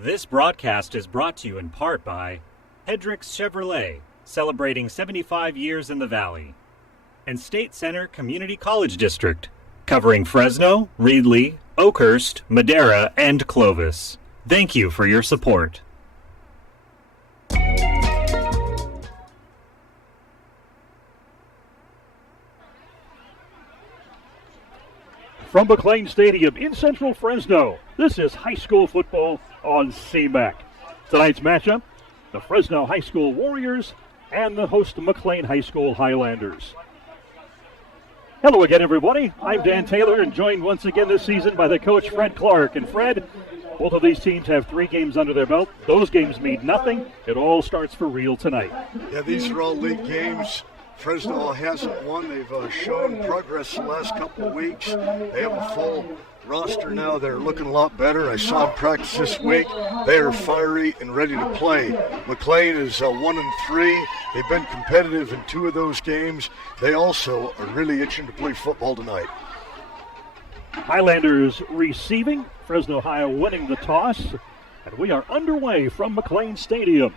This broadcast is brought to you in part by Hendricks Chevrolet, celebrating 75 years in the Valley, and State Center Community College District, covering Fresno, Reedley, Oakhurst, Madera, and Clovis. Thank you for your support. From McLean Stadium in central Fresno, this is high school football on CMAC. Tonight's matchup, the Fresno High School Warriors and the host McLane High School Highlanders. Hello again, everybody. I'm Dan Taylor, and joined once again this season by the coach, Fred Clark. And Fred, both of these teams have 3 games under their belt. Those games mean nothing. It all starts for real tonight. Yeah, these are all league games. Fresno hasn't won. They've shown progress the last couple of weeks. They have a full roster now. They're looking a lot better. I saw them practice this week. They are fiery and ready to play. McLean is 1-3. They've been competitive in 2 of those games. They also are really itching to play football tonight. Highlanders receiving, Fresno High winning the toss, and we are underway from McLean Stadium.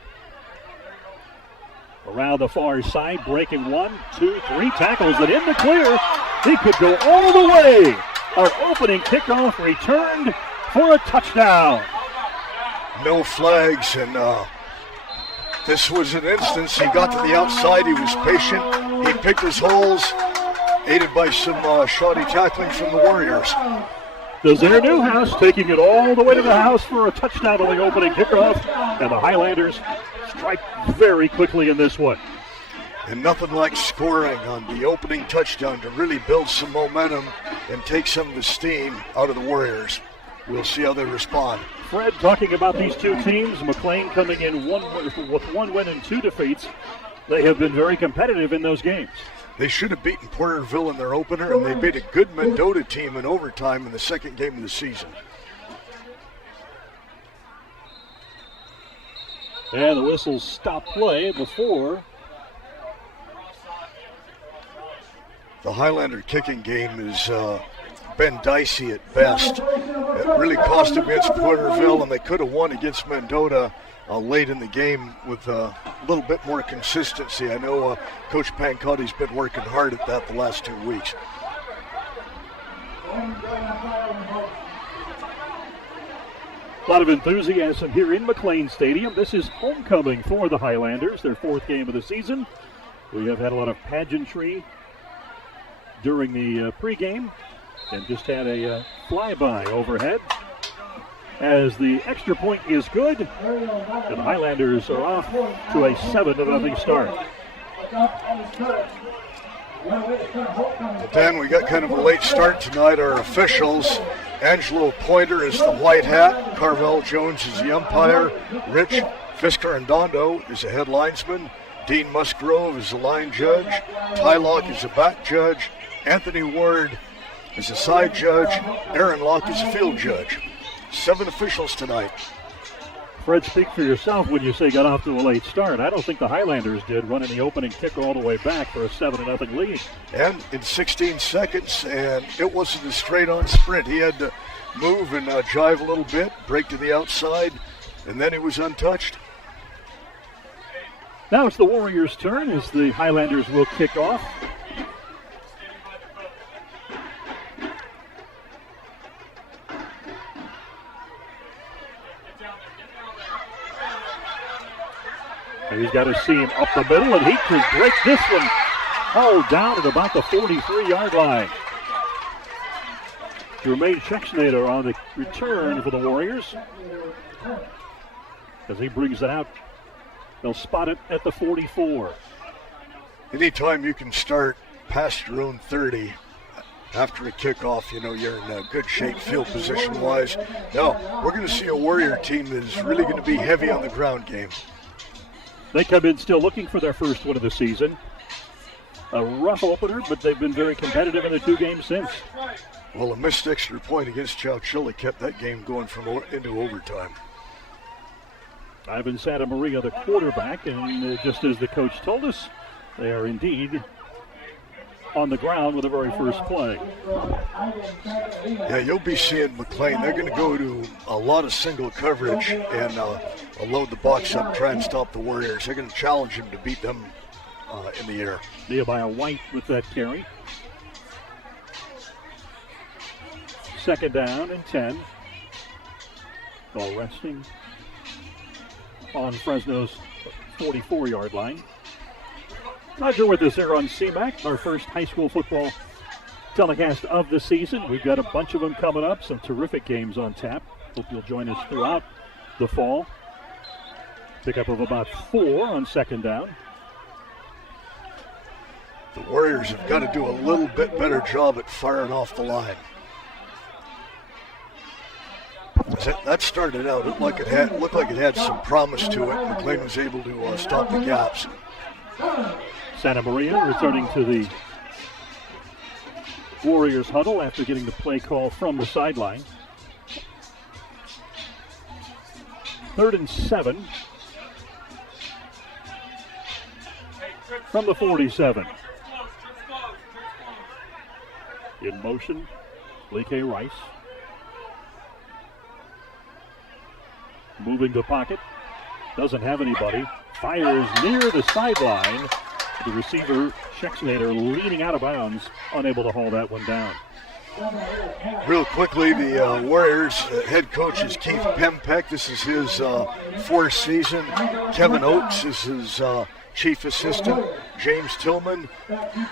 Around the far side, breaking 1, 2, 3 tackles, and in the clear. He could go all the way. Our opening kickoff returned for a touchdown. No flags, and this was an instance. He got to the outside. He was patient. He picked his holes, aided by some shoddy tackling from the Warriors. Desire Newhouse taking it all the way to the house for a touchdown on the opening kickoff, and the Highlanders strike very quickly in this one. And nothing like scoring on the opening touchdown to really build some momentum and take some of the steam out of the Warriors. We'll see how they respond. Fred, talking about these 2 teams, McLean coming in with 1 win and 2 defeats. They have been very competitive in those games. They should have beaten Porterville in their opener, and they beat a good Mendota team in overtime in the second game of the season. And the whistles stop play before. The Highlander kicking game has been dicey at best. It really cost them against Porterville, and they could have won against Mendota late in the game with a little bit more consistency. I know Coach Pancotti's been working hard at that the last 2 weeks. A lot of enthusiasm here in McLean Stadium. This is homecoming for the Highlanders, their 4th game of the season. We have had a lot of pageantry during the pregame and just had a flyby overhead. As the extra point is good, and the Highlanders are off to a 7-0 start. Dan, we got kind of a late start tonight. Our officials, Angelo Pointer is the white hat, Carvel Jones is the umpire, Rich Fiscarandondo is the head linesman, Dean Musgrove is the line judge, Ty Locke is the back judge, Anthony Ward is the side judge, Aaron Locke is the field judge. 7 officials tonight. Fred, speak for yourself when you say got off to a late start. I don't think the Highlanders did, running the opening kick all the way back for a 7-0 lead. And in 16 seconds, and it wasn't a straight-on sprint. He had to move and jive a little bit, break to the outside, and then he was untouched. Now it's the Warriors' turn as the Highlanders will kick off. And he's got to see him up the middle, and he could break this one. Hauled down at about the 43-yard line. Jermaine Schexnader on the return for the Warriors. As he brings it out, they'll spot it at the 44. Anytime you can start past your own 30 after a kickoff, you know you're in good shape field position-wise. Now, we're going to see a Warrior team that is really going to be heavy on the ground game. They come in still looking for their first win of the season. A rough opener, but they've been very competitive in the 2 games since. Well, a missed extra point against Chowchilla kept that game going into overtime. Ivan Santa Maria, the quarterback, and just as the coach told us, they are indeed on the ground with the very first play. Yeah, you'll be seeing McLean. They're going to go to a lot of single coverage and load the box up, try and stop the Warriors. They're going to challenge him to beat them in the air. Nehemiah White with that carry. Second down and 10. Ball resting on Fresno's 44-yard line. Roger with us here on CMAC, our first high school football telecast of the season. We've got a bunch of them coming up, some terrific games on tap. Hope you'll join us throughout the fall. Pickup of about 4 on second down. The Warriors have got to do a little bit better job at firing off the line. That started out, looked like it had some promise to it. McLean was able to stop the gaps. Santa Maria returning to the Warriors huddle after getting the play call from the sideline. 3rd and 7 from the 47. In motion, Lee K. Rice. Moving the pocket, doesn't have anybody. Fires near the sideline. The receiver, Schexnader, leaning out of bounds, unable to haul that one down. Real quickly, the Warriors head coach is Keith Pempeck. This is his 4th season. Kevin Oates is his chief assistant. James Tillman,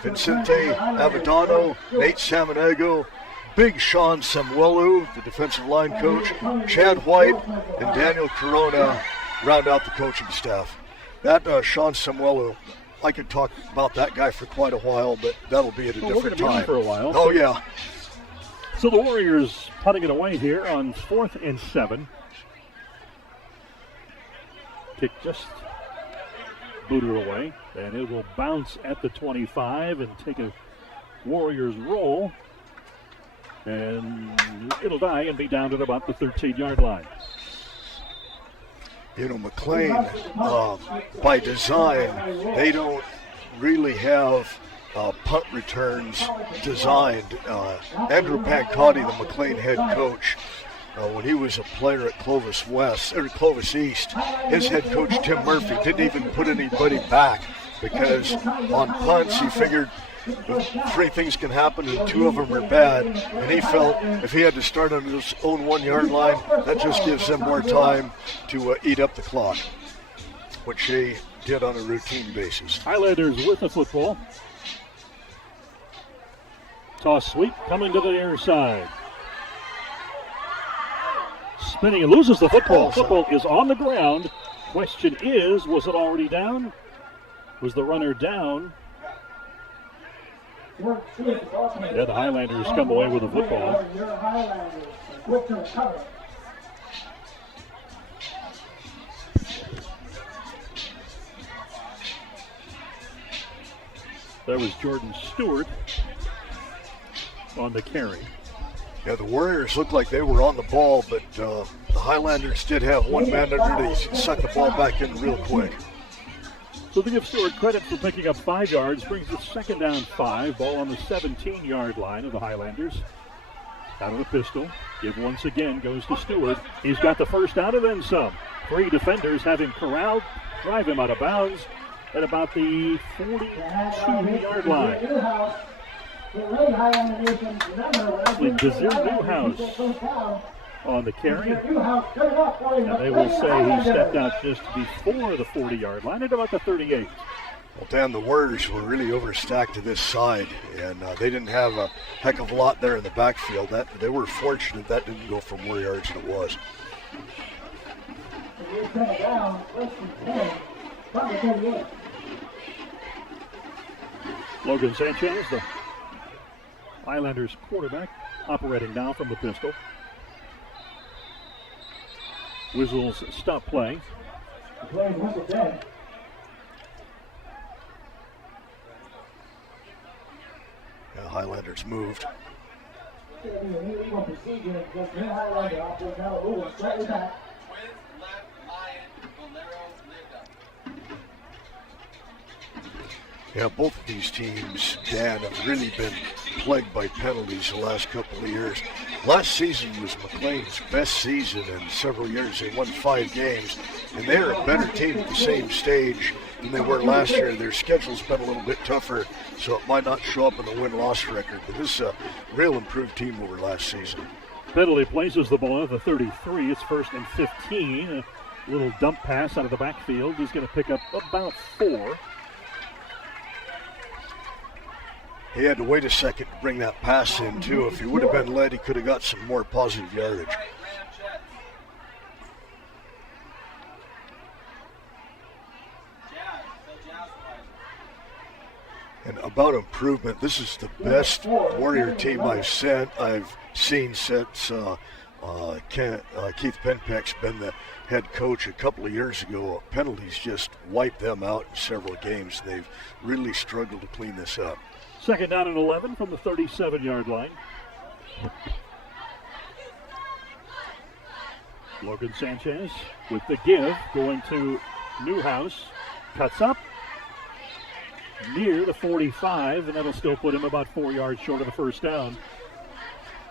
Vincente Avadano, Nate Samaniego, Big Sean Samuelu, the defensive line coach, Chad White, and Daniel Corona round out the coaching staff. That Sean Samuelu, I could talk about that guy for quite a while, but that'll be at a different time. For a while. Oh, yeah. So the Warriors putting it away here on 4th and 7. Kick just booted away, and it will bounce at the 25 and take a Warriors roll. And it'll die and be down at about the 13-yard line. You know, McLean, by design, they don't really have punt returns designed. Andrew Pancotti, the McLean head coach, when he was a player at Clovis East, his head coach, Tim Murphy, didn't even put anybody back because on punts he figured 3 things can happen and 2 of them are bad, and he felt if he had to start on his own 1-yard line, that just gives them more time to eat up the clock, which they did on a routine basis. Highlanders with the football. Toss sweep coming to the near side. Spinning and loses the football. Football is on the ground. Question is, was it already down? Was the runner down? Yeah, the Highlanders come away with the football. There was Jordan Stewart on the carry. Yeah, the Warriors looked like they were on the ball, but the Highlanders did have one man underneath. He sucked the ball back in real quick. So to give Stewart credit for picking up 5 yards, brings it second down 5. Ball on the 17-yard line of the Highlanders. Out of the pistol. Give once again goes to Stewart. He's got the first down and then some. 3 defenders have him corralled, drive him out of bounds at about the 42-yard line. Gazir Newhouse on the carry. And they will say he stepped out just before the 40-yard line at about the 38. Well, Dan, the Warriors were really overstacked to this side, and they didn't have a heck of a lot there in the backfield. They were fortunate that didn't go for more yards than it was. Logan Sanchez, the Highlanders quarterback, operating now from the pistol. Whistles stop play. Yeah, Highlanders moved. Yeah, both of these teams, Dan, have really been plagued by penalties the last couple of years. Last season was McLean's best season in several years. They won 5 games, and they're a better team at the same stage than they were last year. Their schedule's been a little bit tougher, so it might not show up in the win-loss record. But this is a real improved team over last season. Penalty places the ball at the 33. It's 1st and 15. A little dump pass out of the backfield. He's going to pick up about 4. He had to wait a second to bring that pass in, too. If he would have been led, he could have got some more positive yardage. And about improvement, this is the best Warrior team I've seen since Keith Penpeck's been the head coach a couple of years ago. Penalties just wiped them out in several games. They've really struggled to clean this up. 2nd down and 11 from the 37-yard line. Logan Sanchez with the give, going to Newhouse. Cuts up near the 45, and that'll still put him about 4 yards short of the 1st down.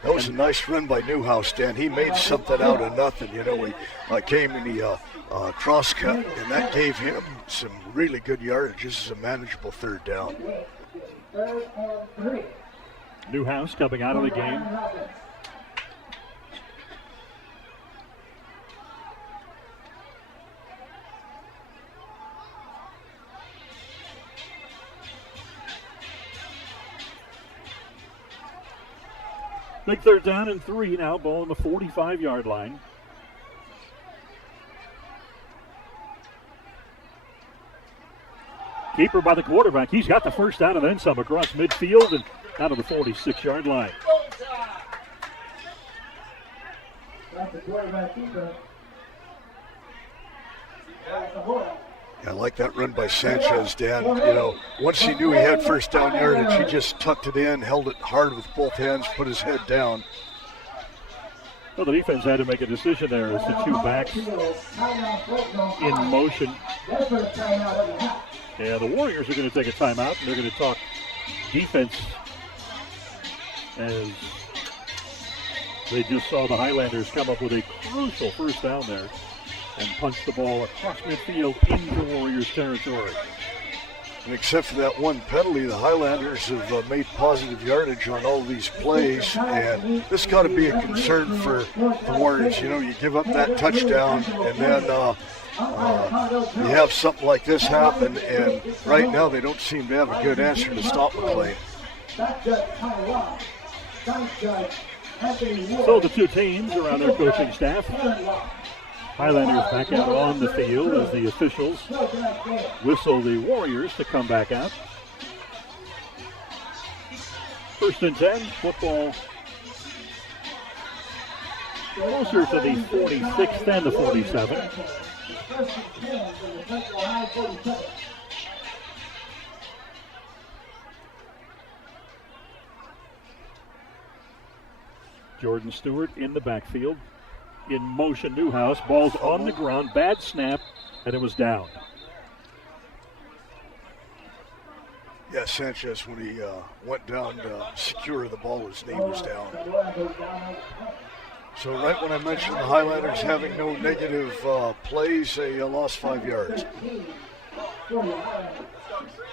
That was a nice run by Newhouse, Dan. He made something out of nothing. You know, he came in the cross cut, and that gave him some really good yardage. This is a manageable 3rd down. Newhouse coming out of the game. Big 3rd down and 3 now. Ball on the 45-yard line. Keeper by the quarterback. He's got the 1st down and then some across midfield and out of the 46-yard line. I like that run by Sanchez, Dan. You know, once he knew he had 1st down yardage, he just tucked it in, held it hard with both hands, put his head down. Well, the defense had to make a decision there as the 2 backs in motion. Yeah, the Warriors are going to take a timeout, and they're going to talk defense as they just saw the Highlanders come up with a crucial 1st down there and punch the ball across midfield into Warriors territory. And except for that one penalty, the Highlanders have made positive yardage on all of these plays, and this got to be a concern for the Warriors. You know, you give up that touchdown, and then you have something like this happen, and right now they don't seem to have a good answer to stop McLean. So the 2 teams around their coaching staff. Highlanders back out on the field as the officials whistle the Warriors to come back out. 1st and 10, football closer to the 46 than the 47. Jordan Stewart in the backfield. In motion, Newhouse. Ball's on the ground. Bad snap, and it was down. Yeah, Sanchez, when he went down to secure the ball, his knee was down. So right when I mentioned the Highlanders having no negative plays, they lost 5 yards.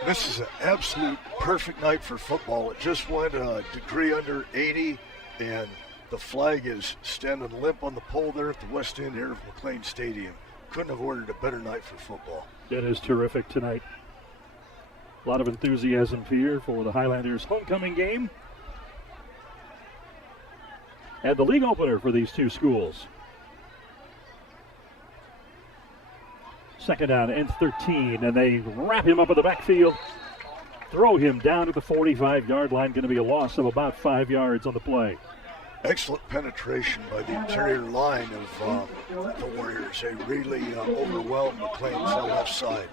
This is an absolute perfect night for football. It just went a degree under 80, and the flag is standing limp on the pole there at the west end here of McLean Stadium. Couldn't have ordered a better night for football. It is terrific tonight. A lot of enthusiasm here for the Highlanders homecoming game. And the league opener for these 2 schools. 2nd down and 13, and they wrap him up in the backfield. Throw him down at the 45-yard line. Going to be a loss of about 5 yards on the play. Excellent penetration by the interior line of the Warriors. They really overwhelmed McLean's left side.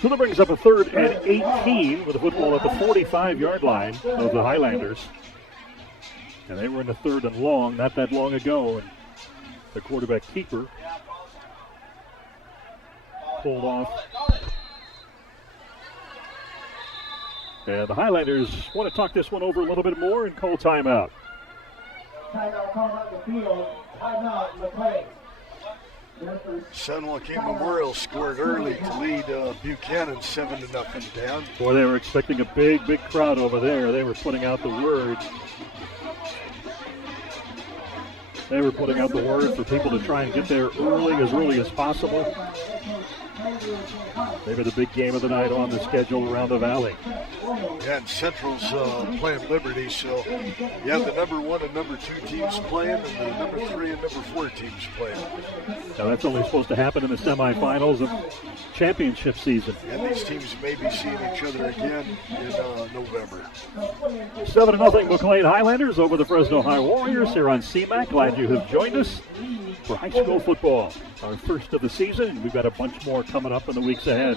So that brings up a 3rd and 18 with the football at the 45-yard line of the Highlanders. And they were in the 3rd and long not that long ago, and the quarterback keeper pulled off. And the Highlanders want to talk this one over a little bit more and call timeout. Timeout called out the field. Timeout, McLean. San Joaquin Memorial scored early to lead Buchanan 7-0 down. Boy, they were expecting a big, big crowd over there. They were putting out the word. They were putting out the word for people to try and get there early as possible. Maybe the big game of the night on the schedule around the Valley. Yeah, and Central's playing Liberty, so you have the number 1 and number 2 teams playing, and the number 3 and number 4 teams playing. Now that's only supposed to happen in the semifinals of championship season. And these teams may be seeing each other again in November. 7-0 McLean Highlanders over the Fresno High Warriors here on CMAC. Glad you have joined us for high school football, our first of the season, and we've got a bunch more coming up in the weeks ahead.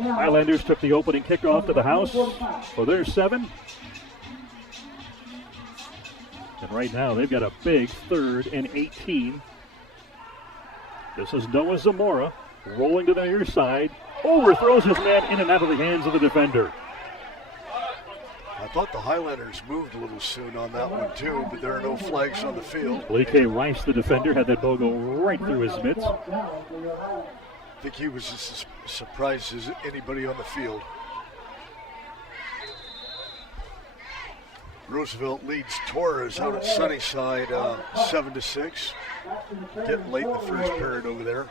Highlanders took the opening kickoff to the house for their 7. And right now they've got a big 3rd and 18. This is Noah Zamora rolling to the near side, overthrows his man in and out of the hands of the defender. I thought the Highlanders moved a little soon on that one too, but there are no flags on the field. Lee K. Rice, the defender, had that ball go right through his mitts. I think he was as surprised as anybody on the field. Roosevelt leads Torres out at Sunnyside 7-6. Getting late in the first period over there.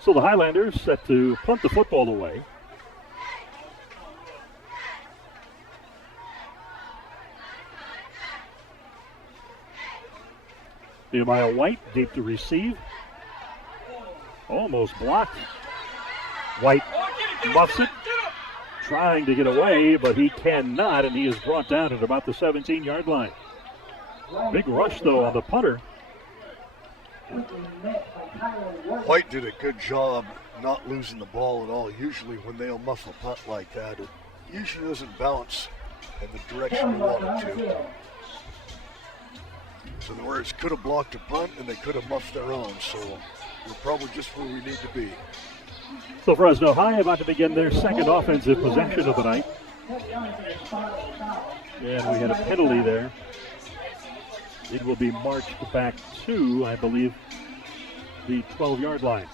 So the Highlanders set to punt the football away. Nehemiah White deep to receive. Almost blocked. White muffs it, trying to get away, but he cannot, and he is brought down at about the 17-yard line. Big rush, though, on the punter. White did a good job not losing the ball at all. Usually when they'll muff a punt like that, it usually doesn't bounce in the direction we want it to. So in other words, could have blocked a punt and they could have muffed their own. So we're probably just where we need to be. So Fresno High about to begin their second offensive possession of the night. And we had a penalty there. It will be marched back to, I believe, the 12-yard line.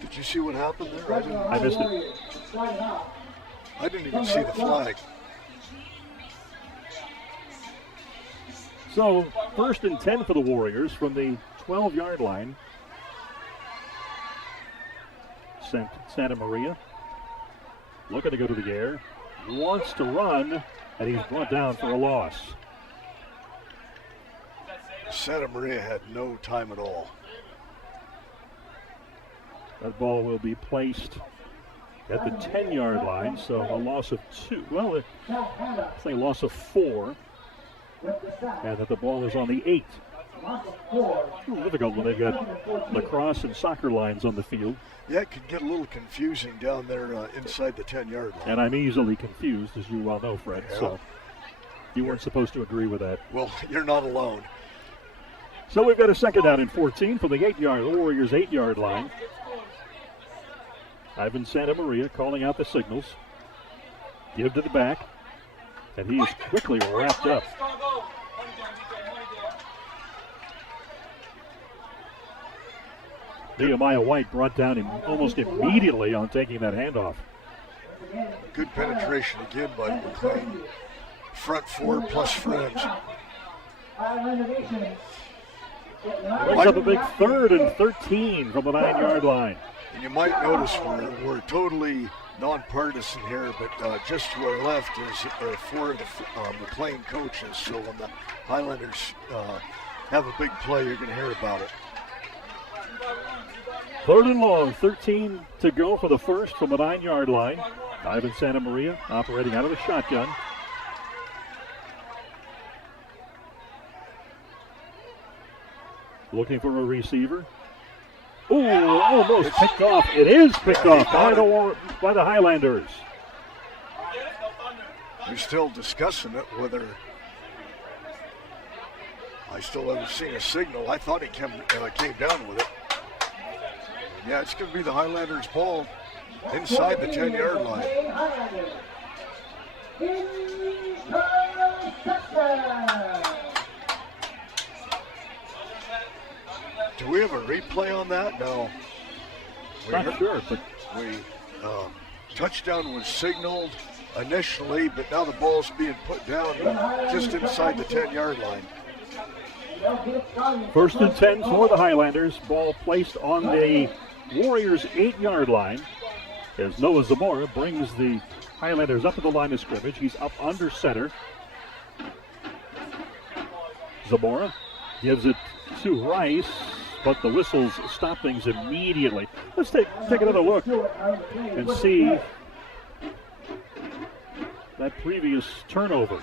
Did you see what happened there? I missed it. I didn't even see the flag. So 1st and 10 for the Warriors from the 12-yard line. Santa Maria looking to go to the air. Wants to run, and he's brought down for a loss. Santa Maria had no time at all. That ball will be placed at the 10-yard line, so a loss of 2. Well, it's a loss of 4. And that the ball is on the 8. Difficult when they've got lacrosse and soccer lines on the field. Yeah, it could get a little confusing down there inside the 10-yard line. And I'm easily confused, as you well know, Fred. Yeah. So you weren't supposed to agree with that. Well, you're not alone. So we've got a 2nd down and 14 from the 8-yard, the Warriors' 8-yard line. Ivan Santa Maria calling out the signals. Give to the back. And he is quickly wrapped up. Nehemiah White brought down almost immediately on taking that handoff. Good penetration again by McLean. Front 4 plus friends. Brings up a big 3rd and 13 from the 9-yard line. And you might notice we're totally nonpartisan here, but just to our left is 4 of the McLean coaches. So when the Highlanders have a big play, you're going to hear about it. 3rd and long, 13 to go for the first from the 9-yard line. Ivan Santa Maria operating out of the shotgun. Looking for a receiver. Ooh, almost picked off. It is picked off by the Highlanders. We're still discussing it, whether I still haven't seen a signal. I thought he came down with it. Yeah, it's going to be the Highlanders' ball inside the 10-yard line. Do we have a replay on that? No. Not sure, but touchdown was signaled initially, but now the ball's being put down just inside the 10-yard line. First and 10 for the Highlanders. Ball placed on the Warriors' 8-yard line as Noah Zamora brings the Highlanders up to the line of scrimmage. He's up under center. Zamora gives it to Rice, but the whistles stop things immediately. Let's take another look and see that previous turnover.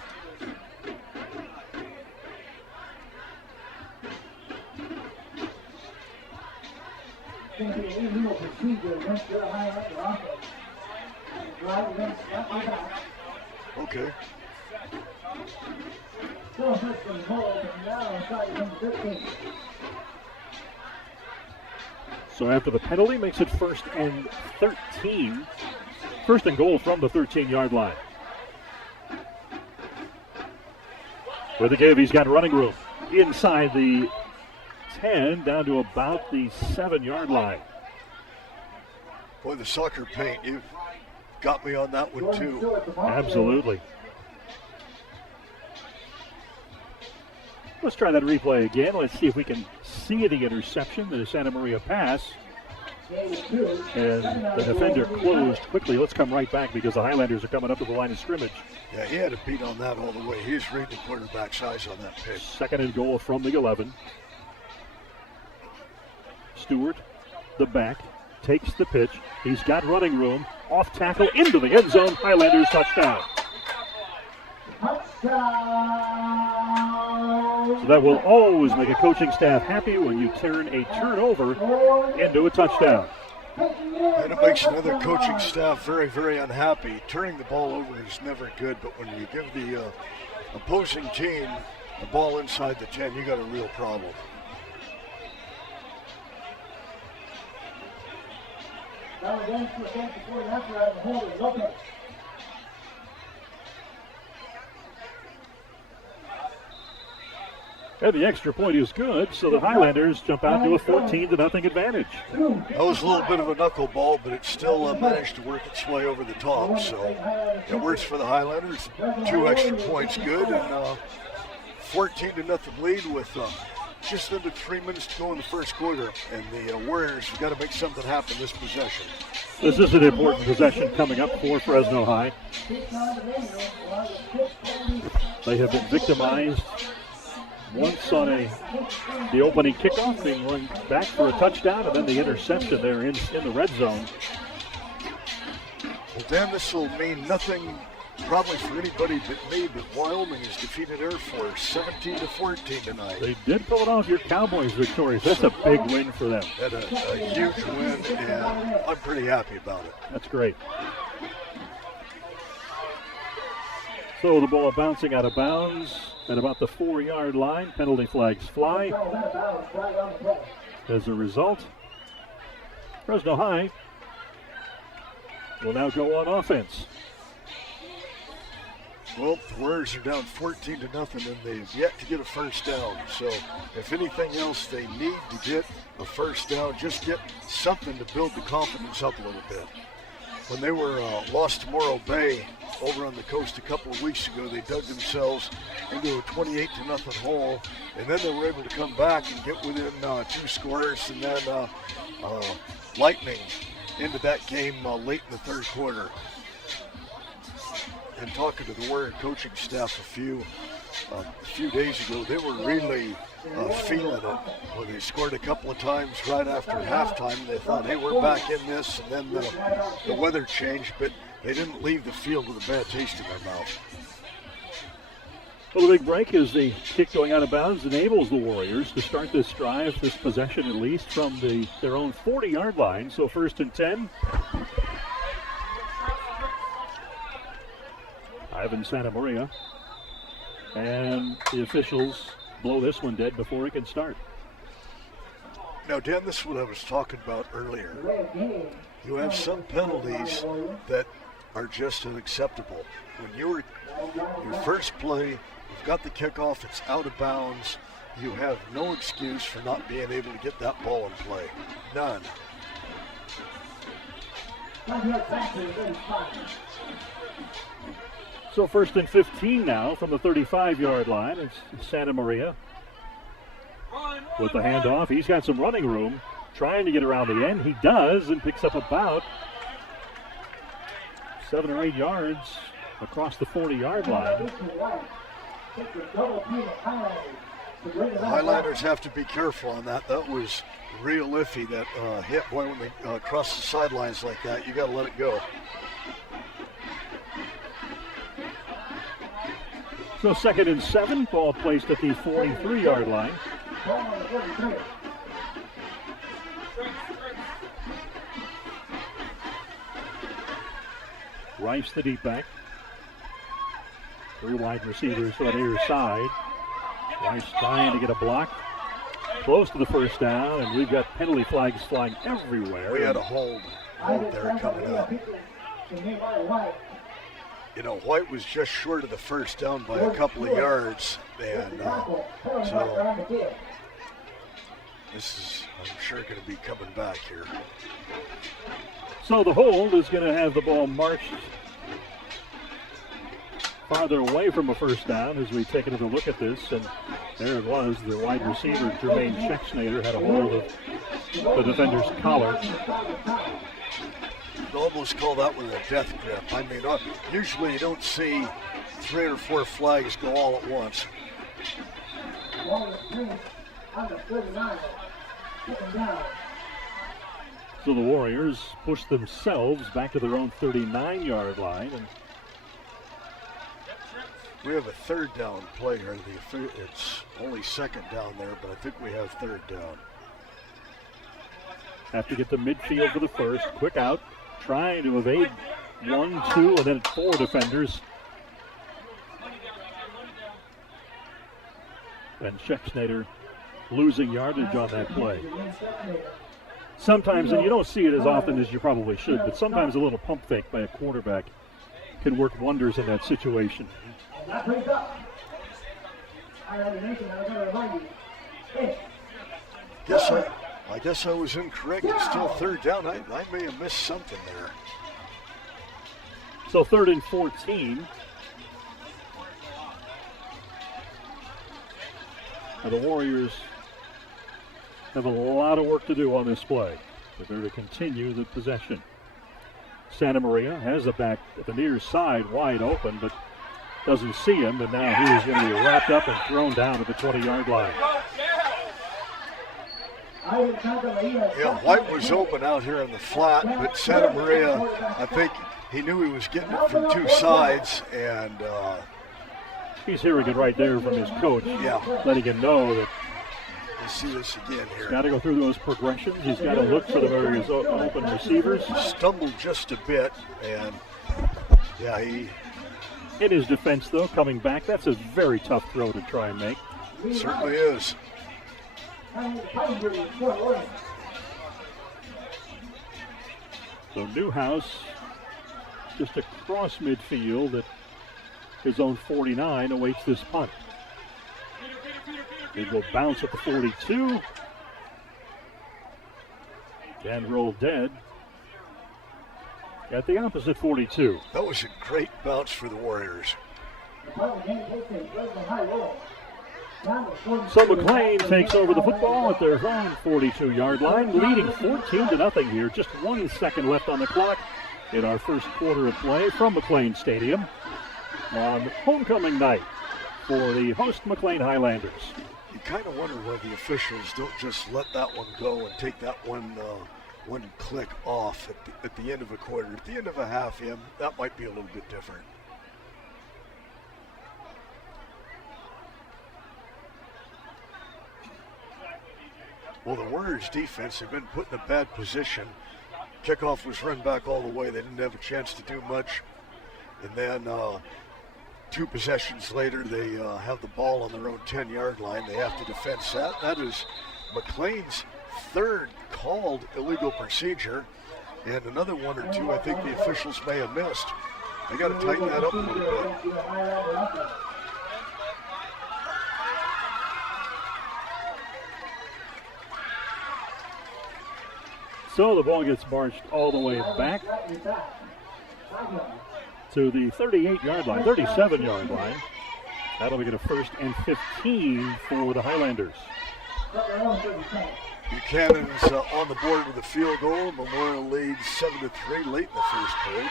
Okay. So after the penalty, makes it 1st and 13. 1st and goal from the 13-yard line. With the give, he's got running room inside the 10, down to about the 7-yard line. Boy, the soccer paint, you've got me on that one too. Absolutely. Let's try that replay again. Let's see if we can see the interception, the Santa Maria pass. And the defender closed quickly. Let's come right back because the Highlanders are coming up to the line of scrimmage. Yeah, he had a beat on that all the way. He's reading the quarterback's eyes on that pitch. 2nd and goal from the 11. Stewart, the back, takes the pitch. He's got running room. Off tackle into the end zone. Highlanders touchdown. So that will always make a coaching staff happy when you turn a turnover into a touchdown. And it makes another coaching staff very, very unhappy. Turning the ball over is never good, but when you give the opposing team the ball inside the 10, you got a real problem. And the extra point is good, so the Highlanders jump out to a 14-0 advantage. That was a little bit of a knuckleball, but it still managed to work its way over the top. So it works for the Highlanders. 2 extra points good, and 14-0 lead with just under 3 minutes to go in the first quarter. And the Warriors have got to make something happen this possession. This is an important possession coming up for Fresno High. They have been victimized once on the opening kickoff, being run back for a touchdown, and then the interception there in the red zone. Well, Dan, this will mean nothing probably for anybody but me, but Wyoming has defeated Air Force 17-14 tonight. They did pull it off. Your Cowboys victorious. That's a big win for them. Had a huge win, and I'm pretty happy about it. That's great. So the ball bouncing out of bounds at about the 4-yard line. Penalty flags fly. As a result, Fresno High will now go on offense. Well, the Warriors are down 14-0, and they've yet to get a first down. So if anything else, they need to get a first down. Just get something to build the confidence up a little bit. When they were lost to Morro Bay over on the coast a couple of weeks ago, they dug themselves into a 28-0 hole, and then they were able to come back and get within 2 scores, and then lightning into that game late in the third quarter. And talking to the Warrior coaching staff a few days ago, they were really feeling it. Well, they scored a couple of times right after halftime. They thought, hey, we're back in this, and then the weather changed, but they didn't leave the field with a bad taste in their mouth. Well, the big break is the kick going out of bounds enables the Warriors to start this drive, this possession at least, from their own 40-yard line. So 1st and 10. 5 in Santa Maria. And the officials blow this one dead before it can start. Now, Dan, this is what I was talking about earlier. You have some penalties that are just unacceptable. When your first play, you've got the kickoff, it's out of bounds, you have no excuse for not being able to get that ball in play. None. So 1st and 15 now from the 35-yard line. It's Santa Maria with the handoff. He's got some running room, trying to get around the end. He does, and picks up about 7 or 8 yards across the 40-yard line. The Highlanders have to be careful on that. That was real iffy, that hit. Boy, when they cross the sidelines like that, you got to let it go. So 2nd and 7, ball placed at the 43-yard line. Rice, the deep back. 3 wide receivers on either side. Rice trying to get a block. Close to the first down, and we've got penalty flags flying everywhere. We had a hold there coming up. You know, White was just short of the first down by a couple of yards, and so this is, I'm sure, going to be coming back here. So the hold is going to have the ball marched farther away from a first down as we take another look at this, and there it was. The wide receiver, Jermaine Schexnader, had a hold of the defender's collar. You'd almost call that one a death grip. I mean, usually you don't see 3 or 4 flags go all at once. So the Warriors push themselves back to their own 39-yard line. And we have a 3rd down play here. It's only 2nd down there, but I think we have 3rd down. Have to get to midfield for the first. Quick out. Trying to evade 1, 2, and then 4 defenders. And Schexnader losing yardage on that play. Sometimes, and you don't see it as often as you probably should, but sometimes a little pump fake by a quarterback can work wonders in that situation. I guess I was incorrect. It's still 3rd down. I may have missed something there. So 3rd and 14. Now the Warriors have a lot of work to do on this play if they're to continue the possession. Santa Maria has the back at the near side wide open, but doesn't see him, and now he is going to be wrapped up and thrown down at the 20-yard line. Yeah, White was open out here in the flat, but Santa Maria, I think he knew he was getting it from 2 sides, and he's hearing it right there from his coach, letting him know that we'll see this again here. He's got to go through those progressions. He's got to look for the various open receivers. Stumbled just a bit, and yeah, he... In his defense, though, coming back, that's a very tough throw to try and make. It certainly is. So Newhouse just across midfield at his own 49 awaits this punt. It will bounce at the 42 and roll dead at the opposite 42. That was a great bounce for the Warriors. So McLean takes over the football at their own 42-yard line, leading 14-0 here. Just 1 second left on the clock in our first quarter of play from McLean Stadium on homecoming night for the host McLean Highlanders. You kind of wonder why the officials don't just let that one go and take that one click off at the end of a quarter. At the end of a half, that might be a little bit different. Well, the Warriors defense have been put in a bad position. Kickoff was run back all the way. They didn't have a chance to do much. And then 2 possessions later, they have the ball on their own 10-yard line. They have to defend that. That is McLean's third called illegal procedure, and another one or two I think the officials may have missed. They got to tighten that up a little bit. So the ball gets marched all the way back to the 38-yard line, 37-yard line. That'll make it a 1st and 15 for the Highlanders. Buchanan's on the board with a field goal. Memorial leads 7-3 late in the first period.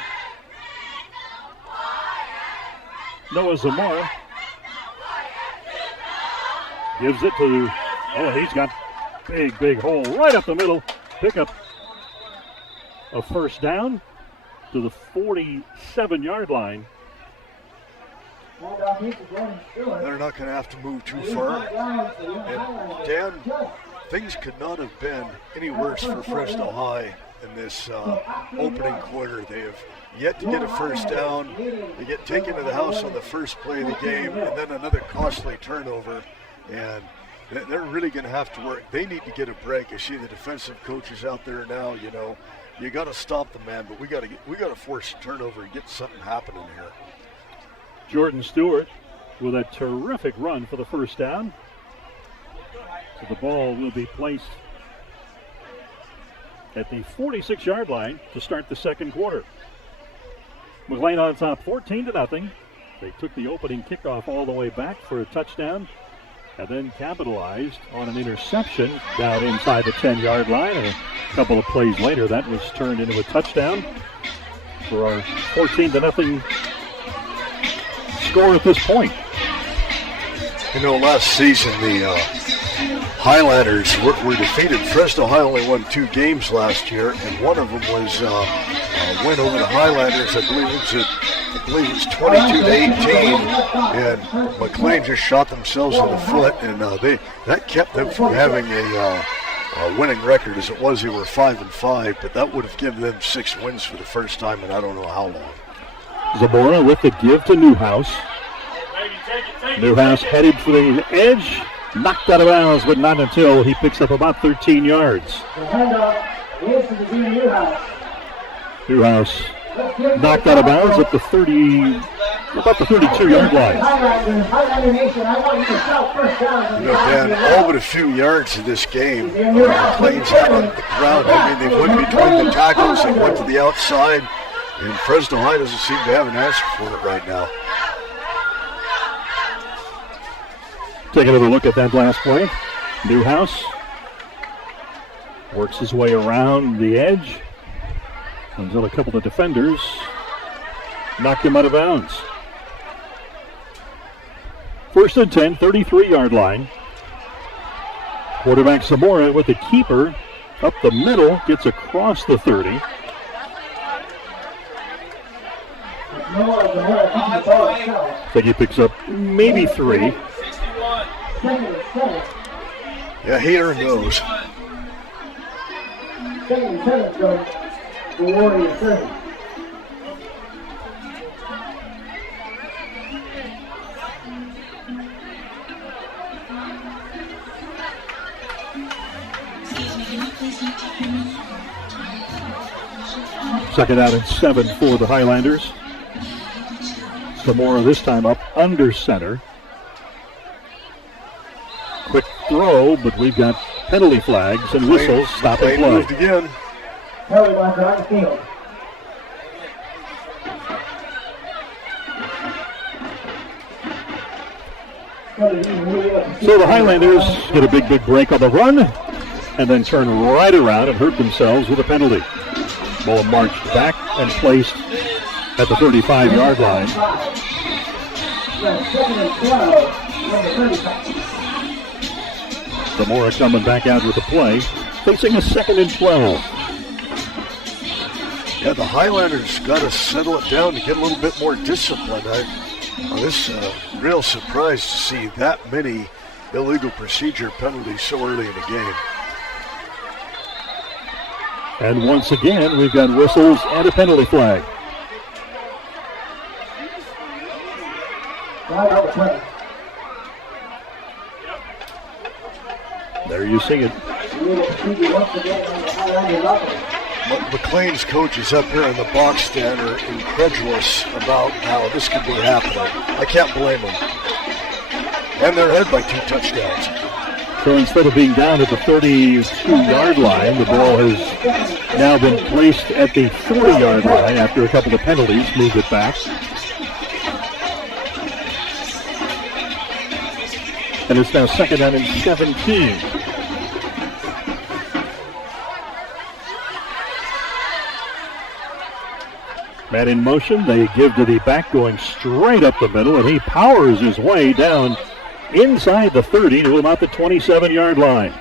Noah Zamora gives it to, he's got big hole right up the middle. Pick up a first down to the 47-yard line. They're not going to have to move too far. And Dan, things could not have been any worse for Fresno High in this opening quarter. They have yet to get a first down. They get taken to the house on the first play of the game, and then another costly turnover. And they're really going to have to work. They need to get a break. I see the defensive coaches out there now. You got to stop the man, but we got to force a turnover and get something happening here. Jordan Stewart with a terrific run for the first down. So the ball will be placed at the 46-yard line to start the second quarter. McLean on top 14-0. They took the opening kickoff all the way back for a touchdown and then capitalized on an interception down inside the 10-yard line. And a couple of plays later, that was turned into a touchdown for our 14-0 score at this point. Last season the Highlanders were defeated. Fresno High only won 2 games last year, and one of them was a win over the Highlanders. I believe it's 22-18, and McLean just shot themselves in the foot, and that kept them from having a winning record. As it was, they were 5-5, but that would have given them 6 wins for the first time in I don't know how long. Zamora with the give to Newhouse. Newhouse headed for the edge, knocked out of bounds, but not until he picks up about 13 yards. Newhouse knocked out of bounds at the about the 32-yard line. Dan, all but a few yards of this game, McLean's out on the ground. I mean, they went between the tackles, they went to the outside, and Fresno High doesn't seem to have an answer for it right now. Take another look at that last play. Newhouse works his way around the edge until a couple of defenders knocked him out of bounds. 1st and 10, 33-yard line. Quarterback Zamora with the keeper up the middle, gets across the 30. I think he picks up maybe 3. Yeah, he earned those. Second out and 7 for the Highlanders. Zamora this time up under center. Quick throw, but we've got penalty flags and whistles. Stop and play. Moved again. So the Highlanders get a big break on the run and then turn right around and hurt themselves with a penalty. Ball marched back and placed at the 35-yard line. Zamora coming back out with the play, facing a 2nd and 12. Yeah, the Highlanders got to settle it down to get a little bit more discipline. I was real surprised to see that many illegal procedure penalties so early in the game. And once again, we've got whistles and a penalty flag. There you see it. McLean's coaches up here in the box stand are incredulous about how this could be happening. I can't blame them. And they're ahead by 2 touchdowns. So instead of being down at the 32-yard line, the ball has now been placed at the 40-yard line after a couple of penalties, moved it back. And it's now 2nd down and 17. Man in motion, they give to the back going straight up the middle, and he powers his way down inside the 30 to about the 27-yard line.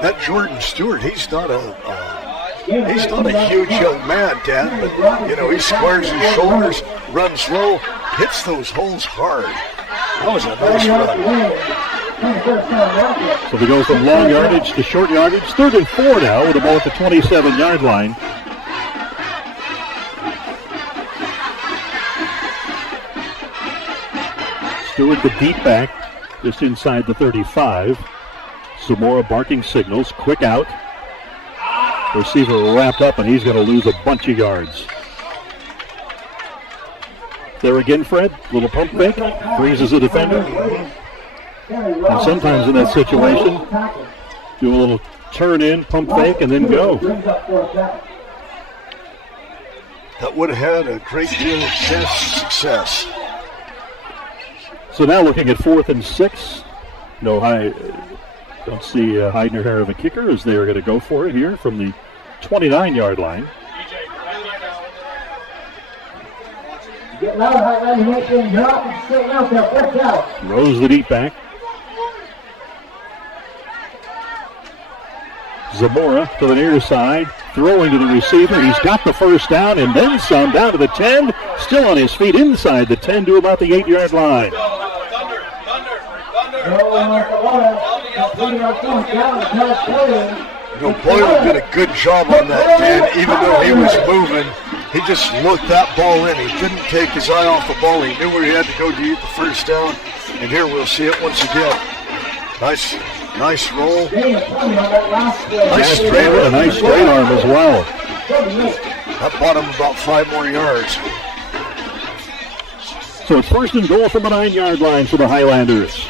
That Jordan Stewart, he's not a huge young man, Dan, but he squares his shoulders, runs low, hits those holes hard. That was a nice run. So they go from long yardage to short yardage. 3rd and 4 now with the ball at the 27-yard line. Stewart, the deep back, just inside the 35. Zamora barking signals, quick out. Receiver wrapped up, and he's going to lose a bunch of yards. There again, Fred, little pump fake, freezes the defender. And sometimes in that situation, do a little turn in, pump fake, and then go. That would have had a great deal of chance of success. So now looking at 4th and 6. No don't see Highlander here of a kicker as they are going to go for it here from the 29-yard line. Rose the deep back. Zamora to the near side, throwing to the receiver. He's got the 1st down and then some, down to the 10. Still on his feet inside the 10 to about the 8-yard line. Boyle did a good job on that, Dan. Even though he was moving, he just looked that ball in. He didn't take his eye off the ball. He knew where he had to go to get the 1st down. And here we'll see it once again. Nice roll. Nice straight arm. A nice straight arm as well. That bought him about 5 more yards. So it's 1st and goal from the 9-yard line for the Highlanders.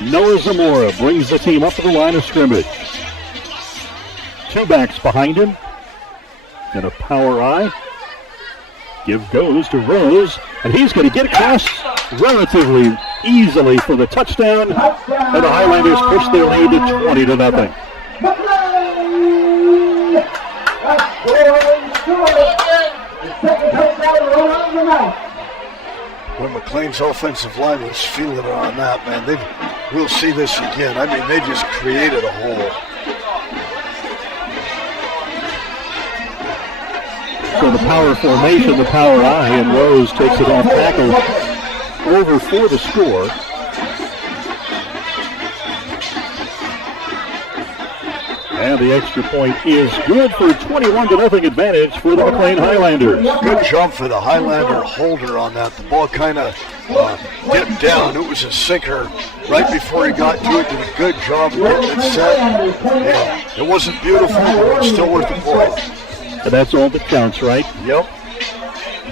Noah Zamora brings the team up to the line of scrimmage. 2 backs behind him. And a power eye. Give goes to Rose. And he's going to get across relatively easily for the touchdown. And the Highlanders push their lead to 20-0. When McLean's offensive line was feeling it on that, man, we'll see this again. I mean, they just created a hole. So the power formation, the power eye, and Rose takes it off tackle over for the score. And the extra point is good for a 21-0 advantage for the McLean Highlanders. Good job for the Highlander holder on that. The ball kind of dipped down. It was a sinker right before he got to it. Did a good job of getting it set. And it wasn't beautiful, but it was still worth the point. And that's all that counts, right? Yep.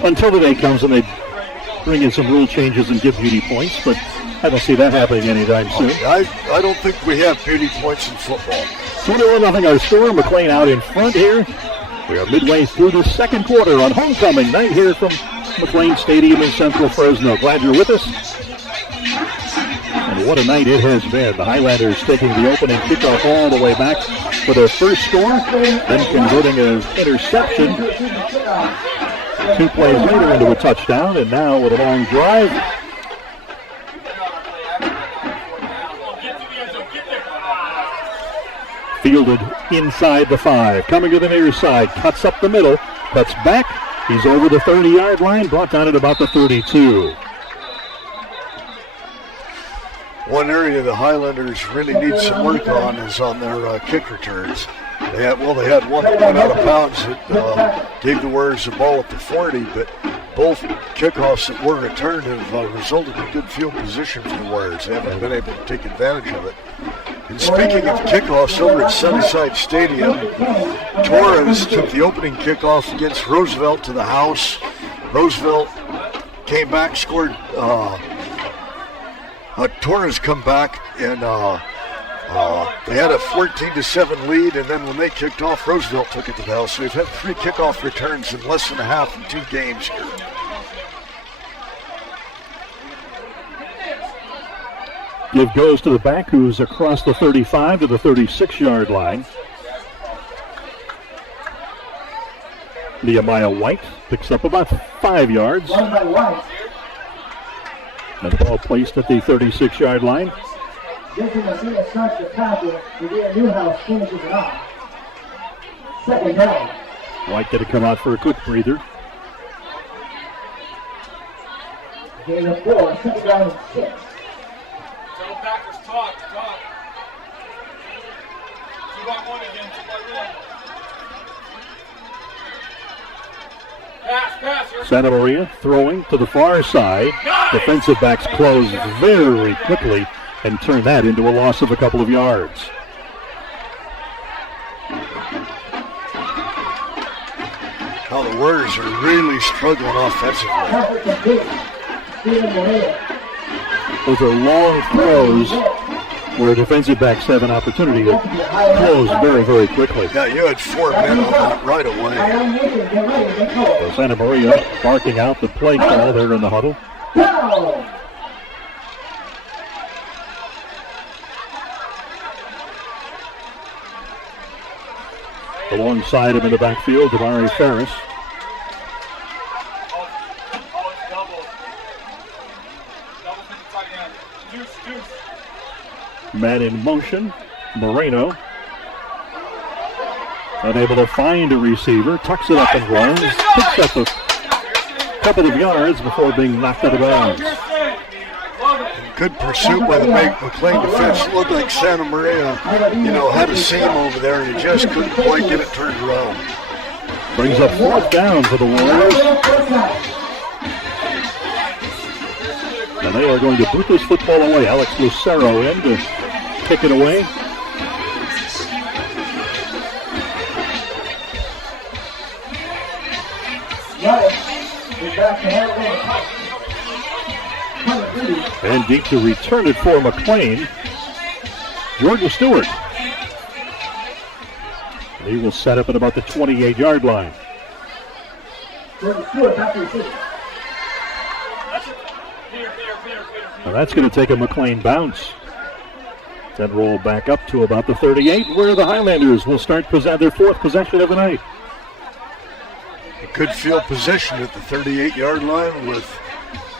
Until the day comes and they bring in some rule changes and give beauty points, but I don't see that happening anytime soon. I don't think we have beauty points in football. 21-0 our score. McLean out in front here. We are midway through the 2nd quarter on homecoming night here from McLean Stadium in Central Fresno. Glad you're with us. And what a night it has been. The Highlanders taking the opening kickoff all the way back for their first score, then converting an interception 2 plays later into a touchdown, and now with a long drive. Fielded inside the 5, coming to the near side, cuts up the middle, cuts back. He's over the 30-yard line, brought down at about the 32. One area the Highlanders really need some work on is on their kick returns. They had one that went out of bounds that gave the Warriors the ball at the 40, but both kickoffs that were returned have resulted in good field position for the Warriors. They haven't been able to take advantage of it. And speaking of kickoffs, over at Sunnyside Stadium, Torres took the opening kickoff against Roosevelt to the house. Roosevelt came back, scored. Torres come back, and they had a 14-7 lead, and then when they kicked off, Roosevelt took it to the house. So we've had 3 kickoff returns in less than a half in 2 games here. Give goes to the back, who's across the 35 to the 36-yard line. Nehemiah White picks up about 5 yards. And the ball placed at the 36-yard line. Jason Garcia starts the tackle. Judea Newhouse finishes it off. Second down. White going to come out for a quick breather. Gain of 4, second down and 6. Tell Packers, talk. 2-1 again, 2-1. Pass. Santa Maria throwing to the far side. Defensive backs close very quickly and turn that into a loss of a couple of yards. Now the Warriors are really struggling offensively. Those are long throws where defensive backs have an opportunity to close very, very quickly. Yeah, you had 4 men on that right away. So Santa Maria barking out the play call there in the huddle. Alongside him in the backfield, Damari Ferris. Man in motion, Moreno. Unable to find a receiver, tucks it up and runs, picks up a couple of yards before being knocked out of bounds. Good pursuit by the McLean defense. It looked like Santa Maria, had a seam over there, and he just couldn't quite get it turned around. Brings up 4th down for the Warriors. And they are going to boot this football away. Alex Lucero in to kick it away. And deep to return it for McLean. Jordan Stewart. He will set up at about the 28-yard line. Now that's going to take a McLean bounce. Then roll back up to about the 38, where the Highlanders will start their 4th possession of the night. A good field position at the 38-yard line with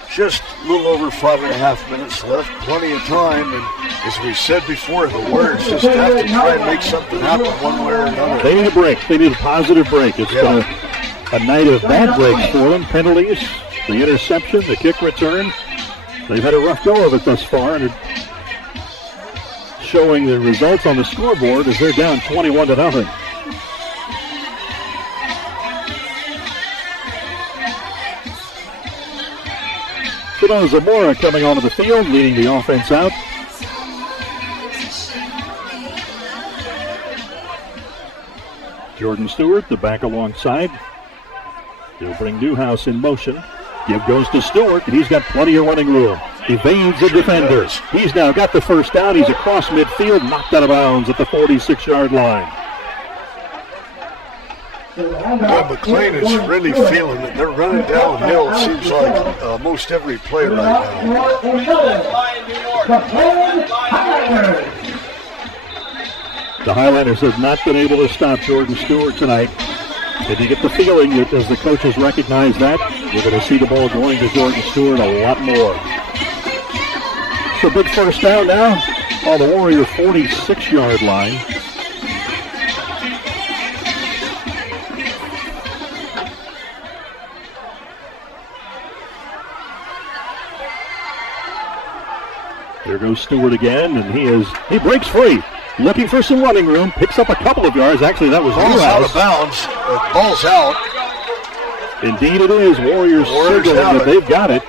just a little over 5.5 minutes left. Plenty of time, and as we said before, the Warriors just have to try and make something happen one way or another. They need a break. They need a positive break. It's been a night of bad breaks for them. Penalties, the interception, the kick return. They've had a rough go of it thus far, and showing the results on the scoreboard as they're down 21-0. Shadon Zamora coming onto the field, leading the offense out. Jordan Stewart, the back alongside. He'll bring Newhouse in motion. Give goes to Stewart. He's got plenty of running room. Evades the defender. He's now got the 1st down. He's across midfield, knocked out of bounds at the 46-yard line. Yeah, McLean is really feeling it. They're running downhill, it seems like most every play right now. The Highlanders have not been able to stop Jordan Stewart tonight. And you get the feeling that as the coaches recognize that, you're going to see the ball going to Jordan Stewart a lot more. So big 1st down now on the Warrior 46-yard line. There goes Stewart again, and he breaks free. Looking for some running room, picks up a couple of yards. Actually, that was He's out of bounds. Ball's out. Indeed it is. Warriors Warriors signaling have that it. they've got it.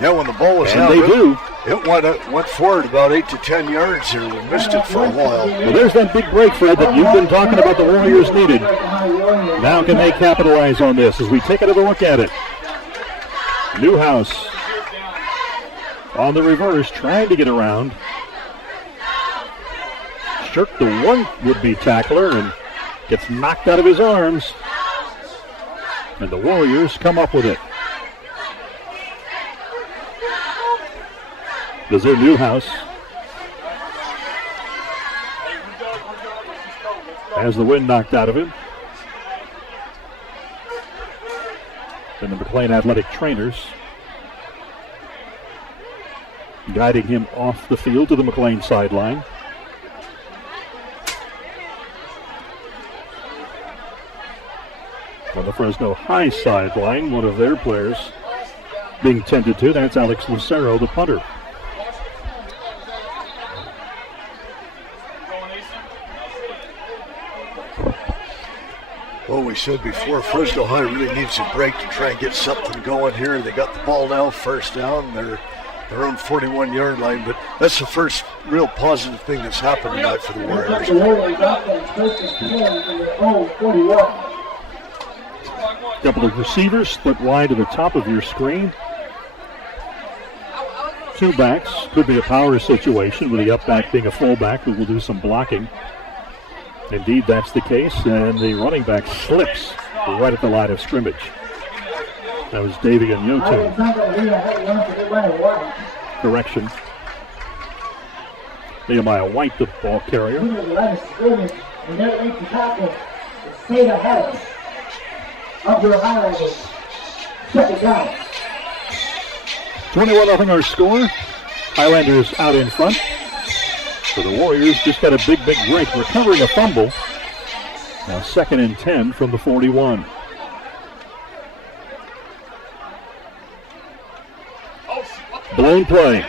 Yeah, when the ball was And out, they do. It went forward about 8 to 10 yards here. We missed it for a while. Well, there's that big break, Fred, that you've been talking about the Warriors needed. Now can they capitalize on this as we take another look at it? Newhouse on the reverse, trying to get around. Shirked the one would-be tackler and gets knocked out of his arms. And the Warriors come up with it. Desir Newhouse has the wind knocked out of him. And the McLean athletic trainers guiding him off the field to the McLean sideline. On the Fresno High sideline, one of their players being tended to, that's Alex Lucero, the punter. Well, we said before, Fresno High really needs a break to try and get something going here. They got the ball now, first down. They're their own 41-yard line, but that's the first real positive thing that's happened tonight for the Warriors. Couple of receivers split wide to the top of your screen. Two backs, could be a power situation with the up back being a fullback who will do some blocking. Indeed, that's the case, and the running back slips right at the line of scrimmage. That was Davey and Yotu. Correction. Nehemiah White, the ball carrier. 21-0 our score. Highlanders out in front. So the Warriors just got a big break, recovering a fumble. Now 2nd and 10 from the 41. Blown play.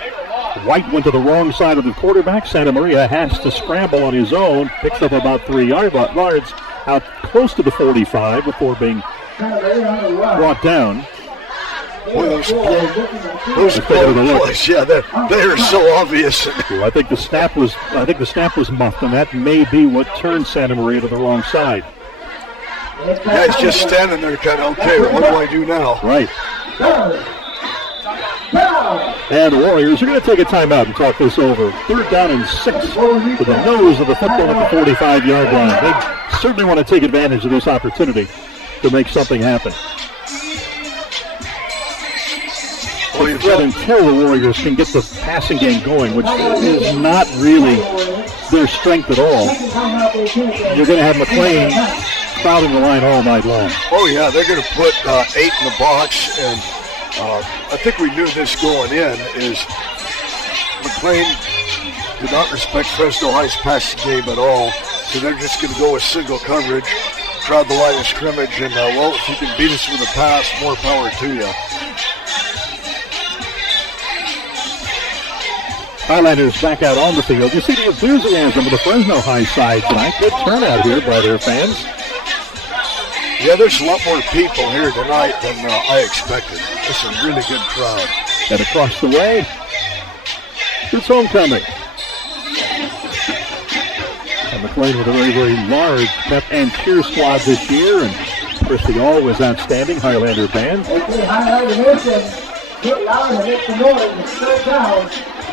White went to the wrong side of the quarterback. Santa Maria has to scramble on his own. Picks up about 3 yards out close to the 45 before being brought down. Boy, those plays, yeah, they are so obvious. I think the snap was muffed, and that may be what turned Santa Maria to the wrong side. Yeah, he's just standing there kind of, okay, what do I do now? Right. And the Warriors are going to take a timeout and talk this over. 3rd down and 6 with the nose of the football at the 45-yard line. They certainly want to take advantage of this opportunity to make something happen. But until the Warriors can get the passing game going, which is not really their strength at all, you're going to have McLean crowding the line all night long. Oh, yeah, they're going to put 8 in the box, and I think we knew this going in, is McLean did not respect Fresno High's passing game at all, so they're just going to go with single coverage, crowd the line of scrimmage, and, well, if you can beat us with a pass, more power to you. Highlanders back out on the field. You see the enthusiasm of the Fresno High side tonight. Good turnout here by their fans. Yeah, there's a lot more people here tonight than I expected. It's a really good crowd. And across the way, it's homecoming. And McLean with a very large pep and cheer squad this year. And Christy All was outstanding Highlander band.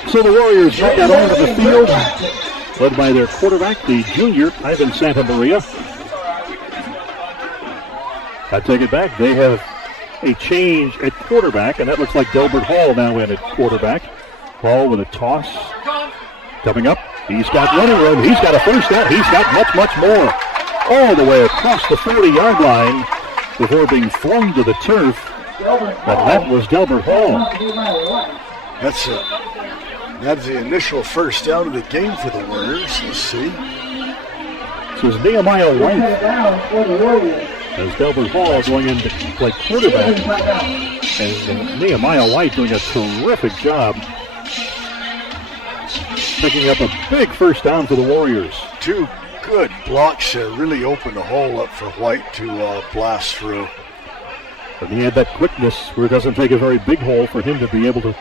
So the Warriors back out onto the field, led by their quarterback, the junior, Ivan Santa Maria. I take it back. They have a change at quarterback, and that looks like Delbert Hall now in at quarterback. Hall with a toss. Coming up, he's got running room. He's got a first down. He's got much more. All the way across the 40-yard line before being flung to the turf. And that was Delbert Hall. That's the initial first down of the game for the Warriors. Let's see. This is Nehemiah White. As Delbert Hall going in to play quarterback. And Nehemiah White doing a terrific job picking up a big first down for the Warriors. 2 good blocks there really opened the hole up for White to blast through. But he had that quickness where it doesn't take a very big hole for him to be able to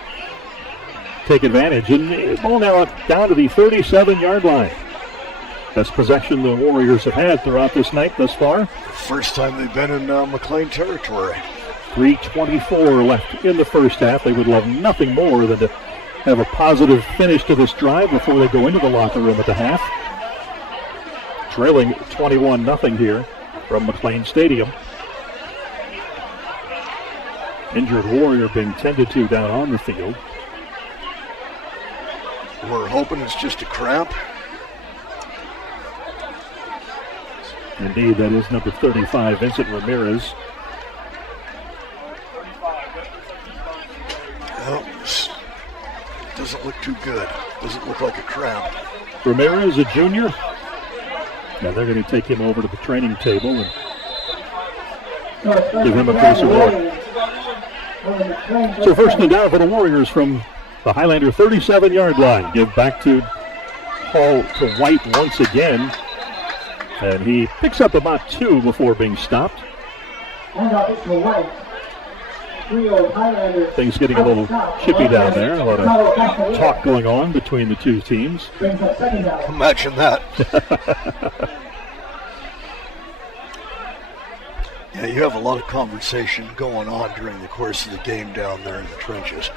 take advantage. And the ball now down to the 37-yard line. Best possession the Warriors have had throughout this night thus far. First time they've been in McLean territory. 3:24 left in the first half. They would love nothing more than to have a positive finish to this drive before they go into the locker room at the half. Trailing 21-0 here from McLean Stadium. Injured Warrior being tended to down on the field. We're hoping it's just a cramp. Indeed, that is number 35, Vincent Ramirez. Well, doesn't look too good. Doesn't look like a cramp. Ramirez, a junior. Now they're going to take him over to the training table and give him a closer look. So first and down for the Warriors from the Highlander 37-yard line. Give back to Hall to White once again. And he picks up about 2 before being stopped. Things getting a little chippy down there. A lot of talk going on between the two teams. Imagine that. Yeah, you have a lot of conversation going on during the course of the game down there in the trenches.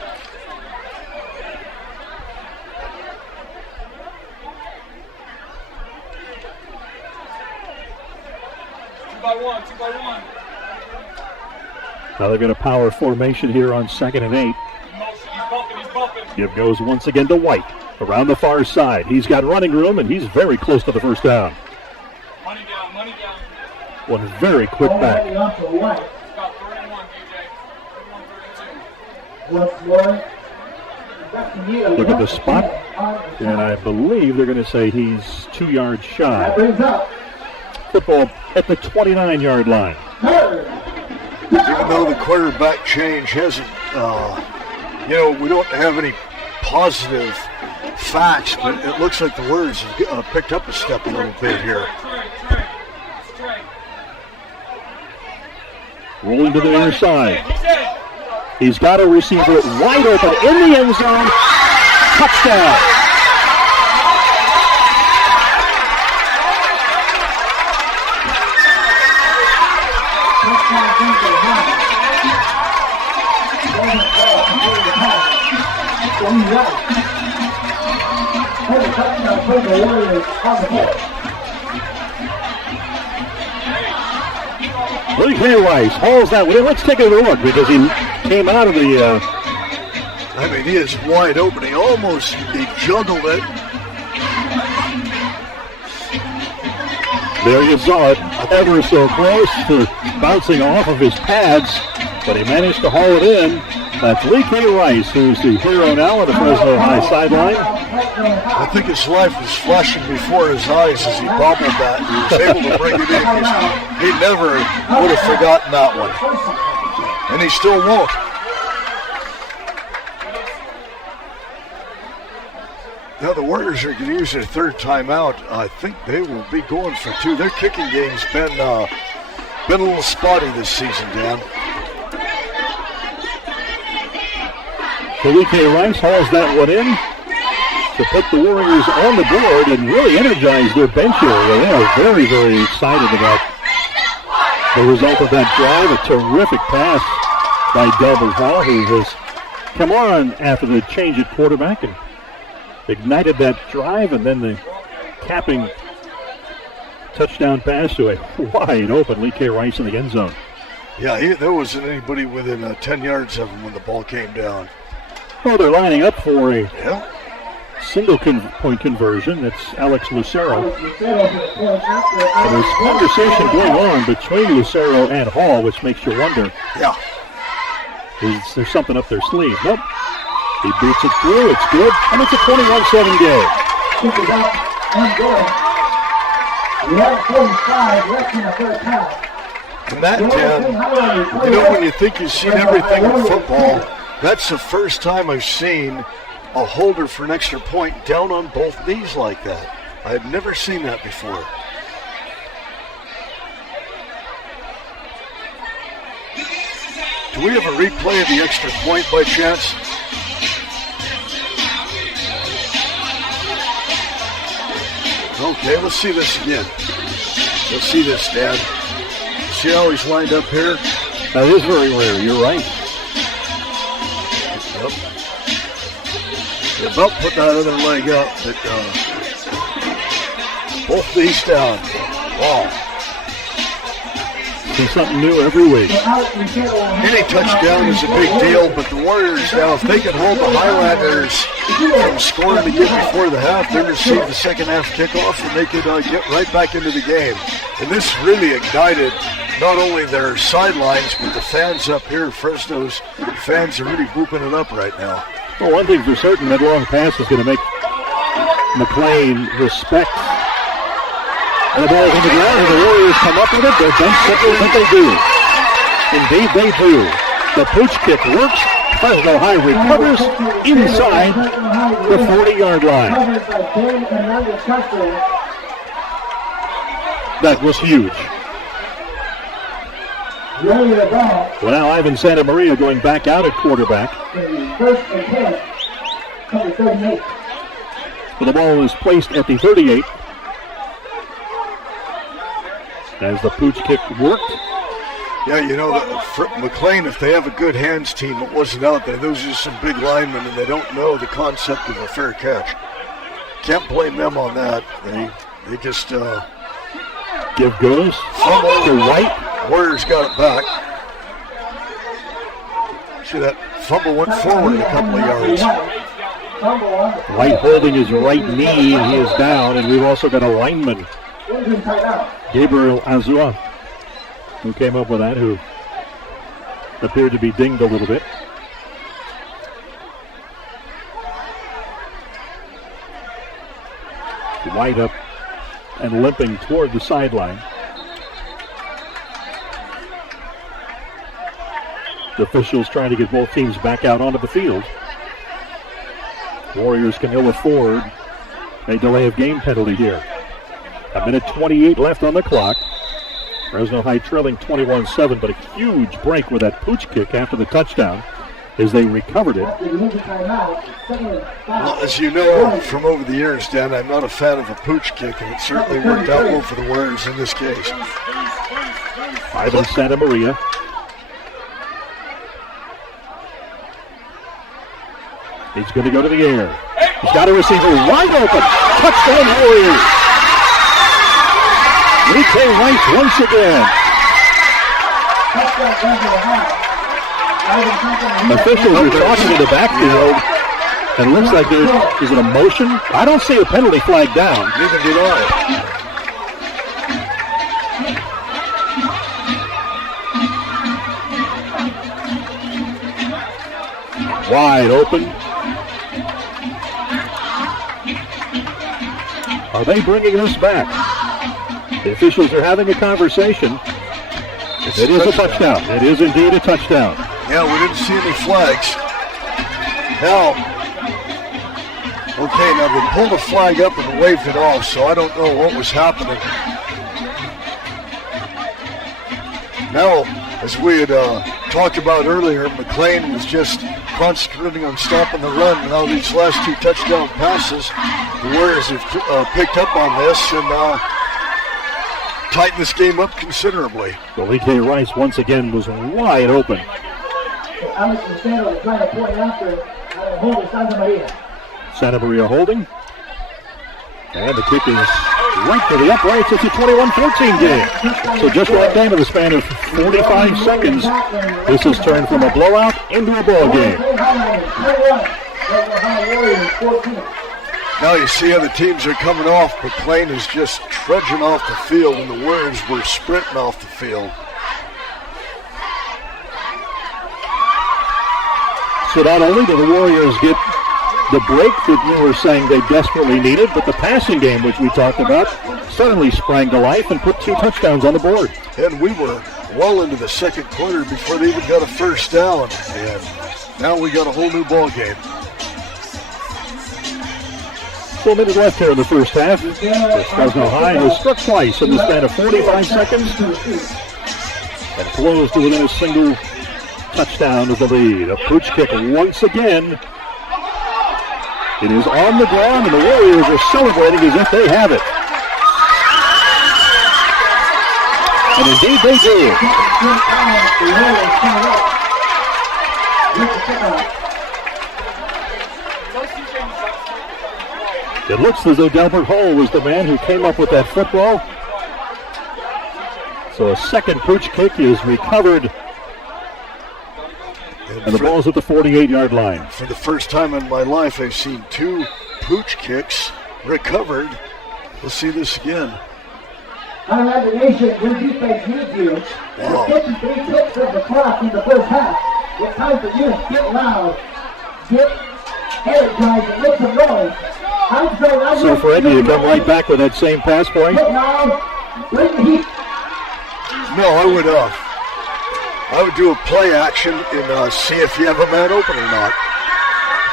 Two by one. Now they've got a power formation here on 2nd and 8. He's bumping. Give goes once again to White around the far side. He's got running room and he's very close to the first down. Money down. One very quick back. About 31, DJ. 31-32. Look at the spot. And I believe they're going to say he's 2 yards shy. Football at the 29-yard line. Even though the quarterback change hasn't, we don't have any positive facts, but it looks like the Warriors have picked up a step a little bit here. Rolling to the near side. He's got a receiver wide open in the end zone. Touchdown. Lee Rice hauls that one. Let's take a look because he came out of the... he is wide open. He juggled it. There you saw it, ever so close to bouncing off of his pads, but he managed to haul it in. That's Lee Rice, who's the hero now on the Fresno High sideline. I think his life was flashing before his eyes as he bobbled that. He was able to bring it in. He never would have forgotten that one. And he still won't. Now the Warriors are going to use their third timeout. I think they will be going for 2. Their kicking game's been a little spotty this season, Dan. So Lee Rice hauls that one in to put the Warriors on the board and really energize their bench area. They are very, very excited about the result of that drive. A terrific pass by Delbert Hall, who has come on after the change at quarterback and ignited that drive, and then the capping touchdown pass to a wide open Lee Rice in the end zone. Yeah, there wasn't anybody within 10 yards of him when the ball came down. Well, they're lining up for a single point conversion. That's Alex Lucero. And there's conversation going on between Lucero and Hall, which makes you wonder. Yeah. Is there something up their sleeve? Nope. He beats it through. It's good. And it's a 21-7 game. And that, Dan, when you think you've seen everything in football, that's the first time I've seen a holder for an extra point down on both knees like that. I had never seen that before. Do we have a replay of the extra point by chance? Okay, let's see this again. Let's see this, Dan. See how he's lined up here? That is very rare. You're right. Yep. He about put that other leg up, but both these down. Wow. See something new every week. Any touchdown is a big deal, but the Warriors now, if they can hold the Highlanders from scoring to get before the half, they receive the second half kickoff, and they could get right back into the game. And this really ignited not only their sidelines, but the fans up here. Fresno's fans are really whooping it up right now. Well, one thing for certain, that long pass is going to make McLean respect. And the ball's in the ground, and the Warriors come up with it. They're done simple, but they do. Indeed, they do. The pooch kick works. Fresno High recovers inside the 40-yard line. That was huge. Well, now Ivan Santa Maria going back out at quarterback. Well, the ball is placed at the 38. As the pooch kick worked. Yeah, you know, McLean, if they have a good hands team, it wasn't out there. Those are some big linemen, and they don't know the concept of a fair catch. Can't blame them on that. They just give goes to White. Warriors got it back. See, that fumble went forward a couple of yards. White holding his right knee, and he is down, and we've also got a lineman, Gabriel Azua, who came up with that, who appeared to be dinged a little bit. White up and limping toward the sideline. The officials trying to get both teams back out onto the field. Warriors can ill afford a delay of game penalty here. A minute 28 left on the clock. Fresno High trailing 21-7, but a huge break with that pooch kick after the touchdown as they recovered it. Well, as you know from over the years, Dan, I'm not a fan of a pooch kick, and it certainly worked out well for the Warriors in this case. Ivan Santa Maria. He's going to go to the air. He's got a receiver wide open. Touchdown Warriors. DK Rice once again. Officials are talking to the backfield, and it looks like is it a motion? I don't see a penalty flag down. Neither did I. Wide open. Are they bringing us back? The officials are having a conversation. It is a touchdown. It is indeed a touchdown. Yeah, we didn't see any flags. Now, okay, now they pulled a flag up and waved it off, so I don't know what was happening. Now, as we had talked about earlier, McLean was just concentrating on stopping the run. Now these last two touchdown passes, the Warriors have picked up on this and tightened this game up considerably. Well, DK Rice once again was wide open. Santa Maria holding. And the kick is right to the uprights. It's a 21-14 game. So just like that, in the span of 45 seconds, this has turned from a blowout into a ball game. Now you see how the teams are coming off. McLean is just trudging off the field, and the Warriors were sprinting off the field. So not only do the Warriors get the break that you were saying they desperately needed, but the passing game, which we talked about, suddenly sprang to life and put 2 touchdowns on the board. And we were well into the second quarter before they even got a first down. And now we got a whole new ball game. So a minute left here in the first half. Fresno High has struck twice in the span of 45 seconds and closed to within a single touchdown to the lead. A pooch kick once again. It is on the ground, and the Warriors are celebrating as if they have it. And indeed they do. It looks as though Delbert Hull was the man who came up with that football. So a second pooch kick is recovered. And the ball's at the 48-yard line. For the first time in my life, I've seen two pooch kicks recovered. Let's see this again. Highlander Nation, your defense needs you. Wow. 53 ticks of the clock in the first half. It's time for you to get loud, get energized, and make some noise. So for Eddie to come right back with that same pass play? No, I would do a play action and see if you have a man open or not.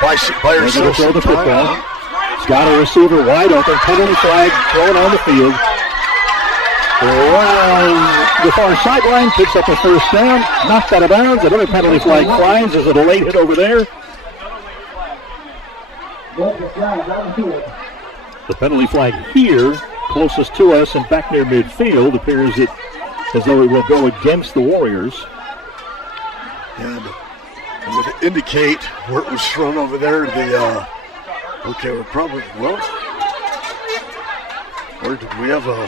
Buy yourself some time. He's got a receiver wide open, penalty flag thrown on the field. Around the far sideline, picks up a first down, knocked out of bounds. Another penalty flag flies. Is it a late hit over there? The penalty flag here, closest to us and back near midfield, appears it as though it will go against the Warriors. And it would indicate where it was thrown over there. Okay, we're probably, well, where did we have a,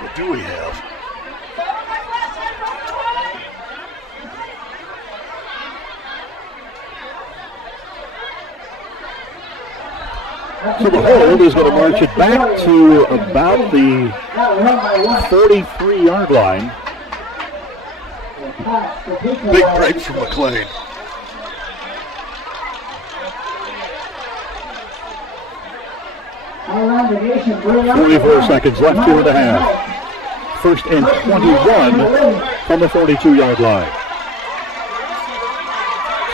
what do we have? So the hold is going to march it back to about the 43-yard line. Big break from McLean. .44 seconds left, 2.5. First and 21 from the 42-yard line.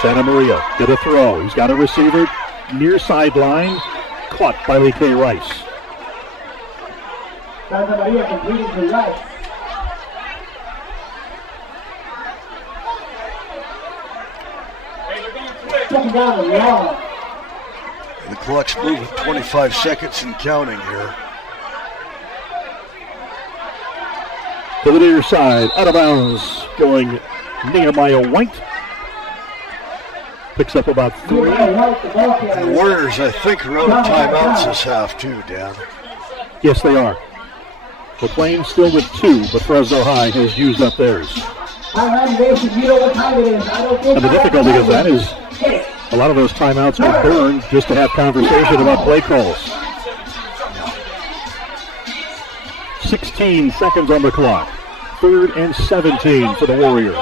Santa Maria did a throw. He's got a receiver near sideline. Caught by Lee K. Rice. Santa Maria completing to Rice. Second down and long. The clock's moving 25 seconds and counting here. To the near side, out of bounds, going Nehemiah White. Picks up about 3. The Warriors, I think, are out of timeouts this half, too, Dan. Yes, they are. McLean still with 2, but Fresno High has used up theirs. And the difficulty of that is a lot of those timeouts were burned just to have conversation about play calls. 16 seconds on the clock. 3rd and 17 for the Warriors.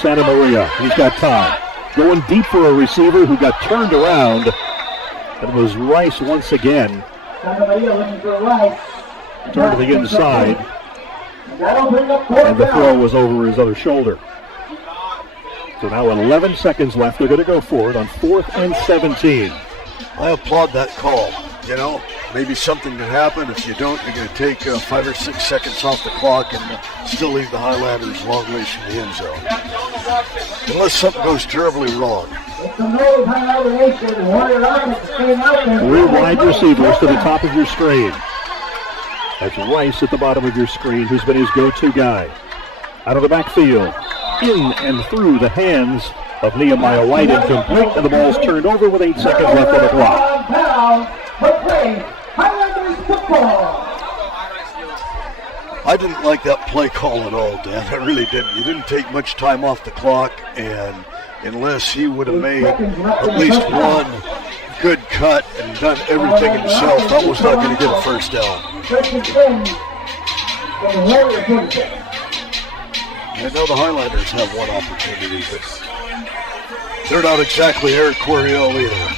Santa Maria, he's got time. Going deep for a receiver who got turned around. It was Rice once again. Santa Maria looking for Rice. Turned to the inside. And the throw was over his other shoulder. So now 11 seconds left. They're going to go for it on 4th and 17. I applaud that call. You know, maybe something can happen. If you don't, you're going to take 5 or 6 seconds off the clock and still leave the Highlanders a long ways from the end zone. Unless something goes terribly wrong. 3 wide receivers to the top of your screen. That's Rice at the bottom of your screen, who's been his go-to guy. Out of the backfield, in and through the hands of Nehemiah White, incomplete, and the ball's turned over with 8 seconds left on the clock. I didn't like that play call at all, Dan. I really didn't. You didn't take much time off the clock, and unless he would have made at least one good cut and done everything himself, that was not going to get a first down. I know the Highlanders have one opportunity, but they're not exactly Eric Coryell either.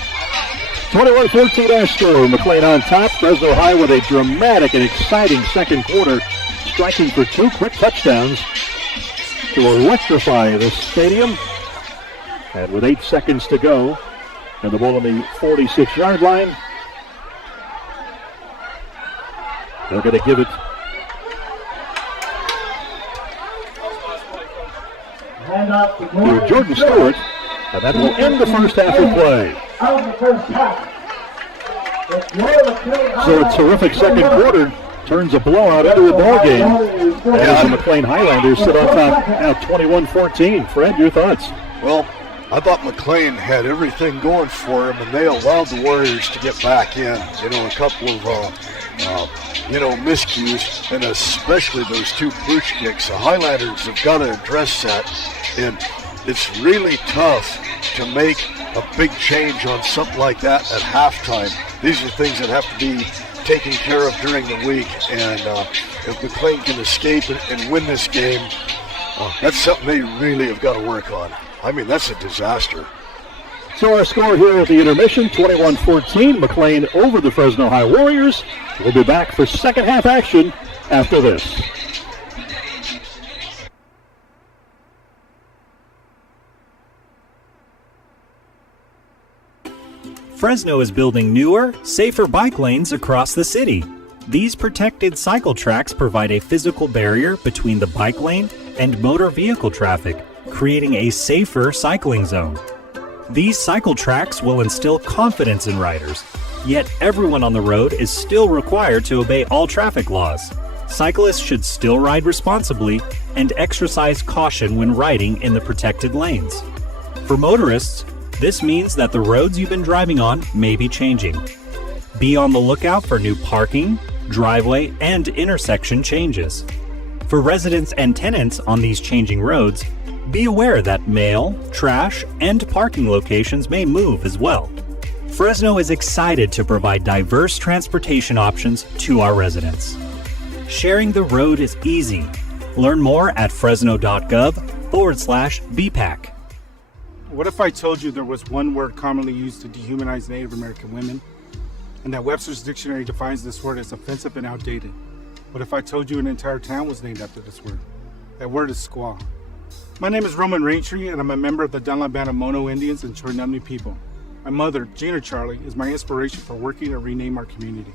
21-14 our score. McLean on top. Fresno High with a dramatic and exciting second quarter, striking for 2 quick touchdowns to electrify the stadium. And with 8 seconds to go, and the ball on the 46-yard line, they're going to give it to Jordan Stewart, and that will end the first half of play. Out of the first half. So a terrific second quarter turns a blowout into a ball game. As the McLean Highlanders sit on top now 21-14. Fred, your thoughts? Well, I thought McLean had everything going for him, and they allowed the Warriors to get back in. You know, a couple of, miscues, and especially those two pooch kicks. The Highlanders have got to address that, and it's really tough to make a big change on something like that at halftime. These are things that have to be taken care of during the week, and if McLean can escape and win this game, that's something they really have got to work on. I mean, that's a disaster. So our score here at the intermission, 21-14, McLean over the Fresno High Warriors. We'll be back for second half action after this. Fresno is building newer, safer bike lanes across the city. These protected cycle tracks provide a physical barrier between the bike lane and motor vehicle traffic, creating a safer cycling zone. These cycle tracks will instill confidence in riders, yet everyone on the road is still required to obey all traffic laws. Cyclists should still ride responsibly and exercise caution when riding in the protected lanes. For motorists, this means that the roads you've been driving on may be changing. Be on the lookout for new parking, driveway, and intersection changes. For residents and tenants on these changing roads, be aware that mail, trash, and parking locations may move as well. Fresno is excited to provide diverse transportation options to our residents. Sharing the road is easy. Learn more at fresno.gov/BPAC. What if I told you there was one word commonly used to dehumanize Native American women, and that Webster's dictionary defines this word as offensive and outdated? What if I told you an entire town was named after this word? That word is squaw. My name is Roman Raintree, and I'm a member of the Dunlap Mono Indians and Chornumni people. My mother, Gina Charlie, is my inspiration for working to rename our community.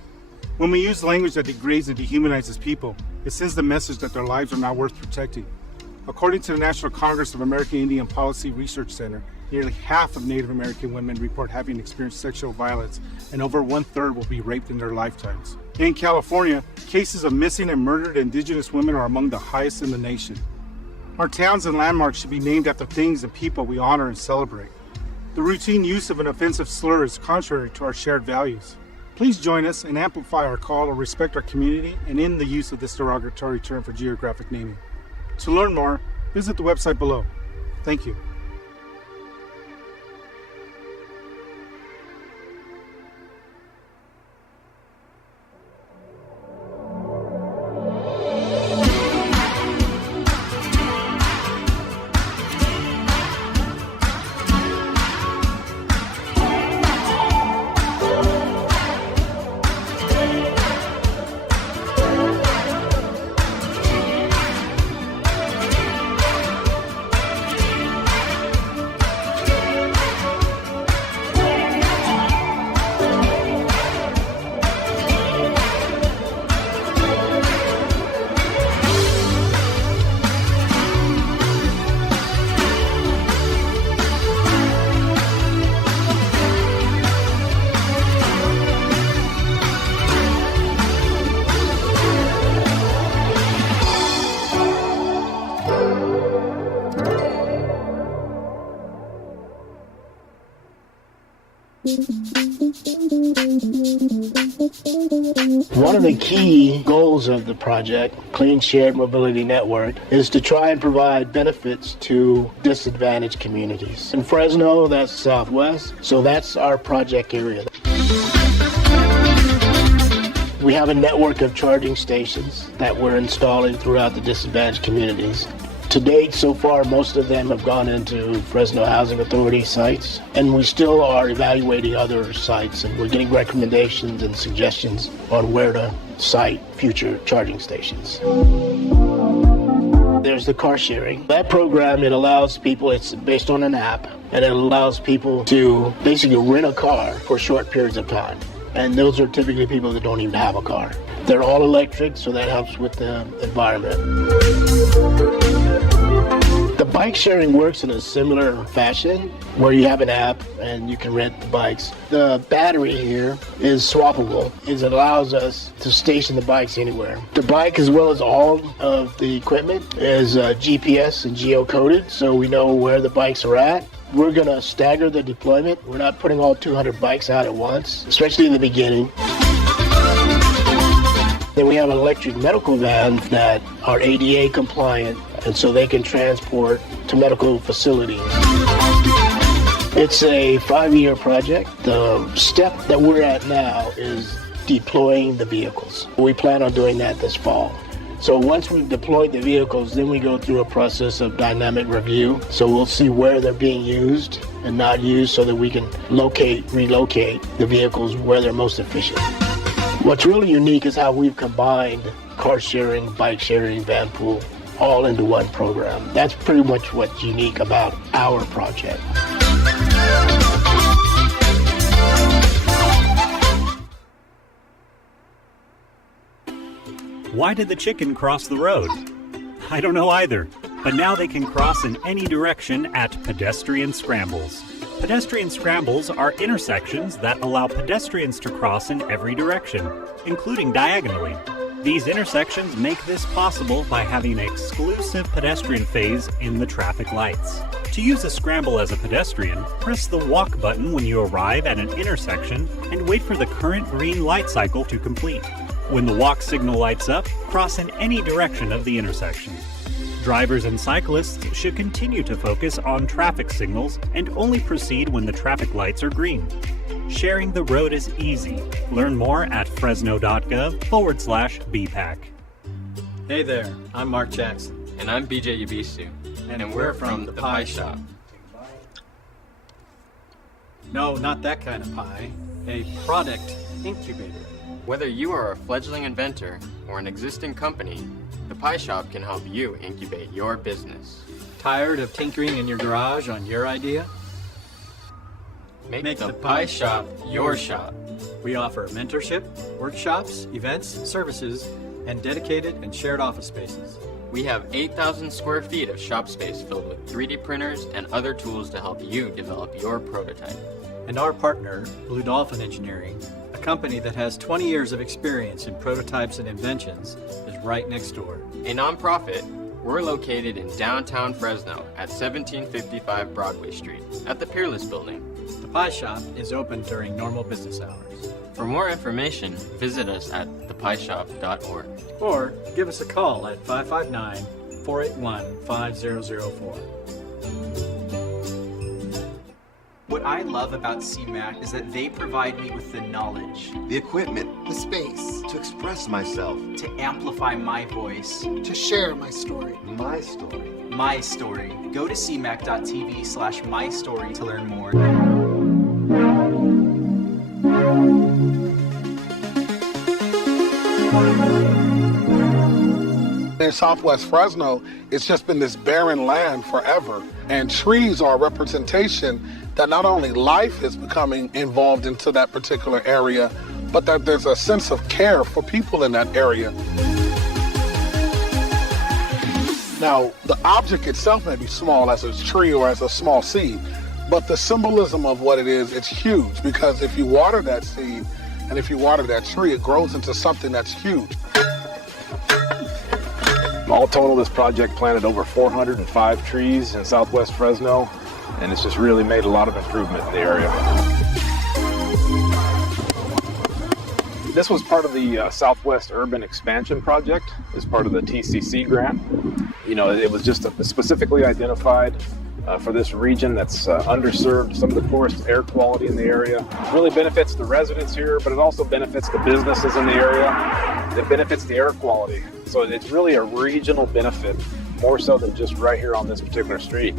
When we use language that degrades and dehumanizes people, it sends the message that their lives are not worth protecting. According to the National Congress of American Indian Policy Research Center, nearly half of Native American women report having experienced sexual violence, and over 1/3 will be raped in their lifetimes. In California, cases of missing and murdered Indigenous women are among the highest in the nation. Our towns and landmarks should be named after things and people we honor and celebrate. The routine use of an offensive slur is contrary to our shared values. Please join us and amplify our call to respect our community and end the use of this derogatory term for geographic naming. To learn more, visit the website below. Thank you. One of the key goals of the project, Clean Shared Mobility Network, is to try and provide benefits to disadvantaged communities. In Fresno, that's Southwest, so that's our project area. We have a network of charging stations that we're installing throughout the disadvantaged communities. To date, so far, most of them have gone into Fresno Housing Authority sites, and we still are evaluating other sites, and we're getting recommendations and suggestions on where to site future charging stations. There's the car sharing. That program, it allows people, it's based on an app, and it allows people to basically rent a car for short periods of time. And those are typically people that don't even have a car. They're all electric, so that helps with the environment. The bike sharing works in a similar fashion where you have an app and you can rent the bikes. The battery here is swappable. It allows us to station the bikes anywhere. The bike, as well as all of the equipment, is GPS and geocoded, so we know where the bikes are at. We're going to stagger the deployment. We're not putting all 200 bikes out at once, especially in the beginning. Then we have electric medical vans that are ADA compliant, and so they can transport to medical facilities. It's a 5-year project. The step that we're at now is deploying the vehicles. We plan on doing that this fall. So once we've deployed the vehicles, then we go through a process of dynamic review. So we'll see where they're being used and not used so that we can relocate the vehicles where they're most efficient. What's really unique is how we've combined car sharing, bike sharing, van pool, all into one program. That's pretty much what's unique about our project. Why did the chicken cross the road? I don't know either, but now they can cross in any direction at pedestrian scrambles. Pedestrian scrambles are intersections that allow pedestrians to cross in every direction, including diagonally. These intersections make this possible by having an exclusive pedestrian phase in the traffic lights. To use a scramble as a pedestrian, press the walk button when you arrive at an intersection and wait for the current green light cycle to complete. When the walk signal lights up, cross in any direction of the intersection. Drivers and cyclists should continue to focus on traffic signals and only proceed when the traffic lights are green. Sharing the road is easy. Learn more at fresno.gov/BPAC. Hey there, I'm Mark Jackson. And I'm BJ Ubisu. And we're from the Pie Shop. No, not that kind of pie. A product incubator. Whether you are a fledgling inventor or an existing company, the Pie Shop can help you incubate your business. Tired of tinkering in your garage on your idea? Make the Pie Shop your shop. We offer mentorship, workshops, events, services, and dedicated and shared office spaces. We have 8,000 square feet of shop space filled with 3D printers and other tools to help you develop your prototype. And our partner, Blue Dolphin Engineering, a company that has 20 years of experience in prototypes and inventions, is right next door. A nonprofit, we're located in downtown Fresno at 1755 Broadway Street at the Peerless Building. The Pie Shop is open during normal business hours. For more information, visit us at thepieshop.org. Or give us a call at 559-481-5004. What I love about CMAC is that they provide me with the knowledge, the equipment, the space to express myself, to amplify my voice, to share my story. My story. My story. Go to cmac.tv/mystory to learn more. In Southwest Fresno, it's just been this barren land forever. And trees are a representation that not only life is becoming involved into that particular area, but that there's a sense of care for people in that area. Now, the object itself may be small as a tree or as a small seed, but the symbolism of what it is, it's huge, because if you water that seed and if you water that tree, it grows into something that's huge. All total, this project planted over 405 trees in Southwest Fresno, and it's just really made a lot of improvement in the area. This was part of the Southwest Urban Expansion Project as part of the TCC grant. You know, it was just specifically identified for this region that's underserved, some of the poorest air quality in the area. It really benefits the residents here, but it also benefits the businesses in the area. It benefits the air quality. So it's really a regional benefit, more so than just right here on this particular street.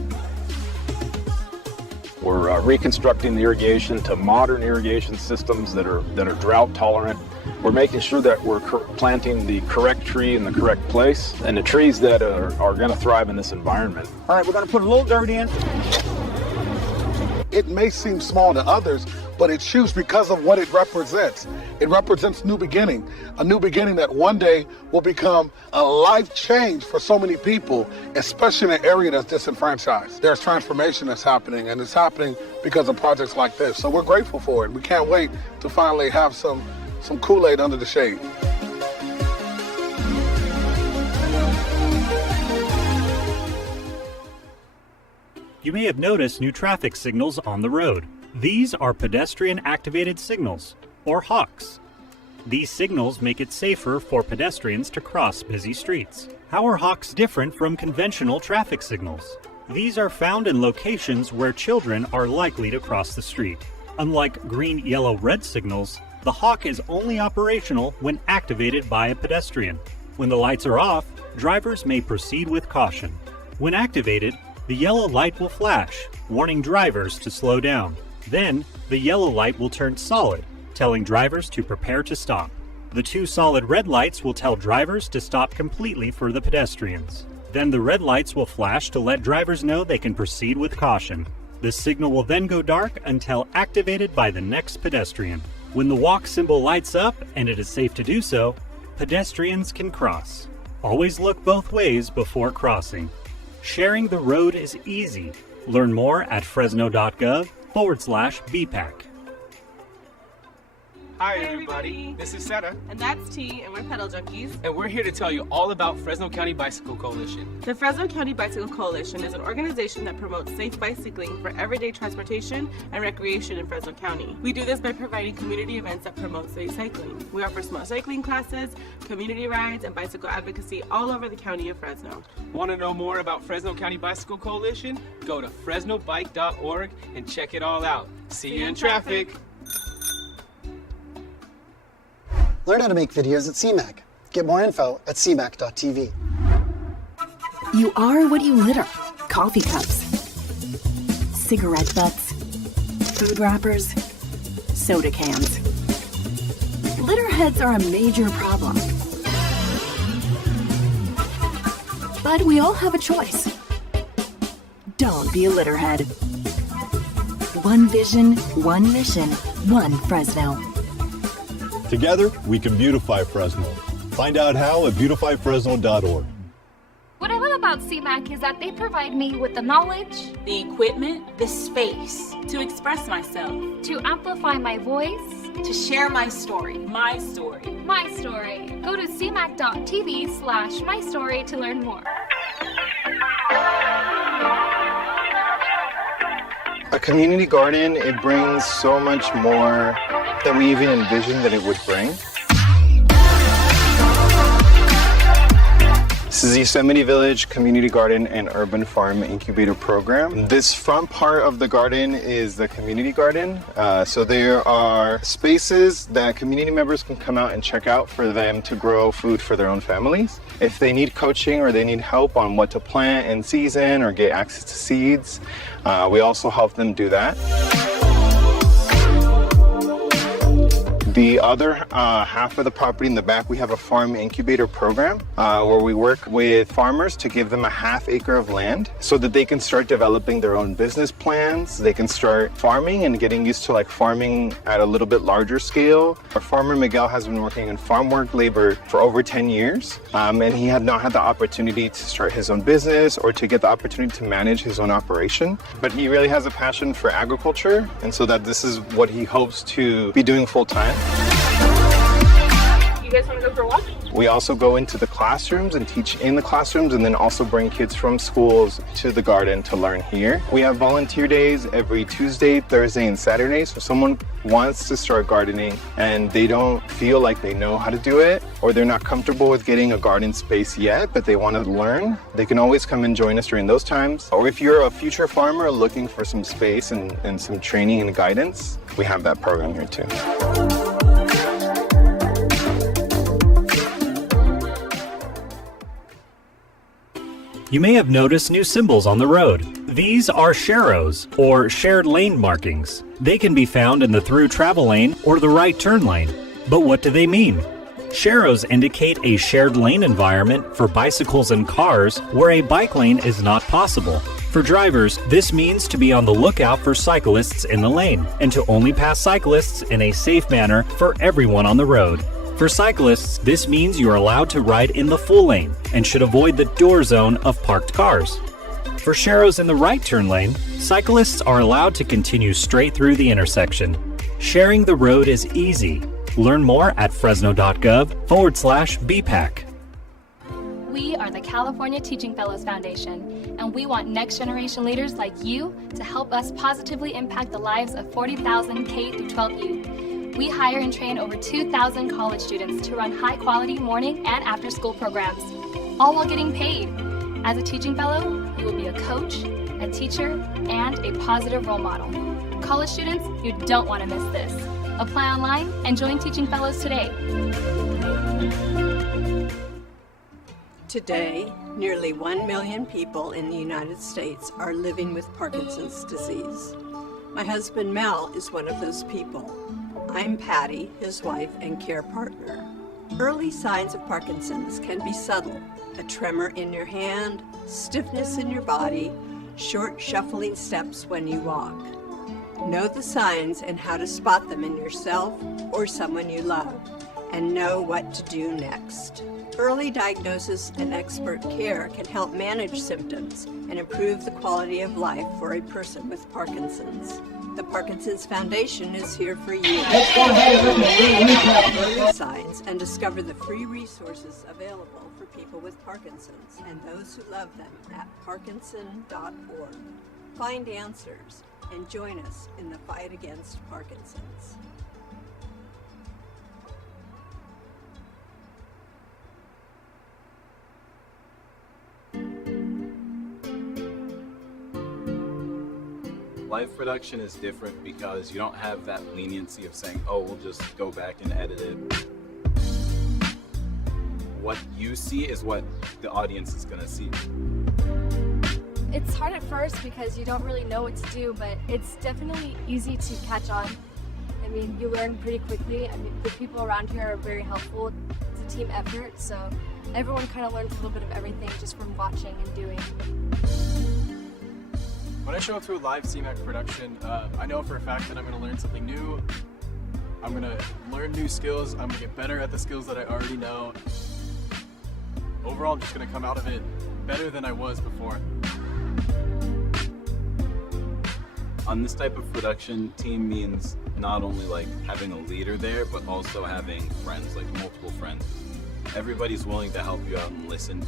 We're reconstructing the irrigation to modern irrigation systems that are drought tolerant. We're making sure that we're planting the correct tree in the correct place and the trees that are going to thrive in this environment. All right, we're going to put a little dirt in. It may seem small to others, but it's huge because of what it represents. It represents new beginning, a new beginning that one day will become a life change for so many people, especially in an area that's disenfranchised. There's transformation that's happening, and it's happening because of projects like this. So we're grateful for it. We can't wait to finally have some Kool-Aid under the shade. You may have noticed new traffic signals on the road. These are pedestrian activated signals, or HAWKs. These signals make it safer for pedestrians to cross busy streets. How are HAWKs different from conventional traffic signals? These are found in locations where children are likely to cross the street. Unlike green, yellow, red signals, the HAWK is only operational when activated by a pedestrian. When the lights are off, drivers may proceed with caution. When activated, the yellow light will flash, warning drivers to slow down. Then, the yellow light will turn solid, telling drivers to prepare to stop. The two solid red lights will tell drivers to stop completely for the pedestrians. Then the red lights will flash to let drivers know they can proceed with caution. The signal will then go dark until activated by the next pedestrian. When the walk symbol lights up and it is safe to do so, pedestrians can cross. Always look both ways before crossing. Sharing the road is easy. Learn more at fresno.gov/BPAC. Hi everybody, this is Sarah. And that's T, and we're Pedal Junkies. And we're here to tell you all about Fresno County Bicycle Coalition. The Fresno County Bicycle Coalition is an organization that promotes safe bicycling for everyday transportation and recreation in Fresno County. We do this by providing community events that promote safe cycling. We offer smart cycling classes, community rides, and bicycle advocacy all over the county of Fresno. Want to know more about Fresno County Bicycle Coalition? Go to fresnobike.org and check it all out. See you in traffic. Learn how to make videos at CMAC. Get more info at cmac.tv. You are what you litter. Coffee cups, cigarette butts, food wrappers, soda cans. Litterheads are a major problem. But we all have a choice. Don't be a litterhead. One vision, one mission, one Fresno. Together, we can beautify Fresno. Find out how at beautifyfresno.org. What I love about CMAC is that they provide me with the knowledge, the equipment, the space to express myself, to amplify my voice, to share my story. My story. My story. Go to cmac.tv/mystory to learn more. A community garden, it brings so much more than we even envisioned that it would bring. This is the Yosemite Village Community Garden and Urban Farm Incubator Program. This front part of the garden is the community garden. So there are spaces that community members can come out and check out for them to grow food for their own families. If they need coaching or they need help on what to plant in season or get access to seeds, we also help them do that. The other half of the property in the back, we have a farm incubator program where we work with farmers to give them a ½ acre of land so that they can start developing their own business plans. They can start farming and getting used to like farming at a little bit larger scale. Our farmer Miguel has been working in farm work labor for over 10 years and he had not had the opportunity to start his own business or to get the opportunity to manage his own operation. But he really has a passion for agriculture, and so that this is what he hopes to be doing full time. You guys want to go for a walk? We also go into the classrooms and teach in the classrooms, and then also bring kids from schools to the garden to learn here. We have volunteer days every Tuesday, Thursday, and Saturday. So if someone wants to start gardening and they don't feel like they know how to do it, or they're not comfortable with getting a garden space yet, but they want to learn, they can always come and join us during those times. Or if you're a future farmer looking for some space and some training and guidance, we have that program here too. You may have noticed new symbols on the road. These are sharrows, or shared lane markings. They can be found in the through travel lane or the right turn lane. But what do they mean? Sharrows indicate a shared lane environment for bicycles and cars where a bike lane is not possible. For drivers, this means to be on the lookout for cyclists in the lane and to only pass cyclists in a safe manner for everyone on the road. For cyclists, this means you are allowed to ride in the full lane and should avoid the door zone of parked cars. For sharrows in the right turn lane, cyclists are allowed to continue straight through the intersection. Sharing the road is easy. Learn more at fresno.gov/BPAC. We are the California Teaching Fellows Foundation, and we want next generation leaders like you to help us positively impact the lives of 40,000 K-12 youth. We hire and train over 2,000 college students to run high-quality morning and after-school programs, all while getting paid. As a teaching fellow, you will be a coach, a teacher, and a positive role model. College students, you don't want to miss this. Apply online and join Teaching Fellows today. Today, nearly 1 million people in the United States are living with Parkinson's disease. My husband Mel is one of those people. I'm Patty, his wife and care partner. Early signs of Parkinson's can be subtle: a tremor in your hand, stiffness in your body, short shuffling steps when you walk. Know the signs and how to spot them in yourself or someone you love, and know what to do next. Early diagnosis and expert care can help manage symptoms and improve the quality of life for a person with Parkinson's. The Parkinson's Foundation is here for you. Let's go ahead and look at early signs and discover the free resources available for people with Parkinson's and those who love them at parkinson.org. Find answers and join us in the fight against Parkinson's. Live production is different because you don't have that leniency of saying, oh, we'll just go back and edit it. What you see is what the audience is going to see. It's hard at first because you don't really know what to do, but it's definitely easy to catch on. I mean, you learn pretty quickly. I mean, the people around here are very helpful. It's a team effort, so everyone kind of learns a little bit of everything just from watching and doing. When I show up to a live CMAC production, I know for a fact that I'm going to learn something new. I'm going to learn new skills. I'm going to get better at the skills that I already know. Overall, I'm just going to come out of it better than I was before. On this type of production, team means not only like having a leader there, but also having friends, like multiple friends. Everybody's willing to help you out and listen.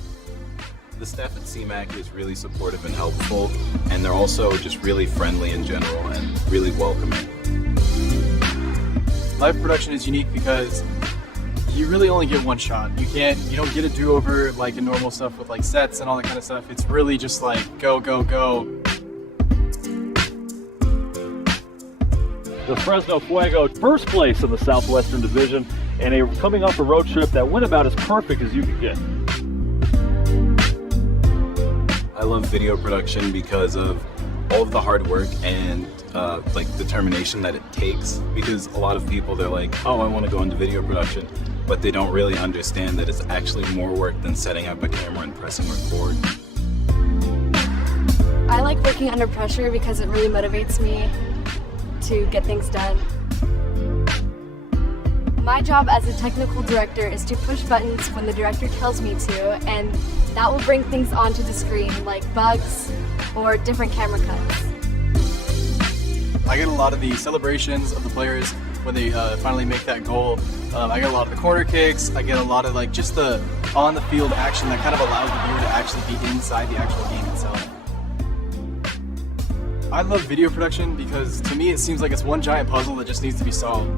The staff at CMAC is really supportive and helpful, and they're also just really friendly in general and really welcoming. Live production is unique because you really only get one shot. You don't get a do-over like in normal stuff with like sets and all that kind of stuff. It's really just like go, go, go. The Fresno Fuego, first place in the Southwestern Division, and they were coming off a road trip that went about as perfect as you could get. I love video production because of all of the hard work and like determination that it takes, because a lot of people, they're like, oh, I want to go into video production, but they don't really understand that it's actually more work than setting up a camera and pressing record. I like working under pressure because it really motivates me to get things done. My job as a technical director is to push buttons when the director tells me to, and that will bring things onto the screen, like bugs or different camera cuts. I get a lot of the celebrations of the players when they finally make that goal. I get a lot of the corner kicks. I get a lot of like just the on-the-field action that kind of allows the viewer to actually be inside the actual game itself. I love video production because to me it seems like it's one giant puzzle that just needs to be solved.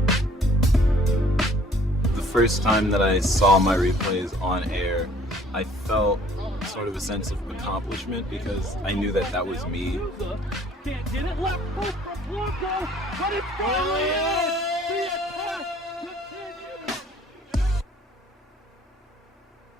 The first time that I saw my replays on air, I felt sort of a sense of accomplishment because I knew that that was me. Can't get it left foot from Blanco, but it's finally in!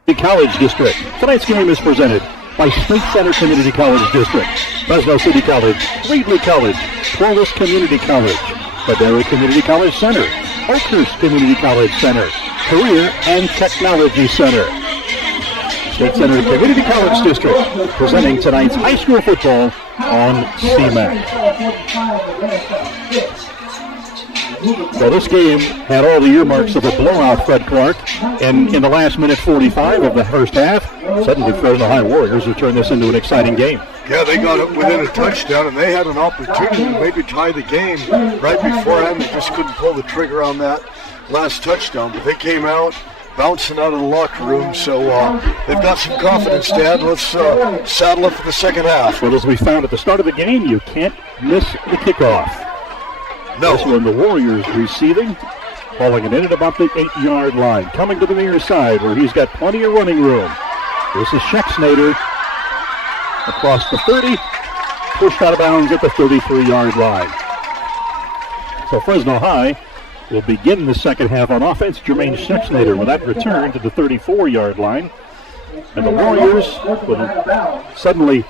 The College District. Tonight's game is presented by State Center Community College District, Fresno City College, Wheatley College, Clovis Community College, Padera Community College Center, Oakhurst Community College Center, Career and Technology Center. State Center Community College District, presenting tonight's high school football on CMAC. Well, this game had all the earmarks of a blowout, Fred Clark, and in the last minute 45 of the first half, suddenly Fresno High Warriors have turned this into an exciting game. Yeah, they got it within a touchdown, and they had an opportunity to maybe tie the game right beforehand. They just couldn't pull the trigger on that last touchdown, but they came out bouncing out of the locker room, so they've got some confidence, Dad. Let's saddle up for the second half. Well, as we found at the start of the game, you can't miss the kickoff. No. This one, the Warriors receiving, hauling it in at about the 8-yard line. Coming to the near side where he's got plenty of running room. This is Schexnader across the 30, pushed out of bounds at the 33-yard line. So Fresno High will begin the second half on offense. Jermaine Schexnader with that return to the 34-yard line. And the Warriors with a suddenly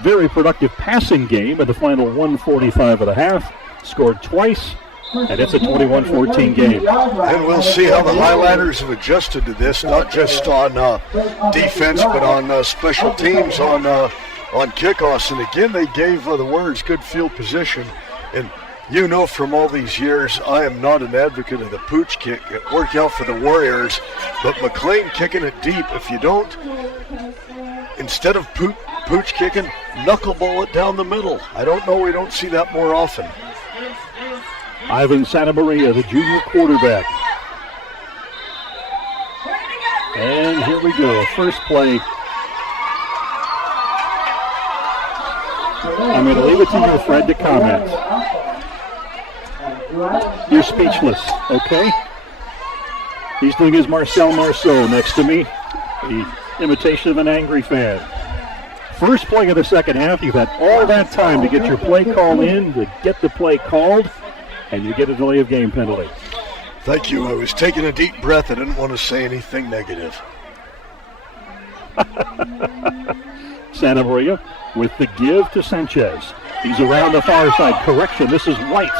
very productive passing game in the final 1:45 of the half. Scored twice, and it's a 21-14 game. And we'll see how the Highlanders have adjusted to this, not just on defense, but on special teams, on kickoffs. And again, they gave the Warriors good field position. And you know from all these years, I am not an advocate of the pooch kick. It worked out for the Warriors, but McLean kicking it deep. If you don't, instead of pooch kicking, knuckleball it down the middle. I don't know, we don't see that more often. Ivan Santamaria, the junior quarterback. And here we go, first play. I'm going to leave it to you, Fred, to comment. You're speechless, okay? He's doing his Marcel Marceau next to me, the imitation of an angry fan. First play of the second half, you've had all that time to get your play call in, to get the play called, and you get a delay of game penalty. Thank you. I was taking a deep breath. I didn't want to say anything negative. Santamaria with the give to Sanchez. He's around the far side. Correction, this is White.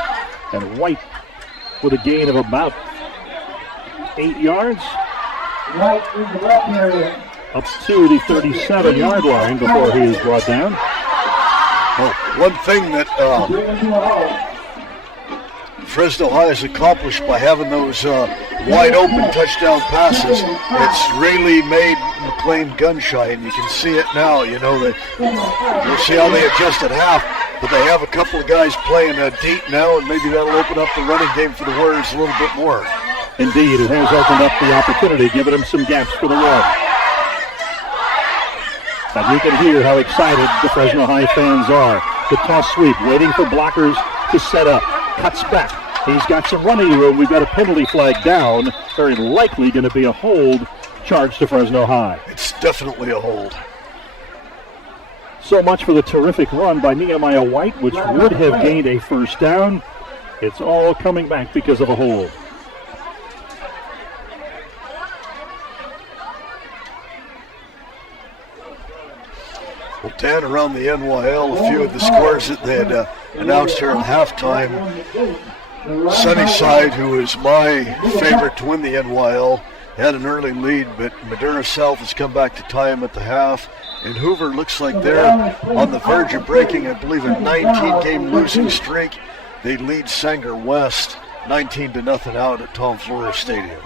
And White with a gain of about 8 yards. White in the left area. Up to the 37-yard line before he is brought down. Well, one thing that Fresno High has accomplished by having those wide open touchdown passes, it's really made McLean gun shy, and you can see it now. You know, you'll see how they adjust at half, but they have a couple of guys playing deep now, and maybe that'll open up the running game for the Warriors a little bit more. Indeed, it has opened up the opportunity, giving them some gaps for the run. And you can hear how excited the Fresno High fans are. The toss sweep, waiting for blockers to set up. Cuts back. He's got some running room. We've got a penalty flag down. Very likely going to be a hold charged to Fresno High. It's definitely a hold. So much for the terrific run by Nehemiah White, which would have gained a first down. It's all coming back because of a hold. Well, Dan, around the NYL, a few of the scores that they had announced here at halftime. Sunnyside, who is my favorite to win the NYL, had an early lead, but Madera South has come back to tie him at the half. And Hoover looks like they're on the verge of breaking, I believe, a 19-game losing streak. They lead Sanger West 19-0 out at Tom Flores Stadium.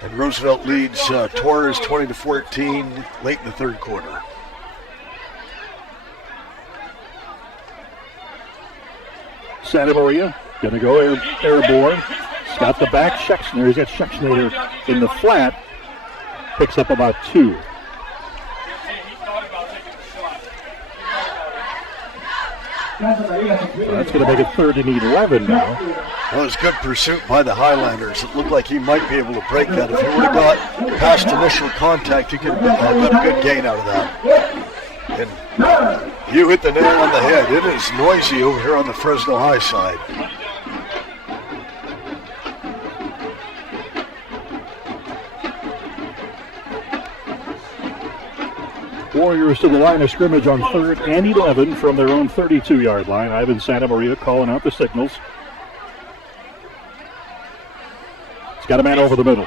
And Roosevelt leads Torres 20-14 late in the third quarter. Santamaria going to go airborne. He's got the back. Schexnader. He's got Schexnader in the flat. Picks up about 2. That's going to make it 3rd and 11 now. That was good pursuit by the Highlanders. It looked like he might be able to break that. If he would have got past initial contact, he could have got a good gain out of that. And you hit the nail on the head. It is noisy over here on the Fresno High side. Warriors to the line of scrimmage on 3rd and 11 from their own 32-yard line. Ivan Santamaria calling out the signals. He's got a man over the middle.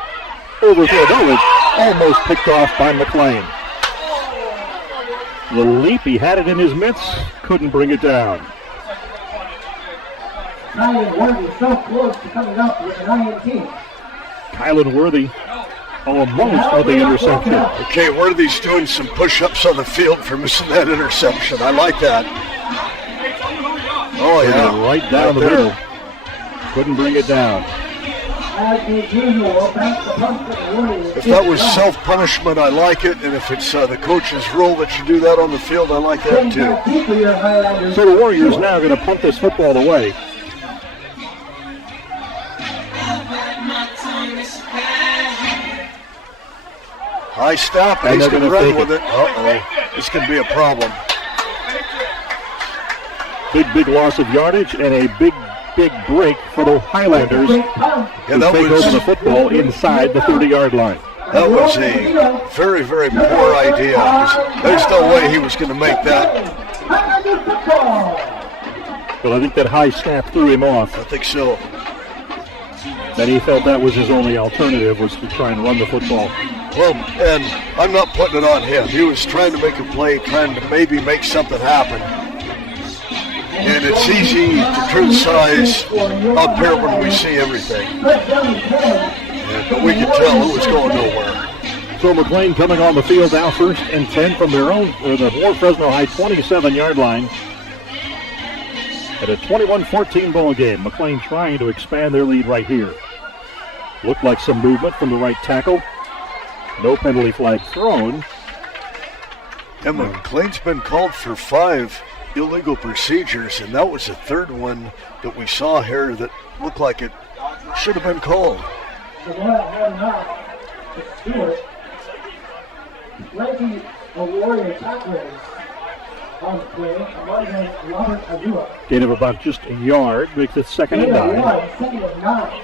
Overthrow. No, Almost picked off by McLean. The leap, he had it in his mitts, couldn't bring it down. Kylan Worthy so close to coming up with an INT. Kylan Worthy almost with the interception. Okay, Worthy's doing some push-ups on the field for missing that interception. I like that. Oh, yeah. Right down the middle. Couldn't bring it down. If that was self-punishment, I like it. And if it's the coach's rule that you do that on the field, I like that too. So the Warriors now are going to punt this football away. High snap, and he's going to run with it. Uh-oh, this could be a problem. Big loss of yardage and a big break for the Highlanders. Yeah, who take over the football inside the 30-yard line. That was a very, very poor idea. There's no way he was going to make that. But I think that high snap threw him off. I think so. And he felt that was his only alternative, was to try and run the football. Well, and I'm not putting it on him. He was trying to make a play, trying to maybe make something happen. And it's easy to criticize up here when we see everything. But we could tell it was going nowhere. So McLean coming on the field now, 1st and 10 from their own, the Fresno High 27-yard line. At a 21-14 ball game. McLean trying to expand their lead right here. Looked like some movement from the right tackle. No penalty flag thrown. And McLean's been called for 5 illegal procedures, and that was the 3rd one that we saw here that looked like it should have been called. Gain of about just a yard, makes it 2nd and 9.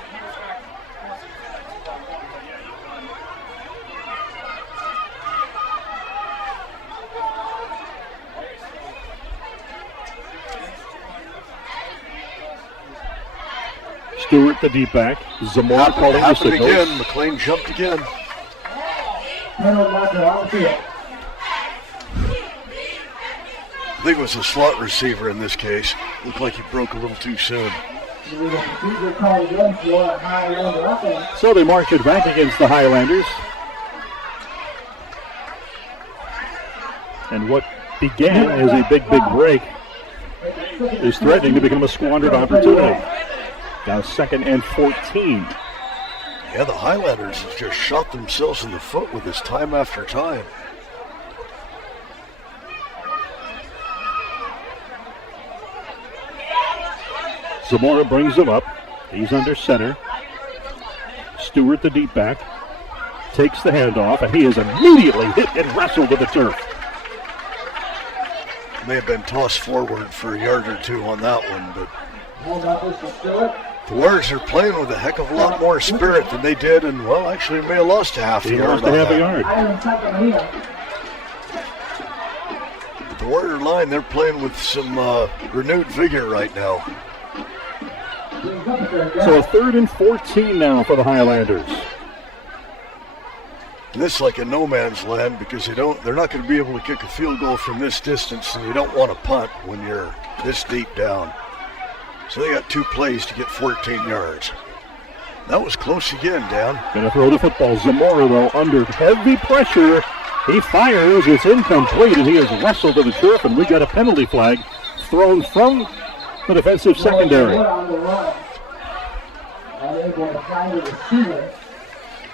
Stewart, the deep back. Zamora calling the signals. Again. McLean jumped again. I think it was a slot receiver in this case. Looked like he broke a little too soon. So they march it back against the Highlanders. And what began as a big break is threatening to become a squandered opportunity. Now 2nd and 14. Yeah, the Highlanders have just shot themselves in the foot with this time after time. Zamora brings him up. He's under center. Stewart, the deep back, takes the handoff, and he is immediately hit and wrestled to the turf. May have been tossed forward for a yard or two on that one, but the Warriors are playing with a heck of a lot more spirit than they did, and well, actually may have lost a half a yard. But the Warrior line, they're playing with some renewed vigor right now. So a 3rd and 14 now for the Highlanders. And this is like a no man's land because they're not going to be able to kick a field goal from this distance, and you don't want to punt when you're this deep down. So they got 2 plays to get 14 yards. That was close again, Dan. Going to throw the football. Zamora, though, under heavy pressure. He fires. It's incomplete, and he is wrestled to the turf, and we got a penalty flag thrown from the defensive secondary.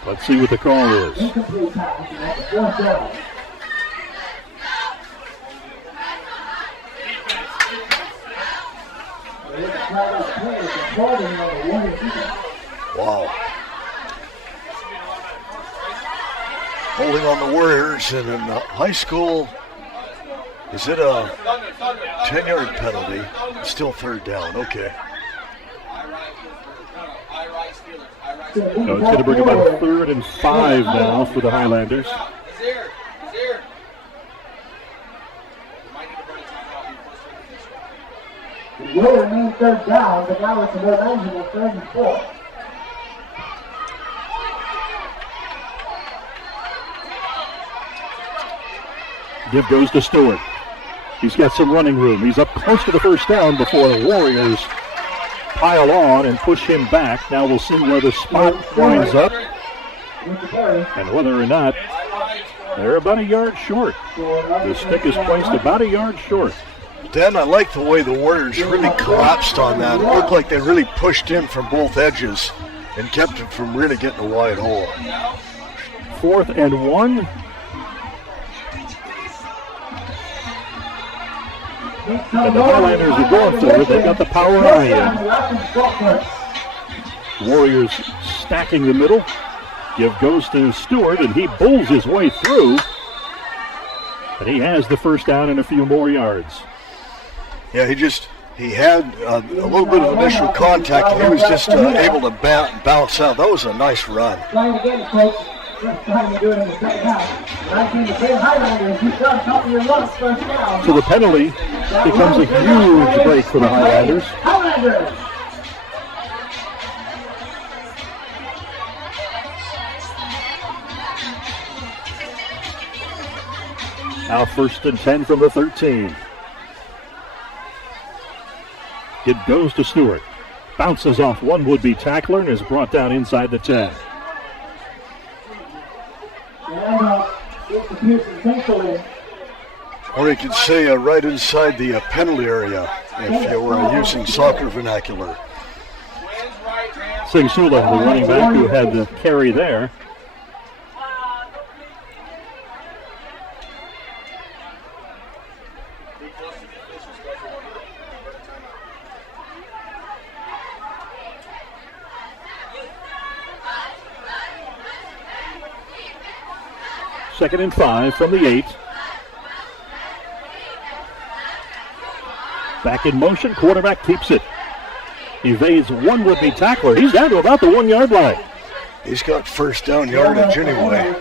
Let's see what the call is. Wow. Holding on the Warriors, and in high school, is it a 10-yard penalty? Still 3rd down, okay. So it's going to bring about a 3rd and 5 now for the Highlanders. It will remain 3rd down, but now it's a more manageable 3rd and 4. Give goes to Stewart. He's got some running room. He's up close to the first down before the Warriors pile on and push him back. Now we'll see where the spot winds up and whether or not they're about a yard short. The stick is placed about a yard short. Dan, I like the way the Warriors really collapsed on that. It looked like they really pushed in from both edges and kept him from really getting a wide hole. 4th and 1. And the Highlanders are going for it. They've got the power eye in. Warriors stacking the middle. Give goes to Stewart, and he bowls his way through. And he has the first down and a few more yards. Yeah, he had a little bit of initial contact, and he was just able to bounce out. That was a nice run. Trying to get it, folks. First time you do it in the second half. 19 to 10 Highlanders. You start helping your runs first down. So the penalty becomes a huge break for the Highlanders. Highlanders. Now 1st and 10 from the 13. It goes to Stewart. Bounces off one would-be tackler and is brought down inside the 10. Or you could say right inside the penalty area if you were using soccer vernacular. Sing Sula, the running back who had the carry there. Second and 5 from the 8. Back in motion, quarterback keeps it. Evades one would-be tackler. He's down to about the 1 yard line. He's got first down yardage anyway.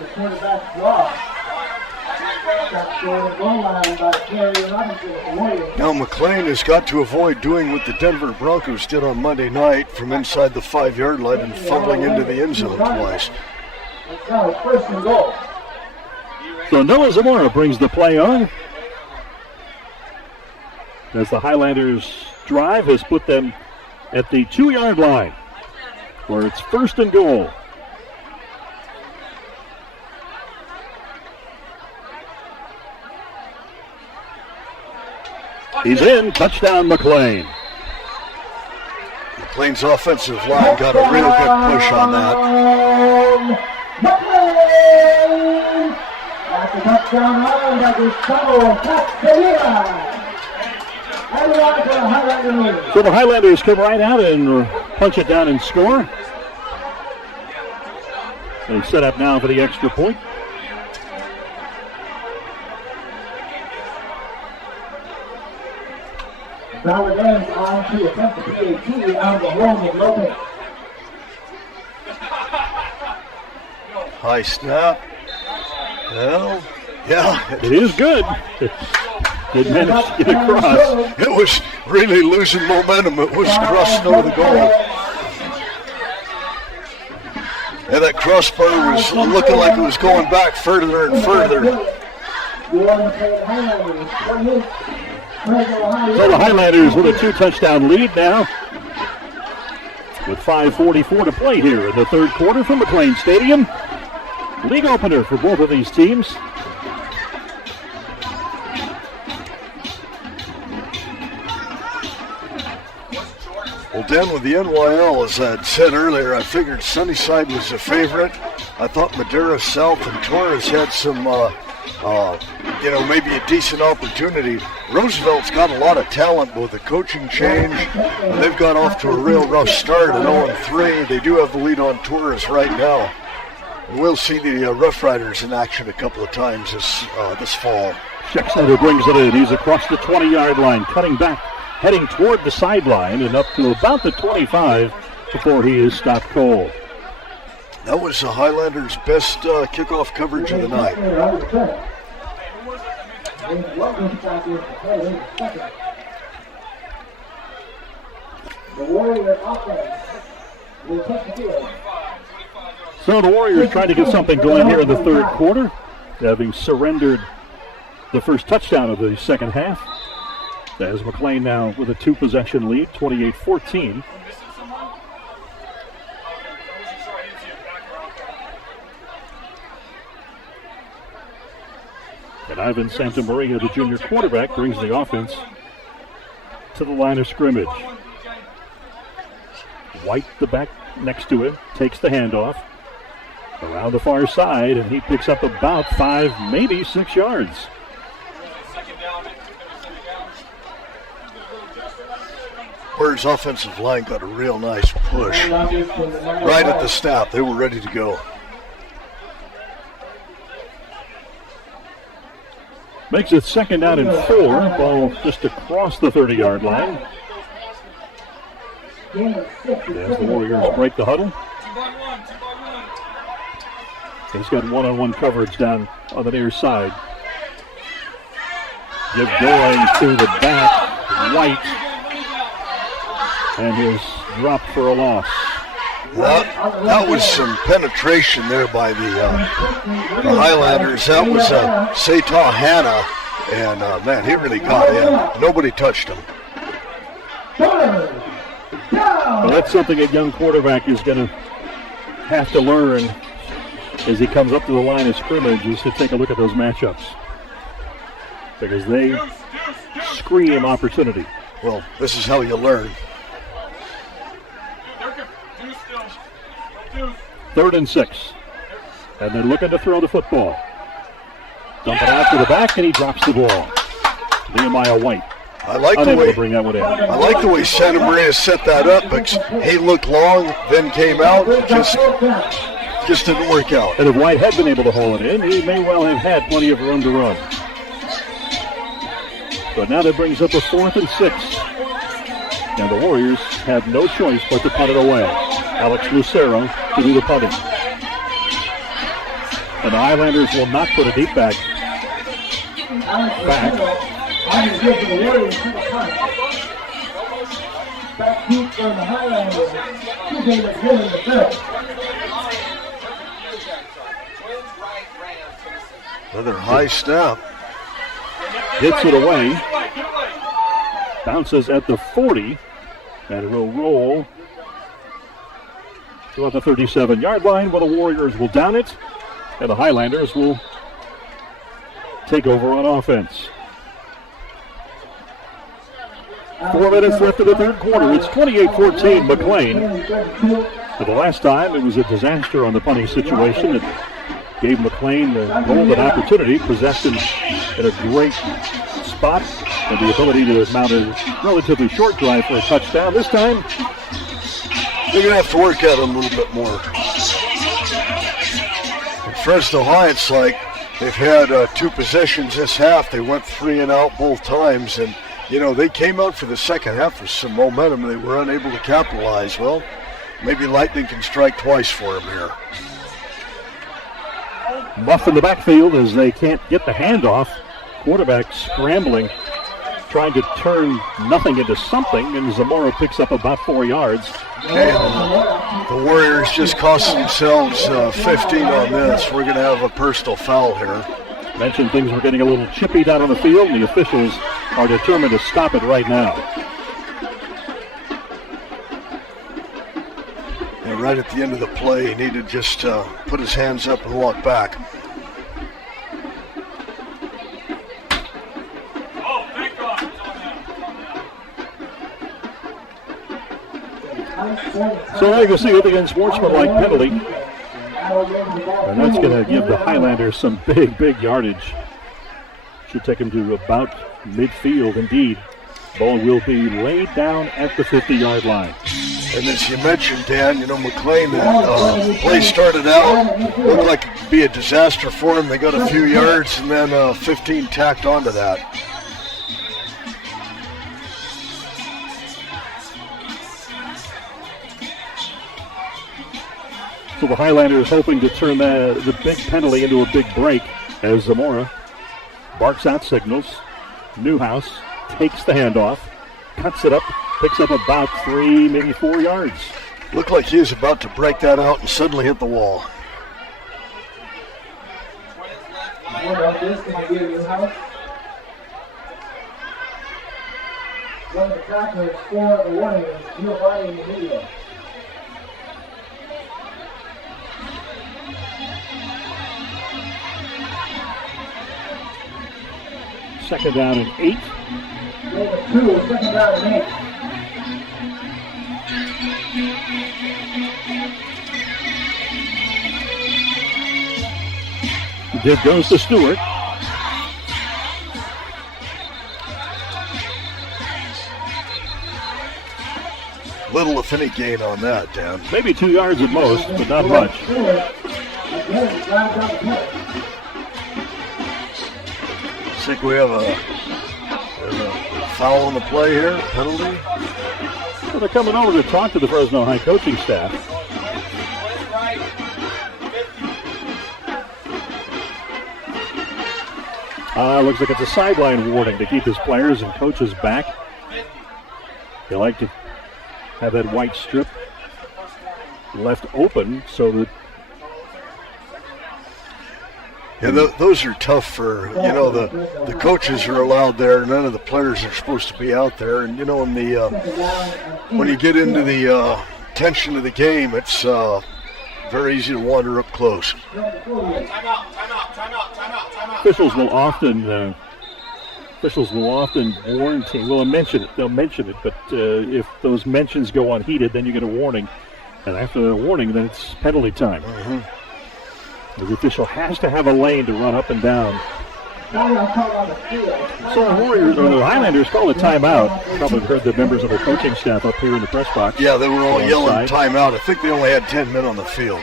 Now McLean has got to avoid doing what the Denver Broncos did on Monday night from inside the 5 yard line and fumbling into the end zone twice. Now it's 1st and goal. So Noah Zamora brings the play on. As the Highlanders' drive has put them at the 2 yard line, where it's 1st and goal. He's in. Touchdown, McLean. McLean's offensive line got a real good push on that. McLean! That's a touchdown run by Gustavo Castellera. So the Highlanders come right out and punch it down and score. They set up now for the extra point. Valladolid on to attempt the PAT out of the home of Lopez. High snap. Well, yeah. It is good. It managed to get across. It was really losing momentum. It was crossing over the goal. And that crossbar was looking like it was going back further and further. So the Highlanders with a 2-touchdown lead now, with 5:44 to play here in the third quarter from McLean Stadium. League opener for both of these teams. Well, Dan, with the NYL, as I had said earlier, I figured Sunnyside was a favorite. I thought Madera South and Torres had some, maybe a decent opportunity. Roosevelt's got a lot of talent with the coaching change. They've got off to a real rough start at 0-3. They do have the lead on Torres right now. And we'll see the Rough Riders in action a couple of times this fall. Schecksetter brings it in. He's across the 20-yard line, cutting back, heading toward the sideline and up to about the 25 before he is stopped cold. That was the Highlanders' best kickoff coverage of the night. The Warrior offense will take the field. So the Warriors trying to get something going here in the third quarter, having surrendered the first touchdown of the second half. As McLean now with a 2-possession lead, 28-14. And Ivan Santamaria, the junior quarterback, brings the offense to the line of scrimmage. White, the back next to him, takes the handoff around the far side, and he picks up about 5, maybe 6 yards. Warriors' offensive line got a real nice push right at the snap. They were ready to go. Makes it 2nd down and 4. Ball just across the 30-yard line. As the Warriors break the huddle. He's got one-on-one coverage down on the near side. Give going to the back. White. And he's dropped for a loss. That was some penetration there by the Highlanders. That was Satah Hanna, and man, he really got in. Nobody touched him. Well, that's something a young quarterback is going to have to learn as he comes up to the line of scrimmage, is to take a look at those matchups, because they scream opportunity. Well, this is how you learn. 3rd and 6. And they're looking to throw the football. Dump it out to the back, and he drops the ball. Nehemiah White. I like unable the way to bring that one in. I like the way Santa Maria set that up, but he looked long, then came out, just didn't work out. And if White had been able to hold it in, he may well have had plenty of room to run. But now that brings up a 4th and 6. And the Warriors have no choice but to punt it away. Alex Lucero to do the punting. And the Highlanders will not put a deep back. Back deep for the Highlanders. Another high snap. Hits it away. Bounces at the 40. And it will roll to the 37-yard line, where the Warriors will down it. And the Highlanders will take over on offense. 4 minutes left of the third quarter. It's 28-14 McLean. For the last time, it was a disaster on the punting situation that gave McLean the golden opportunity, possessed in a great spot, and the ability to mount a relatively short drive for a touchdown. This time, they're going to have to work at him a little bit more. In Fresno High, it's like they've had 2 possessions this half. They went 3 and out both times, and you know, they came out for the second half with some momentum. They were unable to capitalize. Well, maybe lightning can strike twice for them here. Muff in the backfield as they can't get the handoff. Quarterback scrambling, trying to turn nothing into something, and Zamora picks up about 4 yards. And the Warriors just cost themselves 15 on this. We're going to have a personal foul here. Mentioned things were getting a little chippy down on the field, and the officials are determined to stop it right now. And right at the end of the play, he needed to just put his hands up and walk back. So now you can see it against sportsmanlike penalty. And that's going to give the Highlanders some big yardage. Should take them to about midfield. Indeed, ball will be laid down at the 50-yard line. And as you mentioned, Dan, you know, McLean, play started out, looked like it could be a disaster for them. They got a few yards, and then 15 tacked onto that. So the Highlanders hoping to turn the big penalty into a big break as Zamora barks out signals. Newhouse takes the handoff, cuts it up, picks up about 3, maybe 4 yards. Looked like he was about to break that out and suddenly hit the wall. One of the tacklers for the Warriors, Giovanni Emilio. Second down and 8. Second down and 8. Dig goes to Stewart. Little if any gain on that, Dan. Maybe 2 yards at most, but not much. I think we have a foul on the play here, penalty. Well, they're coming over to talk to the Fresno High coaching staff. Looks like it's a sideline warning to keep his players and coaches back. They like to have that white strip left open so that... Yeah, those are tough for, the coaches are allowed there. None of the players are supposed to be out there. And, when you get into the tension of the game, it's very easy to wander up close. Officials will often warn teams. Well, they'll mention it, but if those mentions go unheeded, then you get a warning. And after the warning, then it's penalty time. Mm-hmm. The official has to have a lane to run up and down. So the Warriors, or the Highlanders, call a timeout. Probably heard the members of the coaching staff up here in the press box. Yeah, they were all yelling timeout. I think they only had 10 men on the field.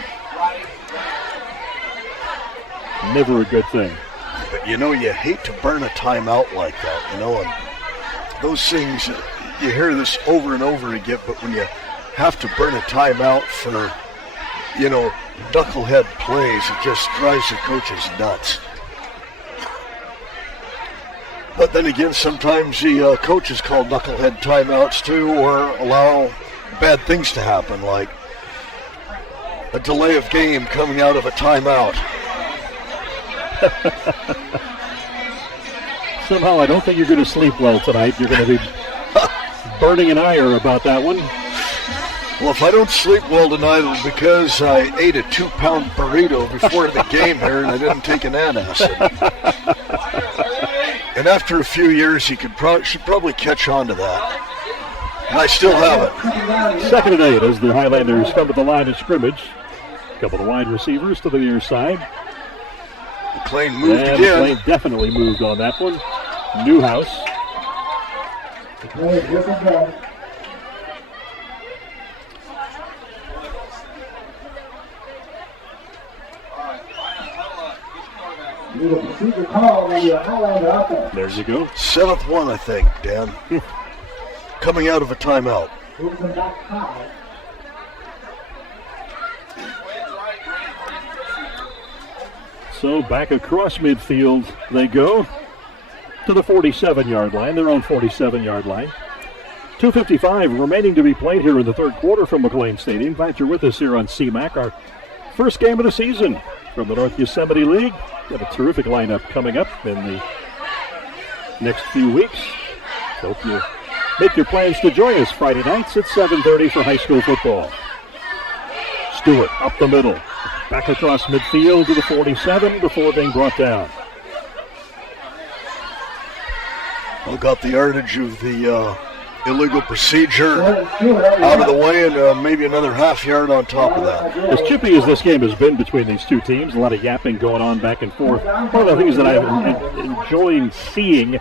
Never a good thing. But you hate to burn a timeout like that, and those things, you hear this over and over again, but when you have to burn a timeout for, knucklehead plays, it just drives the coaches nuts. But then again, sometimes the coaches call knucklehead timeouts too, or allow bad things to happen, like a delay of game coming out of a timeout. Somehow I don't think you're going to sleep well tonight. You're going to be burning an ire about that one. Well, if I don't sleep well tonight, it's because I ate a 2-pound burrito before the game here and I didn't take an antacid. And after a few years, you should probably catch on to that. And I still haven't. Second and 8 as the Highlanders come to the line of scrimmage. A couple of wide receivers to the near side. McLean moved again. McLean definitely moved on that one. Newhouse. There you go. 7th one, I think, Dan. Coming out of a timeout. So back across midfield they go to the 47-yard line, their own 47-yard line. 2:55 remaining to be played here in the third quarter from McLean Stadium. Glad you're with us here on CMAC, our first game of the season from the North Yosemite League. Got a terrific lineup coming up in the next few weeks. Hope you make your plans to join us Friday nights at 7:30 for high school football. Stewart up the middle, back across midfield to the 47 before being brought down. Well, got the yardage of the illegal procedure out of the way, and maybe another half yard on top of that. As chippy as this game has been between these two teams, a lot of yapping going on back and forth. One of the things that I'm enjoying seeing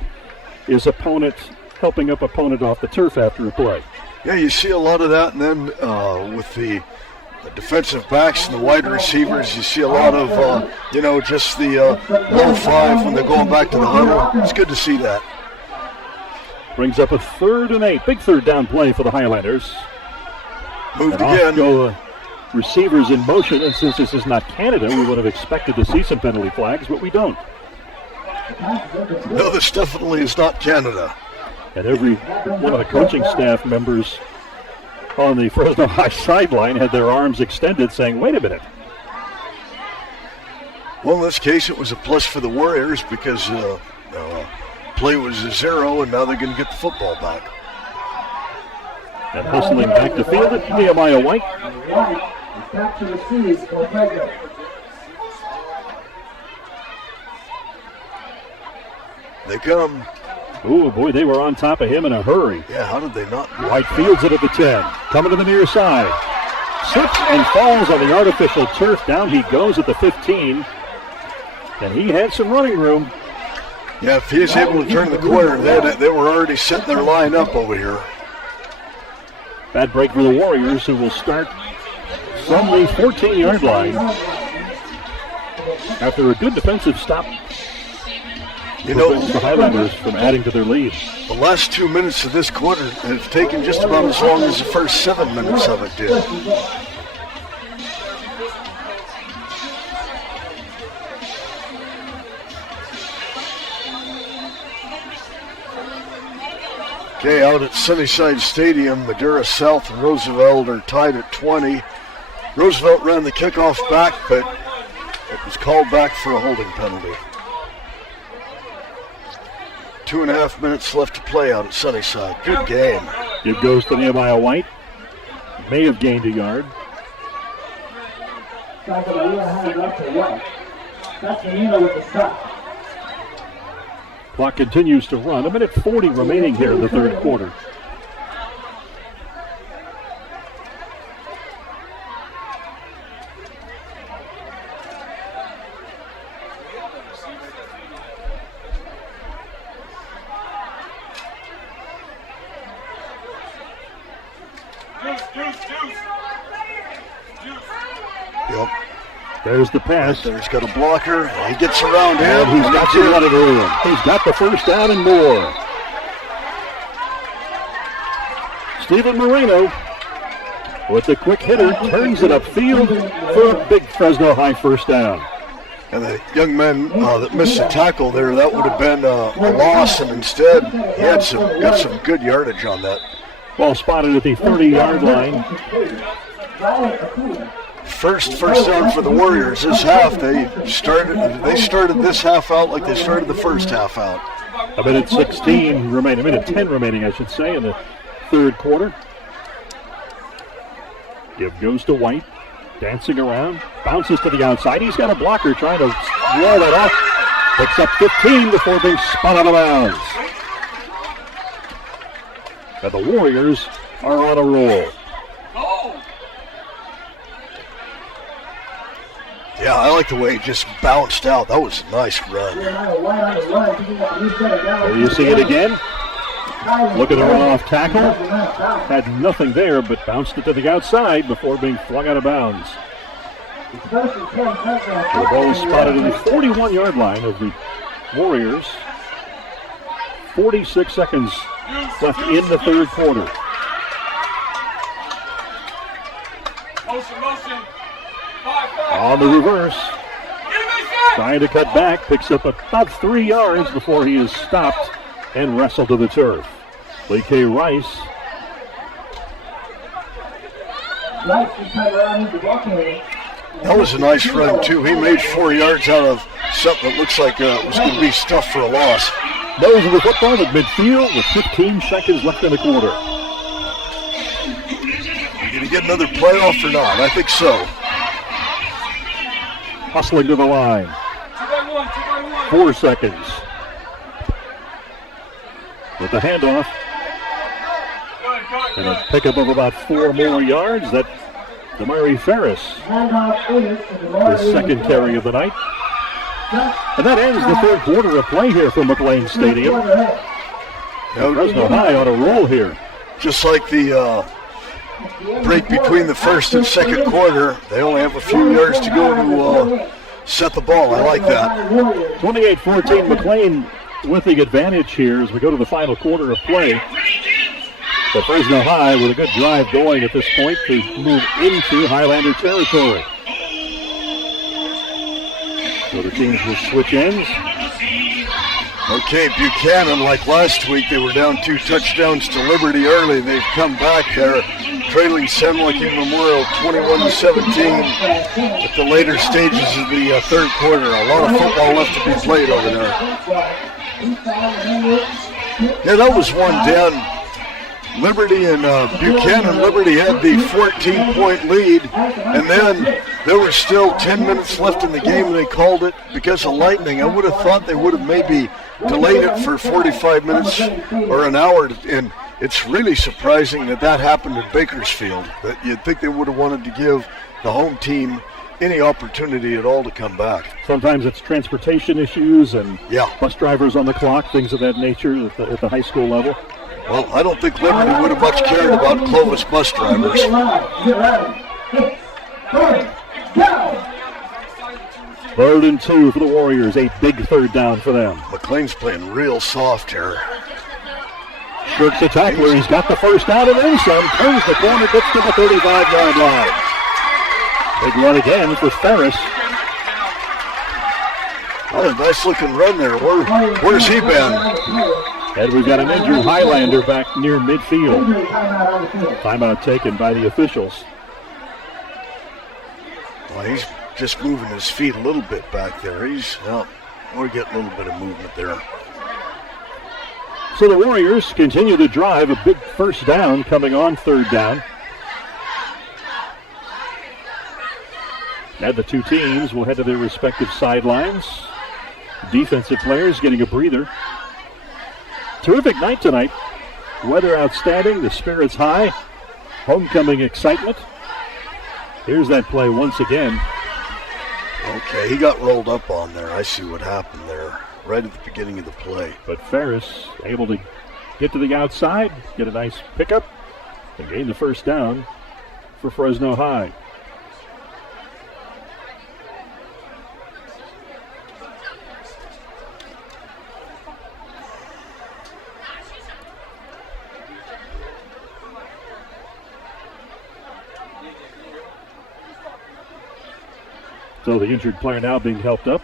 is opponents helping up opponent off the turf after a play. Yeah, you see a lot of that, and then with the defensive backs and the wide receivers, you see a lot of, just the low five when they're going back to the huddle. It's good to see that. Brings up a 3rd and 8. Big third down play for the Highlanders. Moved and again. Off go receivers in motion, and since this is not Canada, we would have expected to see some penalty flags, but we don't. No, this definitely is not Canada. And every one of the coaching staff members on the Fresno High sideline had their arms extended saying, wait a minute. Well, in this case, it was a plus for the Warriors because play was a 0, and now they're going to get the football back. And hustling back to field it, Nehemiah White. Back to receive for Fresno. They come. Oh, boy, they were on top of him in a hurry. Yeah, how did they not? White fields it at the 10. Coming to the near side. Slips and falls on the artificial turf. Down he goes at the 15. And he had some running room. Yeah, if he's able to turn the corner, they were already setting their line up over here. Bad break for the Warriors, who will start from the 14-yard line after a good defensive stop. You know, the Highlanders from adding to their lead. The last 2 minutes of this quarter have taken just about as long as the first 7 minutes of it did. Okay, out at Sunnyside Stadium, Madera South and Roosevelt are tied at 20. Roosevelt ran the kickoff back, but it was called back for a holding penalty. 2.5 minutes left to play out at Sunnyside. Good game. It goes to Nehemiah White. May have gained a yard. That's the with the stop. Clock continues to run. 1:40 remaining here in the third quarter. Yep. There's the pass. There's got a blocker. He gets around him. And he's got some running room. He's got the first down and more. Stephen Moreno with the quick hitter turns it upfield for a big Fresno High first down. And the young man that missed the tackle there, that would have been a loss, and instead he had got some good yardage on that. Ball spotted at the 30-yard line. First down for the Warriors this half. They started this half out like they started the first half out. 10 remaining, I should say, in the third quarter. Give goes to White, dancing around, bounces to the outside. He's got a blocker trying to wall that off. Picks up 15 before being spun out of bounds. And the Warriors are on a roll. Yeah, I like the way he just bounced out. That was a nice run. There you see it again. Look at the run-off tackle. Had nothing there, but bounced it to the outside before being flung out of bounds. The ball is spotted at the 41-yard line of the Warriors. 46 seconds left in the third quarter. On the reverse, trying to cut back, picks up about 3 yards before he is stopped and wrestled to the turf. Lee K. Rice. That was a nice run, too. He made 4 yards out of something that looks like it was going to be stuff for a loss. Nose of the football at midfield with 15 seconds left in the quarter. Going to get another playoff or not? I think so. Hustling to the line. 4 seconds. With the handoff. And a pickup of about 4 more yards. That Damari Ferris. His second carry of the night. And that ends the third quarter of play here from McLean Stadium. Fresno High on a roll here. Just like the break between the first and second quarter, they only have a few yards to go to set the ball. I like that. 28-14 McLean with the advantage here as we go to the final quarter of play. But Fresno High with a good drive going at this point to move into Highlander territory. So the teams will switch ends. Okay, Buchanan, like last week, they were down 2 touchdowns to Liberty early. They've come back there, trailing San Joaquin Memorial 21-17 at the later stages of the third quarter. A lot of football left to be played over there. Yeah, that was one down Liberty and Buchanan. Liberty had the 14-point lead, and then there was still 10 minutes left in the game, and they called it because of lightning. I would have thought they would have maybe delayed it for 45 minutes or an hour, and it's really surprising that happened at Bakersfield. That you'd think they would have wanted to give the home team any opportunity at all to come back. Sometimes it's transportation issues and bus drivers on the clock, things of that nature at the high school level. Well, I don't think Liberty would have much cared about Clovis bus drivers. Third and 2 for the Warriors, a big third down for them. McLean's playing real soft here. Shirks the tackler, he's got the first down and then some, turns the corner, gets to the 35-yard line. Big run again for Ferris. Oh, nice looking run there. Where's he been? And we've got an injured Highlander back near midfield. Timeout taken by the officials. Well, he's just moving his feet a little bit back there. We're getting a little bit of movement there. So the Warriors continue to drive, a big first down coming on third down. And the two teams will head to their respective sidelines. Defensive players getting a breather. Terrific night tonight. Weather outstanding, the spirits high. Homecoming excitement. Here's that play once again. Okay, he got rolled up on there. I see what happened there, right at the beginning of the play. But Ferris able to get to the outside, get a nice pickup, and gain the first down for Fresno High. So the injured player now being helped up.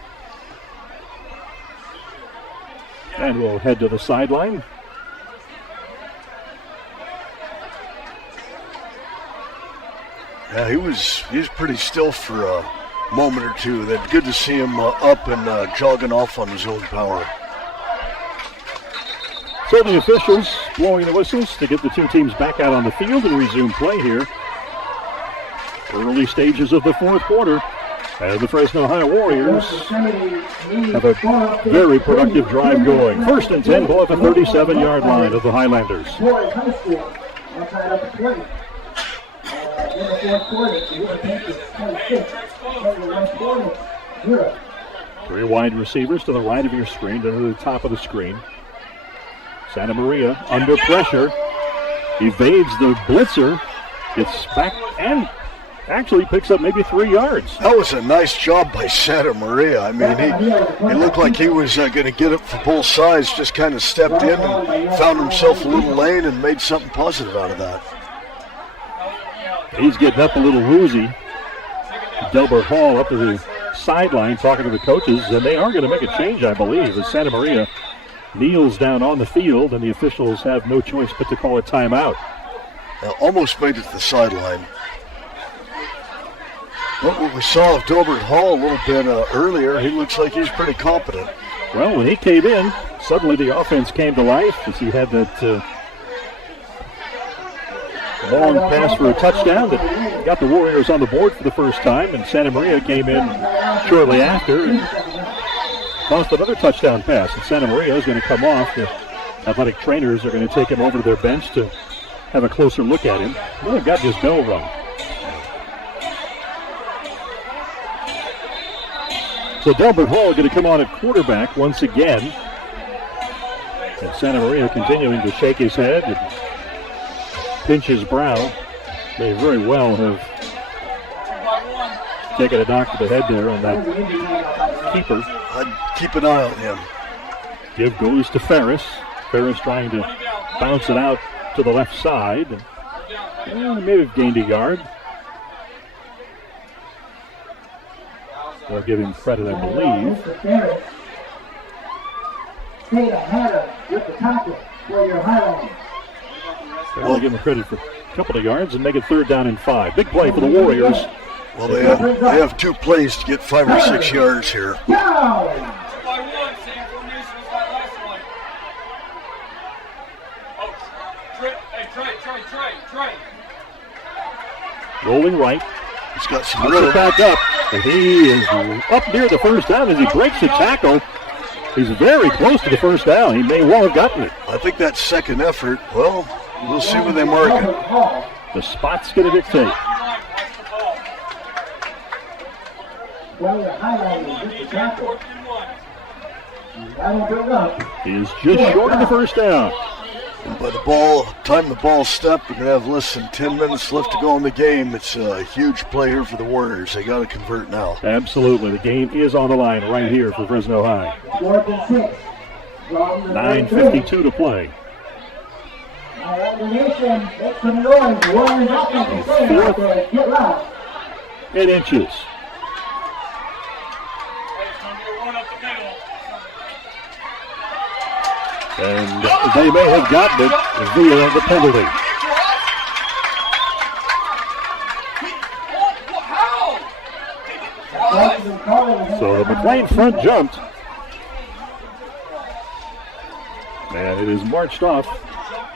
And we'll head to the sideline. Yeah, he was pretty still for a moment or two. That's good to see him up and jogging off on his own power. So the officials blowing the whistles to get the two teams back out on the field and resume play here. Early stages of the fourth quarter. And the Fresno High Warriors have a very productive drive going. First and 10, ball at the 37-yard line of the Highlanders. Three wide receivers to the right of your screen, to the top of the screen. Santa Maria under pressure, evades the blitzer, gets back and actually picks up maybe 3 yards. That was a nice job by Santa Maria. I mean, he looked like he was going to get it for both sides, just kind of stepped in and found himself a little lane and made something positive out of that. He's getting up a little woozy. Delbert Hall up to the sideline talking to the coaches, and they are going to make a change, I believe, as Santa Maria kneels down on the field, and the officials have no choice but to call a timeout. Almost made it to the sideline. What we saw of Delbert Hall a little bit earlier, he looks like he's pretty competent. Well, when he came in, suddenly the offense came to life as he had that long pass for a touchdown that got the Warriors on the board for the first time, and Santa Maria came in shortly after and caused another touchdown pass. And Santa Maria is going to come off. The athletic trainers are going to take him over to their bench to have a closer look at him. Well, they've got his bell rung. So Delbert Hall going to come on at quarterback once again. And Santa Maria continuing to shake his head and pinch his brow. They very well have taken a knock to the head there on that keeper. I'd keep an eye on him. Give goes to Ferris. Ferris trying to bounce it out to the left side. And maybe have gained a yard. They'll give him credit, I believe. They'll give him credit for a couple of yards and make it 3rd down and 5. Big play for the Warriors. Well, they have 2 plays to get 5 or 6 yards here. Rolling right. He's got some Puts rhythm. it back up. And he is up near the first down as he breaks the tackle. He's very close to the first down. He may well have gotten it. I think that second effort, well, we'll see where they mark it. The spot's going to dictate. He is just short of the first down. And by time the ball stepped, we're going to have less than 10 minutes left to go in the game. It's a huge play here for the Warriors. They got to convert now. Absolutely. The game is on the line right here for Fresno High. 9:52 to play. Fourth and inches. And they may have gotten it via the penalty. So the McLean front jumped. And it is marched off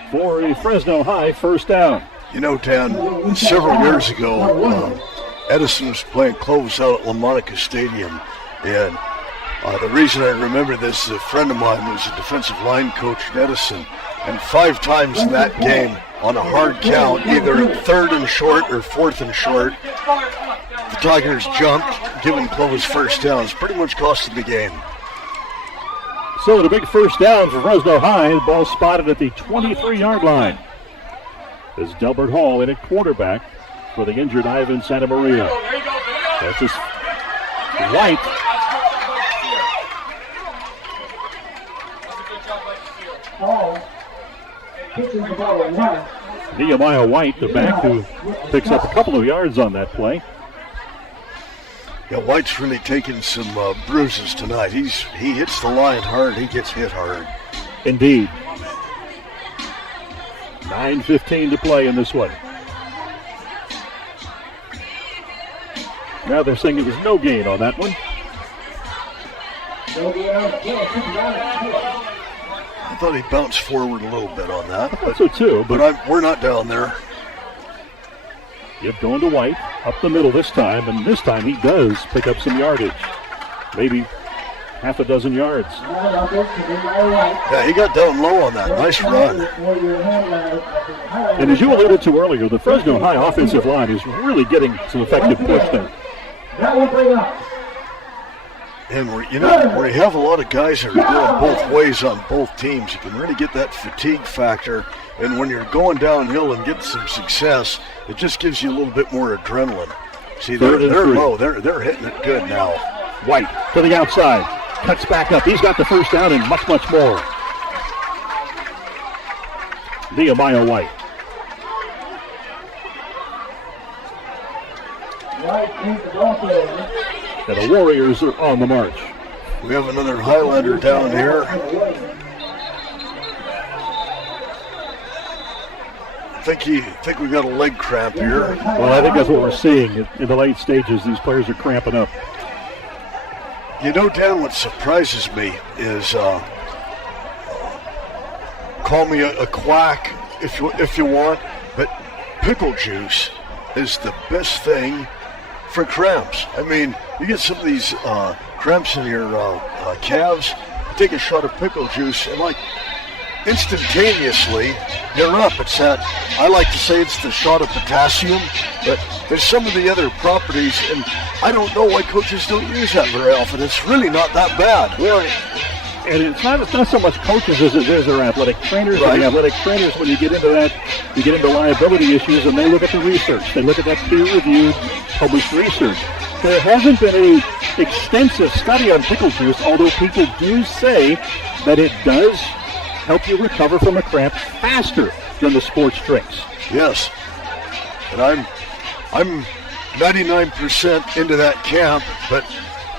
for a Fresno High first down. You know, Dan, several years ago, Edison was playing Clovis out at La Monica Stadium. And the reason I remember this is a friend of mine was a defensive line coach at Edison. And 5 times in that game, on a hard count, either 3rd and short or 4th and short, the Tigers jumped, giving Clovis first downs. Pretty much costed the game. So the big first down for Fresno High. The ball spotted at the 23-yard line. As Delbert Hall in at quarterback for the injured Ivan Santa Maria. That's his White. Nehemiah White, the back, who picks up a couple of yards on that play. Yeah, White's really taken some bruises tonight. He hits the line hard. He gets hit hard. Indeed. 9:15 to play in this one. Now they're saying it was no gain on that one. I thought he bounced forward a little bit on that. I thought so too. But we're not down there. Yep, going to White, up the middle this time, and this time he does pick up some yardage. Maybe half a dozen yards. Yeah, he got down low on that. Nice run. And as you alluded to earlier, the Fresno High offensive line is really getting some effective push there. And where you have a lot of guys that are going both ways on both teams, you can really get that fatigue factor. And when you're going downhill and get some success, it just gives you a little bit more adrenaline. See, they're low. They're hitting it good now. White to the outside. Cuts back up. He's got the first down and much, much more. Nehemiah White. And the Warriors are on the march. We have another Highlander down here. I think we got a leg cramp here. Well, I think that's what we're seeing in the late stages. These players are cramping up. You know, Dan, what surprises me is, call me a quack if you want, but pickle juice is the best thing for cramps. I mean, you get some of these cramps in your calves, take a shot of pickle juice, and like instantaneously you're up. It's that, I like to say it's the shot of potassium, but there's some of the other properties, and I don't know why coaches don't use that very often. It's really not that bad. Well, and it's not so much coaches as it is their athletic trainers. Right. And the athletic trainers, when you get into that, you get into liability issues, and they look at the research. They look at that peer-reviewed, published research. There hasn't been any extensive study on pickle juice, although people do say that it does help you recover from a cramp faster than the sports drinks. Yes, and I'm 99% into that camp,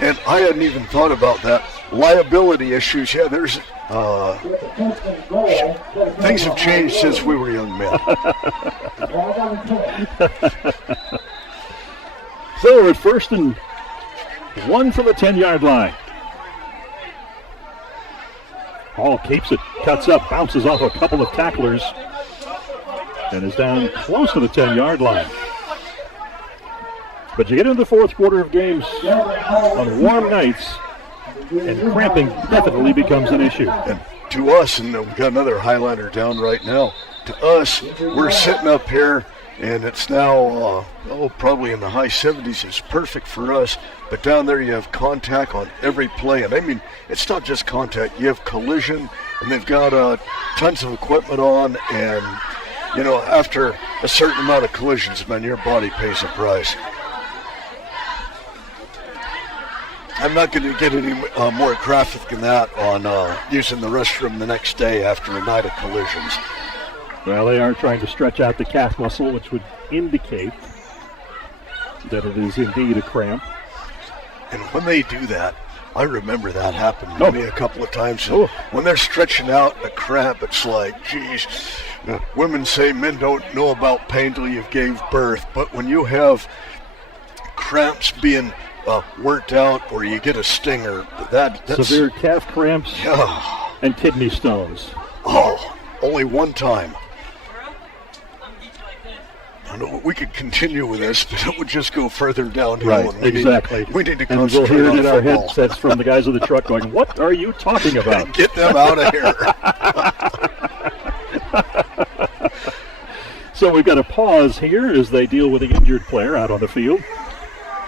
and I hadn't even thought about that. Liability issues, yeah, there's things have changed since we were young men. So we're at 1st and 1 from the 10-yard line. Hall keeps it, cuts up, bounces off a couple of tacklers. and is down close to the 10-yard line. But you get into the fourth quarter of games on warm nights, and cramping definitely becomes an issue. And to us, and we've got another Highlander down right now, to us, we're sitting up here, and it's now probably in the high 70s. It's perfect for us, but down there you have contact on every play. And I mean, it's not just contact. You have collision, and they've got tons of equipment on, and, you know, after a certain amount of collisions, man, your body pays a price. I'm not going to get any more graphic than that on using the restroom the next day after a night of collisions. Well, they are trying to stretch out the calf muscle, which would indicate that it is indeed a cramp. And when they do that, I remember that happened to me a couple of times. When they're stretching out a cramp, it's like, geez, women say men don't know about pain till you gave birth. But when you have cramps being worked out, or you get a stinger, that's severe calf cramps and kidney stones. Oh, only one time. I know we could continue with this, but it would just go further downhill. Right, exactly. We need to and we'll concentrate hear it on in our football. headsets from the guys of the truck going, "What are you talking about? Get them out of here." So we've got a pause here as they deal with the injured player out on the field.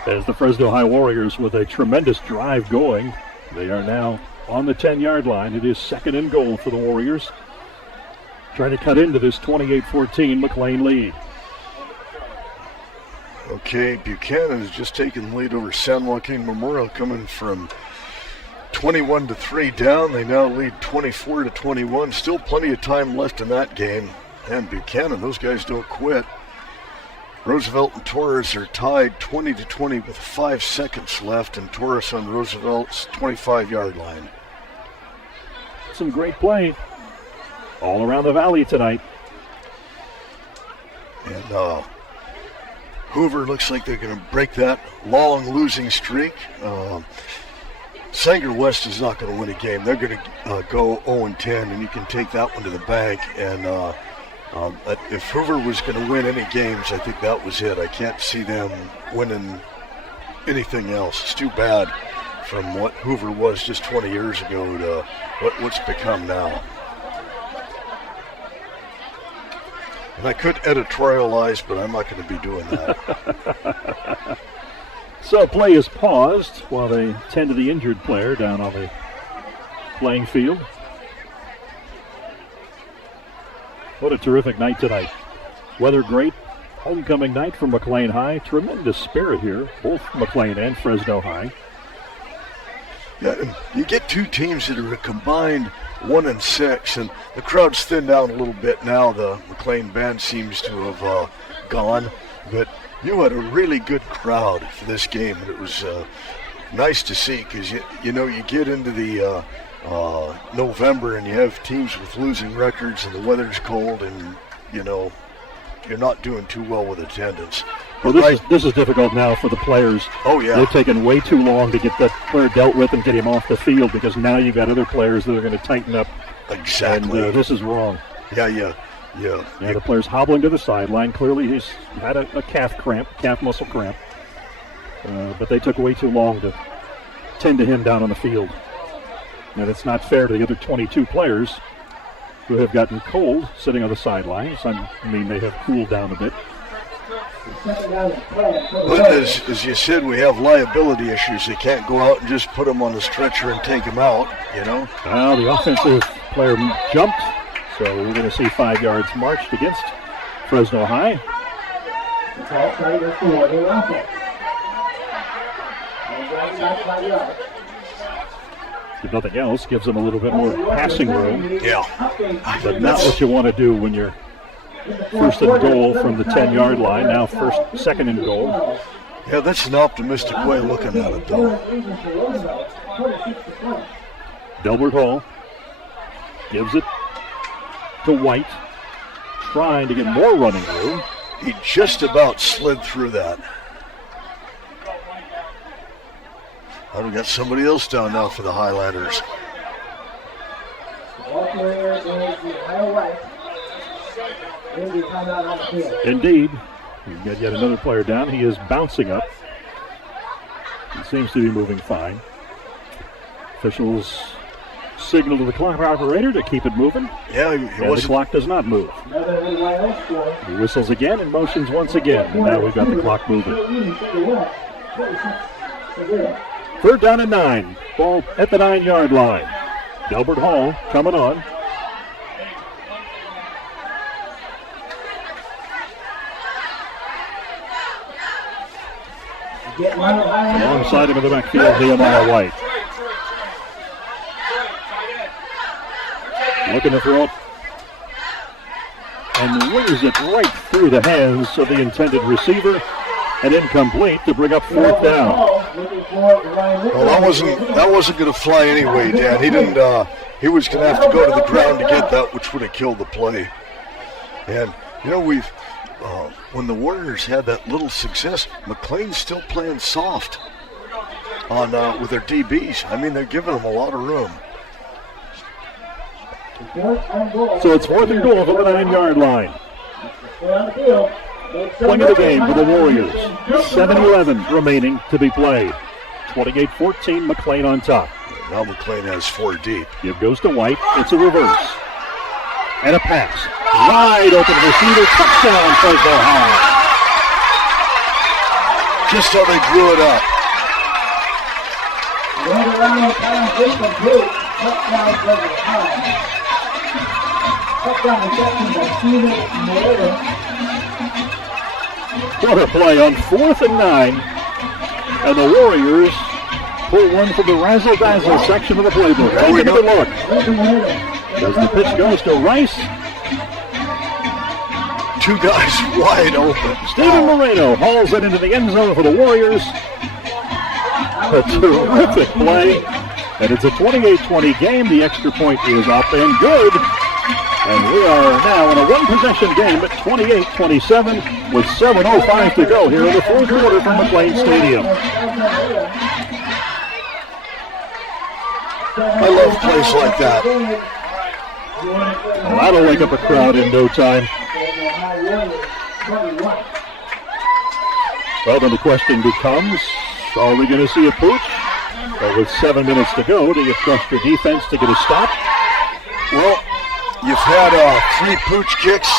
As the Fresno High Warriors, with a tremendous drive going, they are now on the 10-yard line. It is 2nd and goal for the Warriors, trying to cut into this 28-14 McLean lead. Okay, Buchanan has just taken the lead over San Joaquin Memorial, coming from 21-3 down. They now lead 24-21. Still plenty of time left in that game. And Buchanan, those guys don't quit. Roosevelt and Torres are tied 20-20 with 5 seconds left, and Torres on Roosevelt's 25-yard line. Some great play all around the valley tonight. And Hoover looks like they're going to break that long losing streak. Sanger West is not going to win a game. They're going to go 0-10, and you can take that one to the bank. And if Hoover was going to win any games, I think that was it. I can't see them winning anything else. It's too bad from what Hoover was just 20 years ago to what's become now. And I could editorialize, but I'm not going to be doing that. So play is paused while they tend to the injured player down on the playing field. What a terrific night tonight. Weather great. Homecoming night for McLane High. Tremendous spirit here, both McLean and Fresno High. Yeah, and you get two teams that are a combined 1-6, and the crowd's thinned down a little bit now. The McLean band seems to have gone, but you had a really good crowd for this game, and it was nice to see, because you know you get into the November and you have teams with losing records and the weather's cold, and you know you're not doing too well with attendance. Well, this is difficult now for the players. Oh, yeah. They've taken way too long to get that player dealt with and get him off the field, because now you've got other players that are going to tighten up. Exactly. And this is wrong. Yeah. The player's hobbling to the sideline. Clearly he's had a calf muscle cramp. But they took way too long to tend to him down on the field. And it's not fair to the other 22 players who have gotten cold sitting on the sidelines. I mean, they have cooled down a bit. But as you said, we have liability issues. They can't go out and just put them on the stretcher and take them out, you know. Well, the offensive player jumped, so we're going to see 5 yards marched against Fresno High. If nothing else, gives them a little bit more passing room. Yeah. But not what you want to do when you're first and goal from the 10-yard line. Now second and goal. Yeah, that's an optimistic way of looking at it, though. Delbert Hall gives it to White, trying to get more running room. He just about slid through that. Oh, we got somebody else down now for the Highlanders. Indeed. We've got yet another player down. He is bouncing up. He seems to be moving fine. Officials signal to the clock operator to keep it moving. Yeah, the clock does not move. He whistles again and motions once again. And now we've got the clock moving. 3rd down and 9. Ball at the 9-yard line. Delbert Hall coming on. Alongside him in the backfield, Nehemiah White. Looking to throw it. And wings it right through the hands of the intended receiver. And incomplete to bring up 4th down. Well, that wasn't going to fly anyway, Dan. He didn't. He was going to have to go to the ground to get that, which would have killed the play. And you know, when the Warriors had that little success, McLean's still playing soft on with their DBs. I mean, they're giving them a lot of room. So it's 4th and goal from the 9-yard line. Playing of the game for the Warriors. 7:11 remaining to be played. 28-14, McLean on top. Now McLean has 4 deep. Give goes to White. It's a reverse. And a pass. Wide open receiver. Touchdown, Fresno High. Just how they drew it up. What a play on 4th and 9. And the Warriors pull one from the razzle-dazzle section of the playbook. Take a good look. As the pitch goes to Rice. 2 guys wide open. Stephen Moreno hauls it into the end zone for the Warriors. A terrific play. And it's a 28-20 game. The extra point is up and good. And we are now in a one-possession game at 28-27 with 7:05 to go here in the 4th quarter from McLean Stadium. I love plays like that. Well, that'll wake up a crowd in no time. Well, then the question becomes, are we going to see a pooch? Well, with 7 minutes to go, do you trust your defense to get a stop? Well, you've had 3 pooch kicks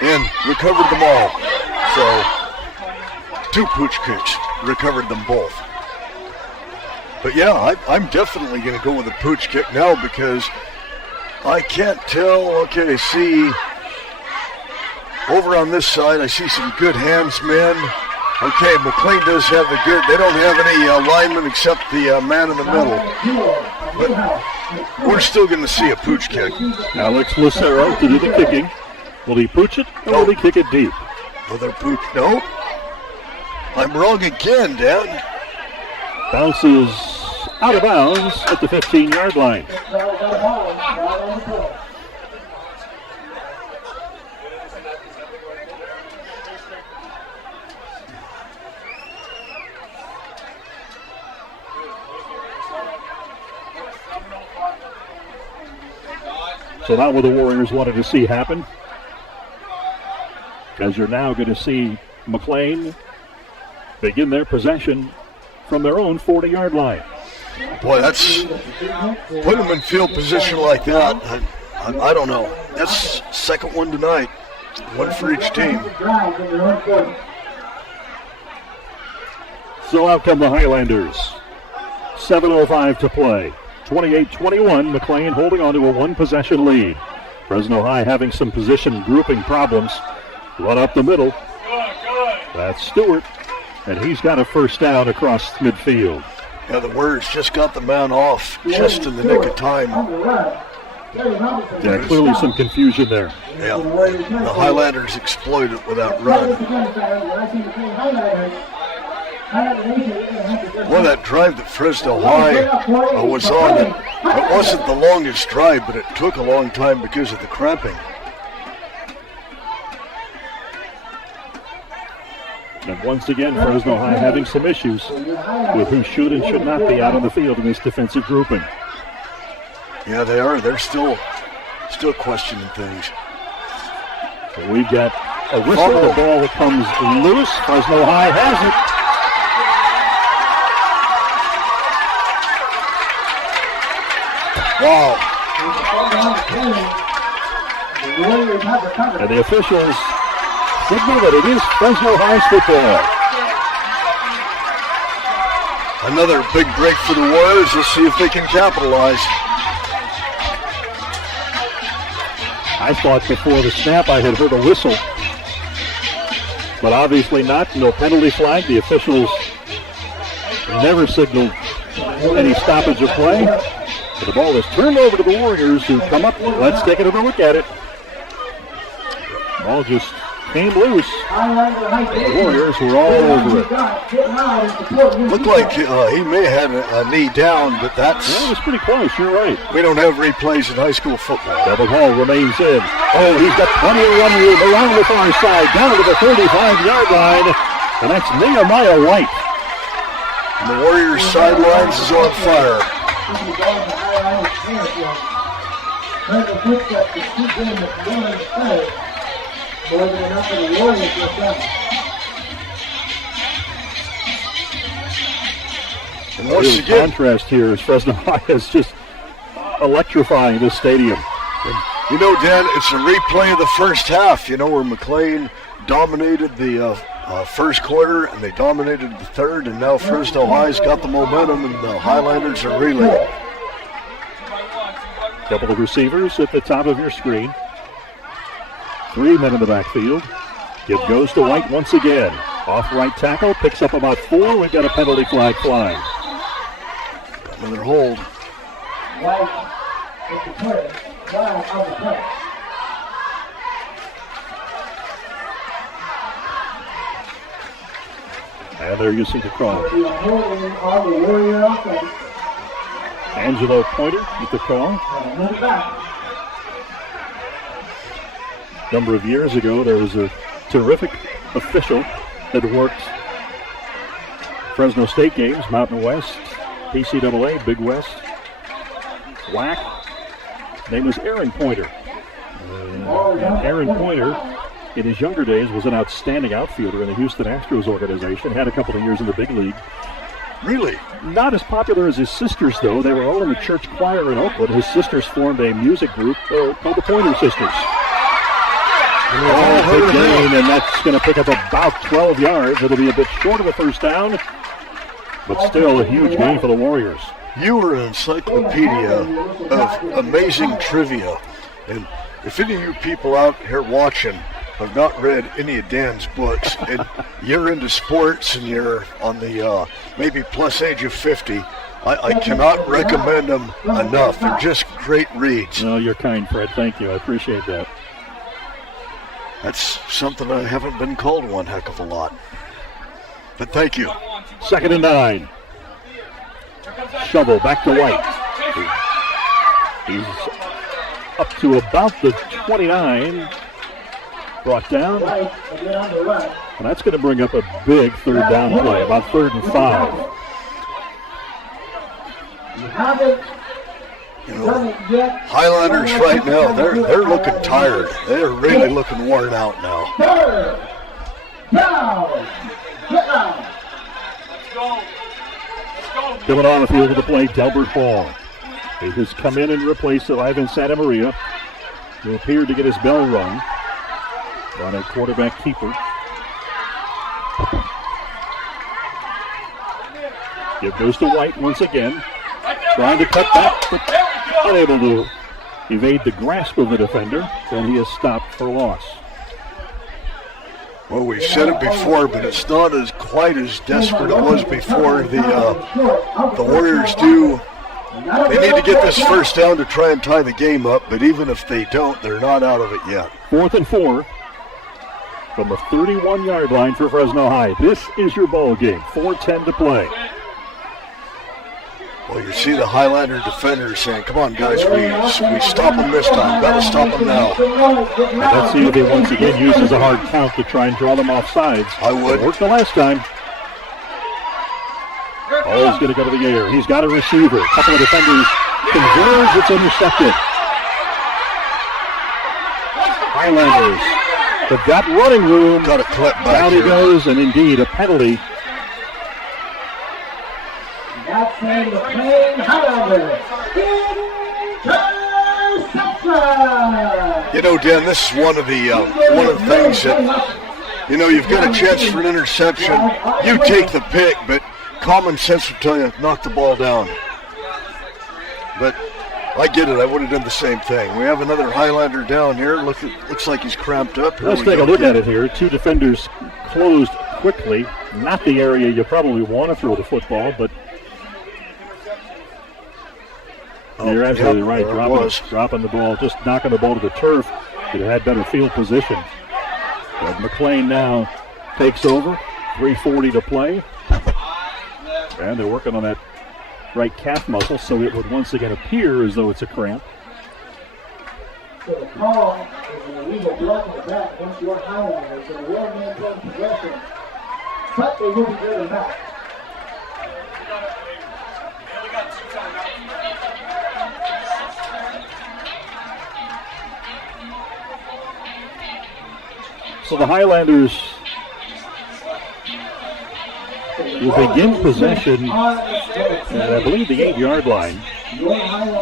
and recovered them all. So, 2 pooch kicks, recovered them both. But yeah, I'm definitely going to go with a pooch kick now because I can't tell. Okay, I see over on this side, I see some good hands men. Okay, McLean does have the good. They don't have any linemen except the man in the middle. But we're still going to see a pooch kick. Alex Lucero to do the kicking. Will he pooch it or will he kick it deep? Will there pooch? No. I'm wrong again, Dan. Bounces out of bounds at the 15-yard line. So now what the Warriors wanted to see happen, as you're now going to see McLean begin their possession from their own 40-yard line. Boy, that's put them in field position like that. I don't know. That's second one tonight. One for each team. So out come the Highlanders. 7:05 to play. 28-21, McLean holding on to a one-possession lead. Fresno High having some position grouping problems. Run up the middle. That's Stewart, and he's got a first down across midfield. Yeah, the Warriors just got the man off just in the nick of time. Yeah, clearly some confusion there. Yeah, the Highlanders exploited it with that run. Well, that drive that Fresno High was on, it wasn't the longest drive, but it took a long time because of the cramping. And once again, Fresno High having some issues with who should and should not be out on the field in this defensive grouping. Yeah, they are. They're still questioning things. So we've got a whistle. The ball comes loose. Fresno High has Wow. And the officials signal that it is Fresno High's football. Another big break for the Warriors. Let's see if they can capitalize. I thought before the snap I had heard a whistle, but obviously not. No penalty flag. The officials never signaled any stoppage of play. But the ball is turned over to the Warriors, who come up. Let's take another look at it. Ball just came loose. The Warriors were all over it. Looked like he may have had a knee down, but that's... That was pretty close, you're right. We don't have replays in high school football. Devin Hall remains in. Oh, he's got plenty of run room around the far side, down to the 35-yard line, and that's Nehemiah White. And the Warriors' sidelines is on fire. And once again, contrast here is Fresno High is just electrifying this stadium. You know, Dan, it's a replay of the first half, where McLean dominated the first quarter and they dominated the third, and now Fresno High's got the momentum and the Highlanders are reeling. Couple of receivers at the top of your screen. 3 men in the backfield. It goes to White once again. Off right tackle, picks up about 4. We've got a penalty flag flying. Another hold. And there you see the call. Angelo Pointer with the call. A number of years ago, there was a terrific official that worked Fresno State games, Mountain West, PCAA, Big West, WAC. His name was Aaron Pointer. Aaron Pointer, in his younger days, was an outstanding outfielder in the Houston Astros organization, had a couple of years in the big league. Really? Not as popular as his sisters, though. They were all in the church choir in Oakland. His sisters formed a music group called the Pointer Sisters. Oh, big gain, and that's going to pick up about 12 yards. It'll be a bit short of the first down, but still a huge gain for the Warriors. You were an encyclopedia of amazing trivia, and if any of you people out here watching have not read any of Dan's books, and you're into sports and you're on the maybe plus age of 50, I cannot recommend them enough. They're just great reads. No, you're kind, Fred. Thank you. I appreciate that. That's something I haven't been called one heck of a lot. But thank you. 2nd and 9. Shovel back to White. He's up to about the 29. Brought down. And that's going to bring up a big third down play, about 3rd and 5. Highlanders right now, they're looking tired. They're really looking worn out now. Coming on the field of the play, Delbert Hall. He has come in and replaced Ivan Santa Maria, who appeared to get his bell rung on a quarterback keeper. It goes to White once again. Trying to cut back, but unable to evade the grasp of the defender, and he is stopped for loss. Well, we've said it before, but it's not as quite as desperate it was before. The Warriors do. They need to get this first down to try and tie the game up, but even if they don't, they're not out of it yet. 4th and 4 from the 31-yard line for Fresno High. This is your ball game. 4:10 to play. Well, you see the Highlander defenders saying, come on, guys, we stop them this time. Got to stop them now. And let's see if he once again uses a hard count to try and draw them off sides. I would. It worked the last time. Oh, he's going to go to the air. He's got a receiver. A couple of defenders converge. It's intercepted. Highlanders They've got running room. Got a clip back Down here. he goes, and indeed a penalty. That's the McLane Highlander. Interception! You know, Dan, this is one of the things that, you know, you've got a chance for an interception. You take the pick, but common sense will tell you, knock the ball down. But I get it. I would have done the same thing. We have another Highlander down here. Looks like he's cramped up. Here Let's take a look at it here. Two defenders closed quickly. Not the area you probably want to throw the football, but you're absolutely right. Dropping the ball, just knocking the ball to the turf. Could have had better field position. But McLean now takes over. 3:40 to play. And they're working on that right calf muscle, so it would once again appear as though it's a cramp. So the call is an illegal block in the back against your Highlanders. So they will maintain possession, but they will be driven back. So the Highlanders will begin possession at, I believe, the 8-yard line.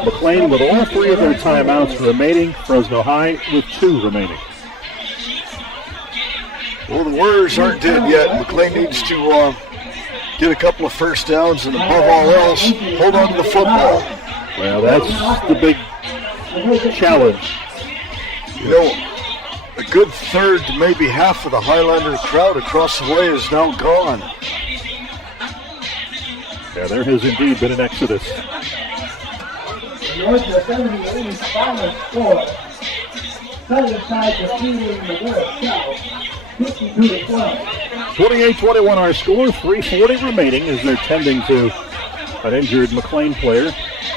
McLean with all 3 of their timeouts remaining. Fresno High with 2 remaining. Well, the Warriors aren't dead yet. McLean needs to get a couple of first downs, and above all else, hold on to the football. Well, that's the big challenge. You know, a good third to maybe half of the Highlander crowd across the way is now gone. Yeah, there has indeed been an exodus. North of 78 final score. Southern side defeating the North South 52-12. 28-21 our score, 3:40 remaining as they're tending to an injured McLean player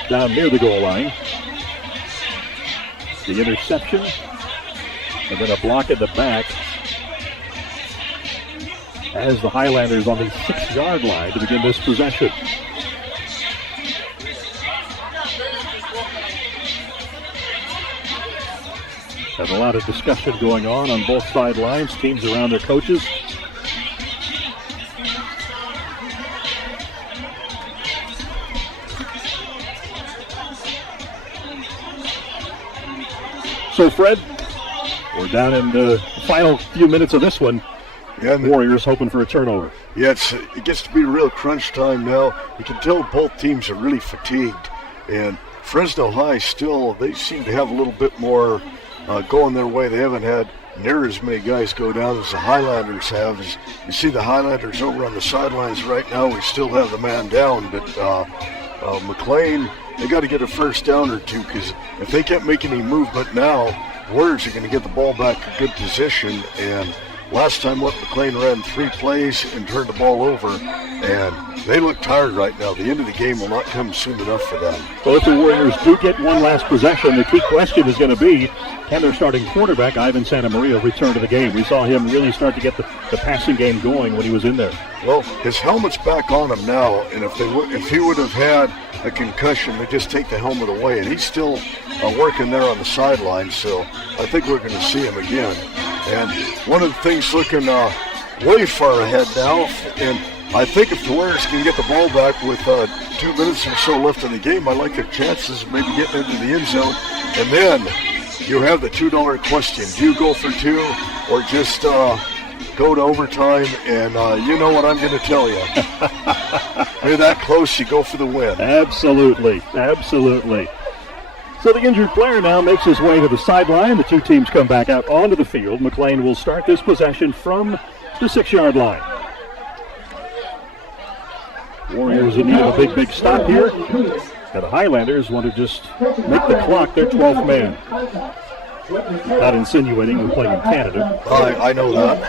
down near the goal line. The interception, and then a block at the back as the Highlanders on the 6-yard line to begin this possession. There's a lot of discussion going on both sidelines, teams around their coaches. So, Fred, we're down in the final few minutes of this one. Yeah, Warriors hoping for a turnover. Yeah, it gets to be real crunch time now. You can tell both teams are really fatigued. And Fresno High still, they seem to have a little bit more going their way. They haven't had near as many guys go down as the Highlanders have. As you see the Highlanders over on the sidelines right now, we still have the man down. But McLean, they got to get a first down or two, because if they can't make any movement now, Warriors are going to get the ball back in good position. And last time, McLean ran 3 plays and turned the ball over, and they look tired right now. The end of the game will not come soon enough for them. Well, if the Warriors do get one last possession, the key question is going to be, can their starting quarterback, Ivan Santamaria, return to the game? We saw him really start to get the passing game going when he was in there. Well, his helmet's back on him now, and if he would have had a concussion, they just take the helmet away, and he's still working there on the sideline, so I think we're going to see him again. And one of the things looking way far ahead now, and I think if the Warriors can get the ball back with 2 minutes or so left in the game, I like their chances of maybe getting into the end zone. And then you have the $2 question. Do you go for 2 or just go to overtime? And you know what I'm going to tell you. You're that close, you go for the win. Absolutely, absolutely. So the injured player now makes his way to the sideline. The two teams come back out onto the field. McLean will start this possession from the 6-yard line. Warriors in need of a big stop here. And the Highlanders want to just make the clock their 12th man. Not insinuating we're playing in Canada. I know that.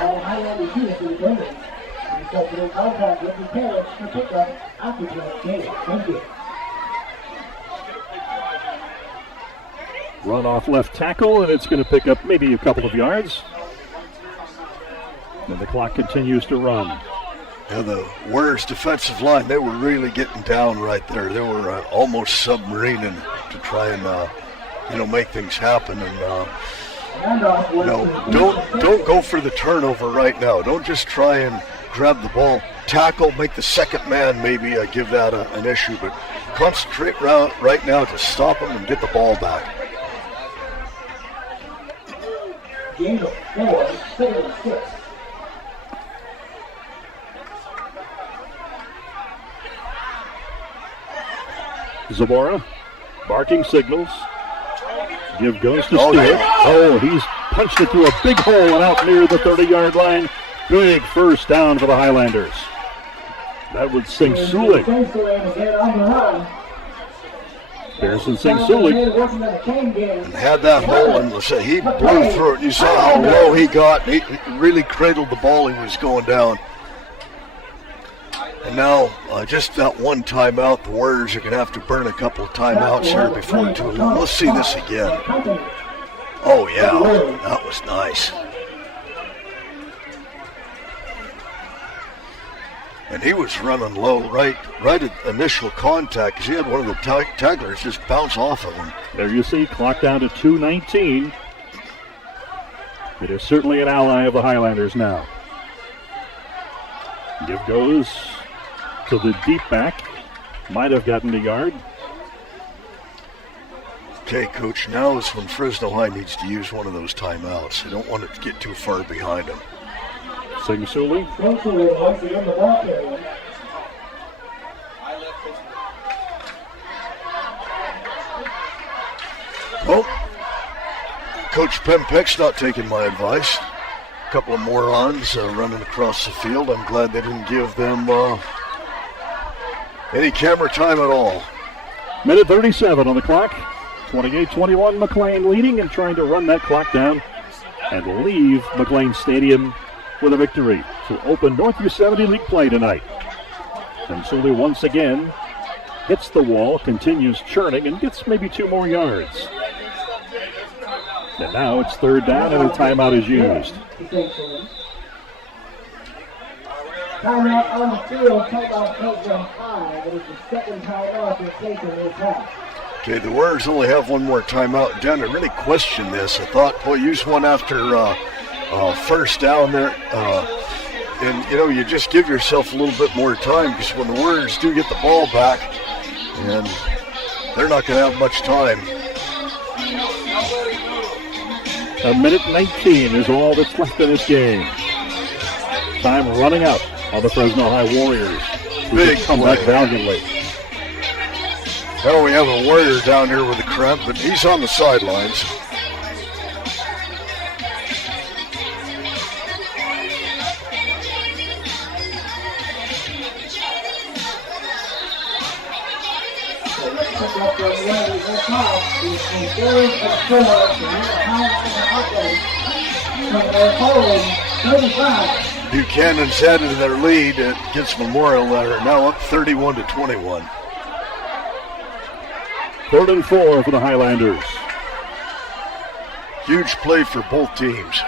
Run off left tackle, and it's going to pick up maybe a couple of yards. And the clock continues to run. Yeah, the Warriors defensive line, they were really getting down right there. They were almost submarining to try and, make things happen. And No, don't go for the turnover right now. Don't just try and grab the ball. Tackle, make the second man maybe give that an issue, but concentrate right now to stop him and get the ball back. Game of 4, 7-6. Zamora, barking signals. Give goes to Steele. Oh, he's punched it through a big hole and out near the 30-yard line. Big first down for the Highlanders. That would sink Sulik. Pearson sings Sulik. And had that hole and he blew through it. You saw how low he got. He really cradled the ball. He was going down. And now, just that one timeout, the Warriors are going to have to burn a couple of timeouts here before too long. Let's see this again. Oh, yeah, that was nice. And he was running low right at initial contact because he had one of the tacklers just bounce off of him. There you see, clock down to 2:19. It is certainly an ally of the Highlanders now. Give goes to the deep back. Might have gotten a yard. Okay, Coach, now is when Fresno High needs to use one of those timeouts. They don't want it to get too far behind them. Sing-Suli. Well, Coach Pempek's not taking my advice. A couple of morons running across the field. I'm glad they didn't give them any camera time at all. Minute 37 on the clock. 28-21, McLean leading and trying to run that clock down and leave McLean Stadium with a victory to open North U70 League play tonight. And Sully once again hits the wall, continues churning, and gets maybe 2 more yards. And now it's third down and a timeout is used. Timeout on the field, timeout taken 5. It is the second timeout that's taken in this half. Okay, the Warriors only have one more timeout down. I really questioned this. I thought, boy, use one after first down there. And, you know, you just give yourself a little bit more time because when the Warriors do get the ball back, and they're not going to have much time. A minute 19 is all that's left in this game. Time running out on the Fresno High Warriors. Big come back valiantly. Well, we have a Warrior down here with a cramp, but he's on the sidelines. Buchanan's added to their lead against Memorial. They're now up 31-21. 3rd and 4 for the Highlanders. Huge play for both teams.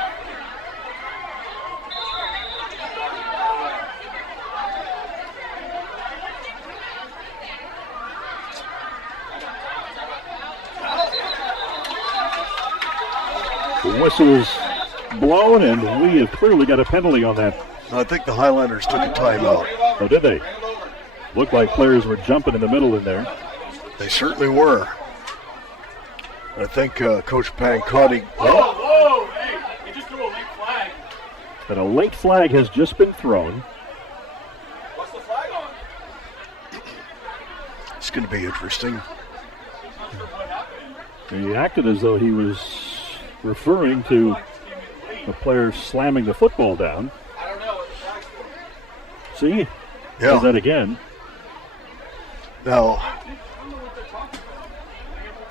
The whistle's blown, and we have clearly got a penalty on that. I think the Highlanders took a timeout. Oh, did they? Looked like players were jumping in the middle in there. They certainly were. I think Coach Pancotti. Whoa, hey, you just threw a late flag. And a late flag has just been thrown. What's the flag on? It's going to be interesting. He acted as though he was referring to the player slamming the football down. I don't know. See? Yeah. Does that again. Now,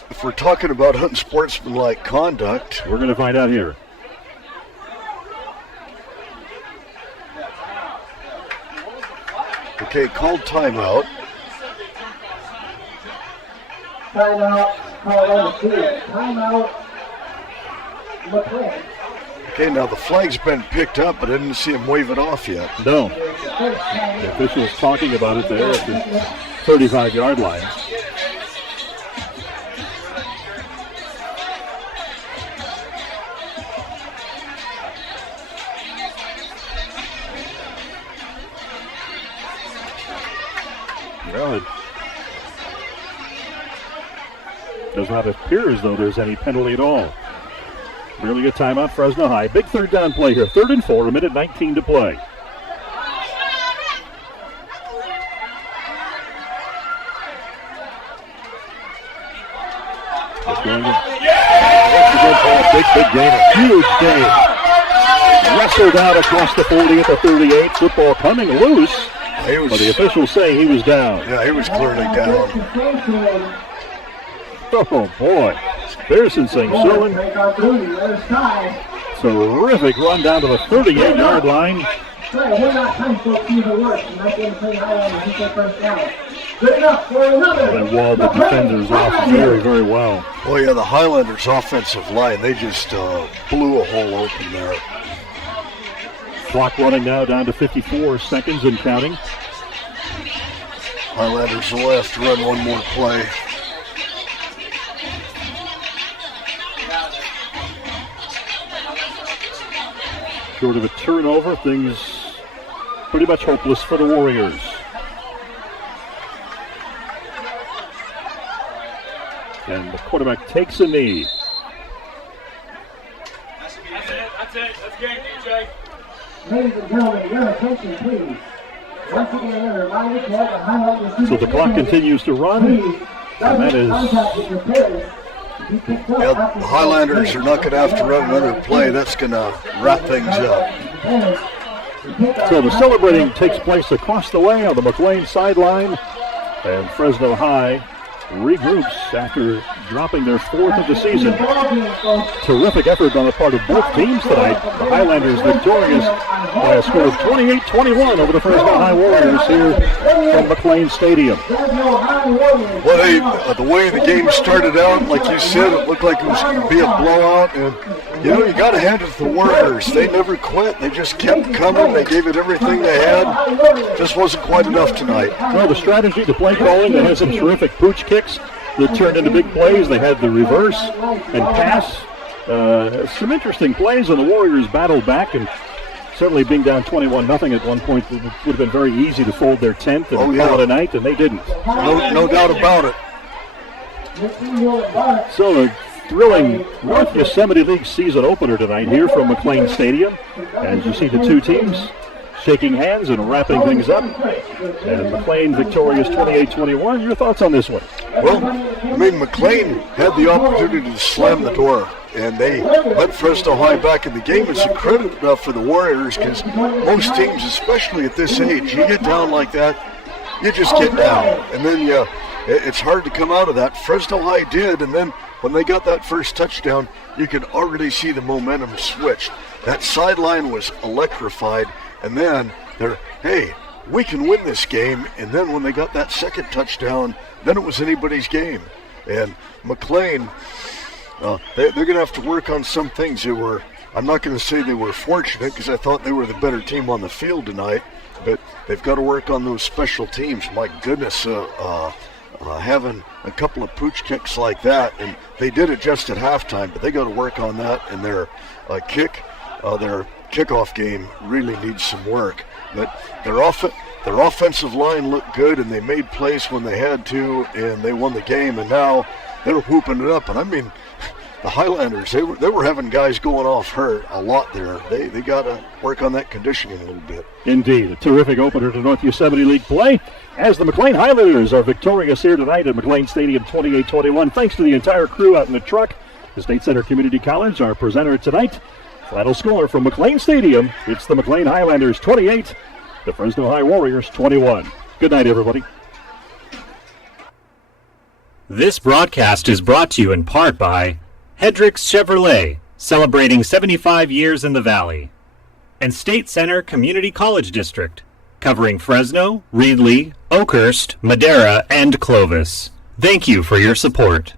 if we're talking about unsportsmanlike conduct, we're going to find out here. Okay, called timeout. Timeout, called on the field. Timeout, McLean. Okay, now the flag's been picked up, but I didn't see him wave it off yet. No. The official's talking about it there at the 35-yard line. Well, it does not appear as though there's any penalty at all. Merely a timeout, Fresno High. Big third down play here. 3rd and 4, 1:19 to play. Big gainer. Huge gain. Wrestled out across the 40 at the 38. Football coming loose. But the officials say he was down. Yeah, he was clearly down. Oh, boy. Pearson saying so. Terrific run down to the 38-yard line. They walled the defenders off very, very well. Oh, yeah, the Highlanders' offensive line, they just blew a hole open there. Clock running now down to 54 seconds and counting. Highlanders will have to run one more play. Short of a turnover, things pretty much hopeless for the Warriors. And the quarterback takes a knee. That's it. That's game, DJ. Ladies and gentlemen, your attention, please. Once again, a reminder to have the Highlanders. So the clock continues to run, and that is... Yeah, the Highlanders are not going to have to run another play. That's going to wrap things up. So the celebrating takes place across the way on the McLean sideline, and Fresno High regroups after dropping their 4th of the season. Terrific effort on the part of both teams tonight. The Highlanders victorious by a score of 28-21 over the Fresno High Warriors here from McLean Stadium. Well, the way the game started out, like you said, it looked like it was going to be a blowout. And, you got to hand it to the Warriors. They never quit. They just kept coming. They gave it everything they had. Just wasn't quite enough tonight. Well, the strategy, the play calling, they had some terrific pooch kicks that turned into big plays. They had the reverse and pass. Some interesting plays, and the Warriors battled back, and certainly being down 21-0 at one point, it would have been very easy to fold their tent and call it a night, and they didn't. No doubt about it. So a thrilling North Yosemite League season opener tonight here from McLean Stadium. As you see the two teams shaking hands and wrapping things up. And McLean victorious 28-21. Your thoughts on this one? Well, I mean, McLean had the opportunity to slam the door, and they let Fresno High back in the game. It's a credit for the Warriors, because most teams, especially at this age, you get down like that, you just get down. And then it's hard to come out of that. Fresno High did, and then when they got that first touchdown, you could already see the momentum switch. That sideline was electrified, and then they're, hey, we can win this game. And then when they got that second touchdown, then it was anybody's game. And McLean, they're going to have to work on some things. I'm not going to say they were fortunate, because I thought they were the better team on the field tonight, but they've got to work on those special teams. My goodness, having a couple of pooch kicks like that, and they did it just at halftime, but they got to work on that, and their kickoff game really needs some work. But their offensive line looked good, and they made plays when they had to, and they won the game, and now they're whooping it up. And I mean, the Highlanders, they were having guys going off hurt a lot there. They got to work on that conditioning a little bit. Indeed, a terrific opener to North Yosemite League play, as the McLean Highlanders are victorious here tonight at McLean Stadium 28-21. Thanks to the entire crew out in the truck. The State Center Community College, our presenter tonight. Final score from McLean Stadium, it's the McLean Highlanders 28, the Fresno High Warriors 21. Good night, everybody. This broadcast is brought to you in part by Hendricks Chevrolet, celebrating 75 years in the Valley, and State Center Community College District, covering Fresno, Reedley, Oakhurst, Madera, and Clovis. Thank you for your support.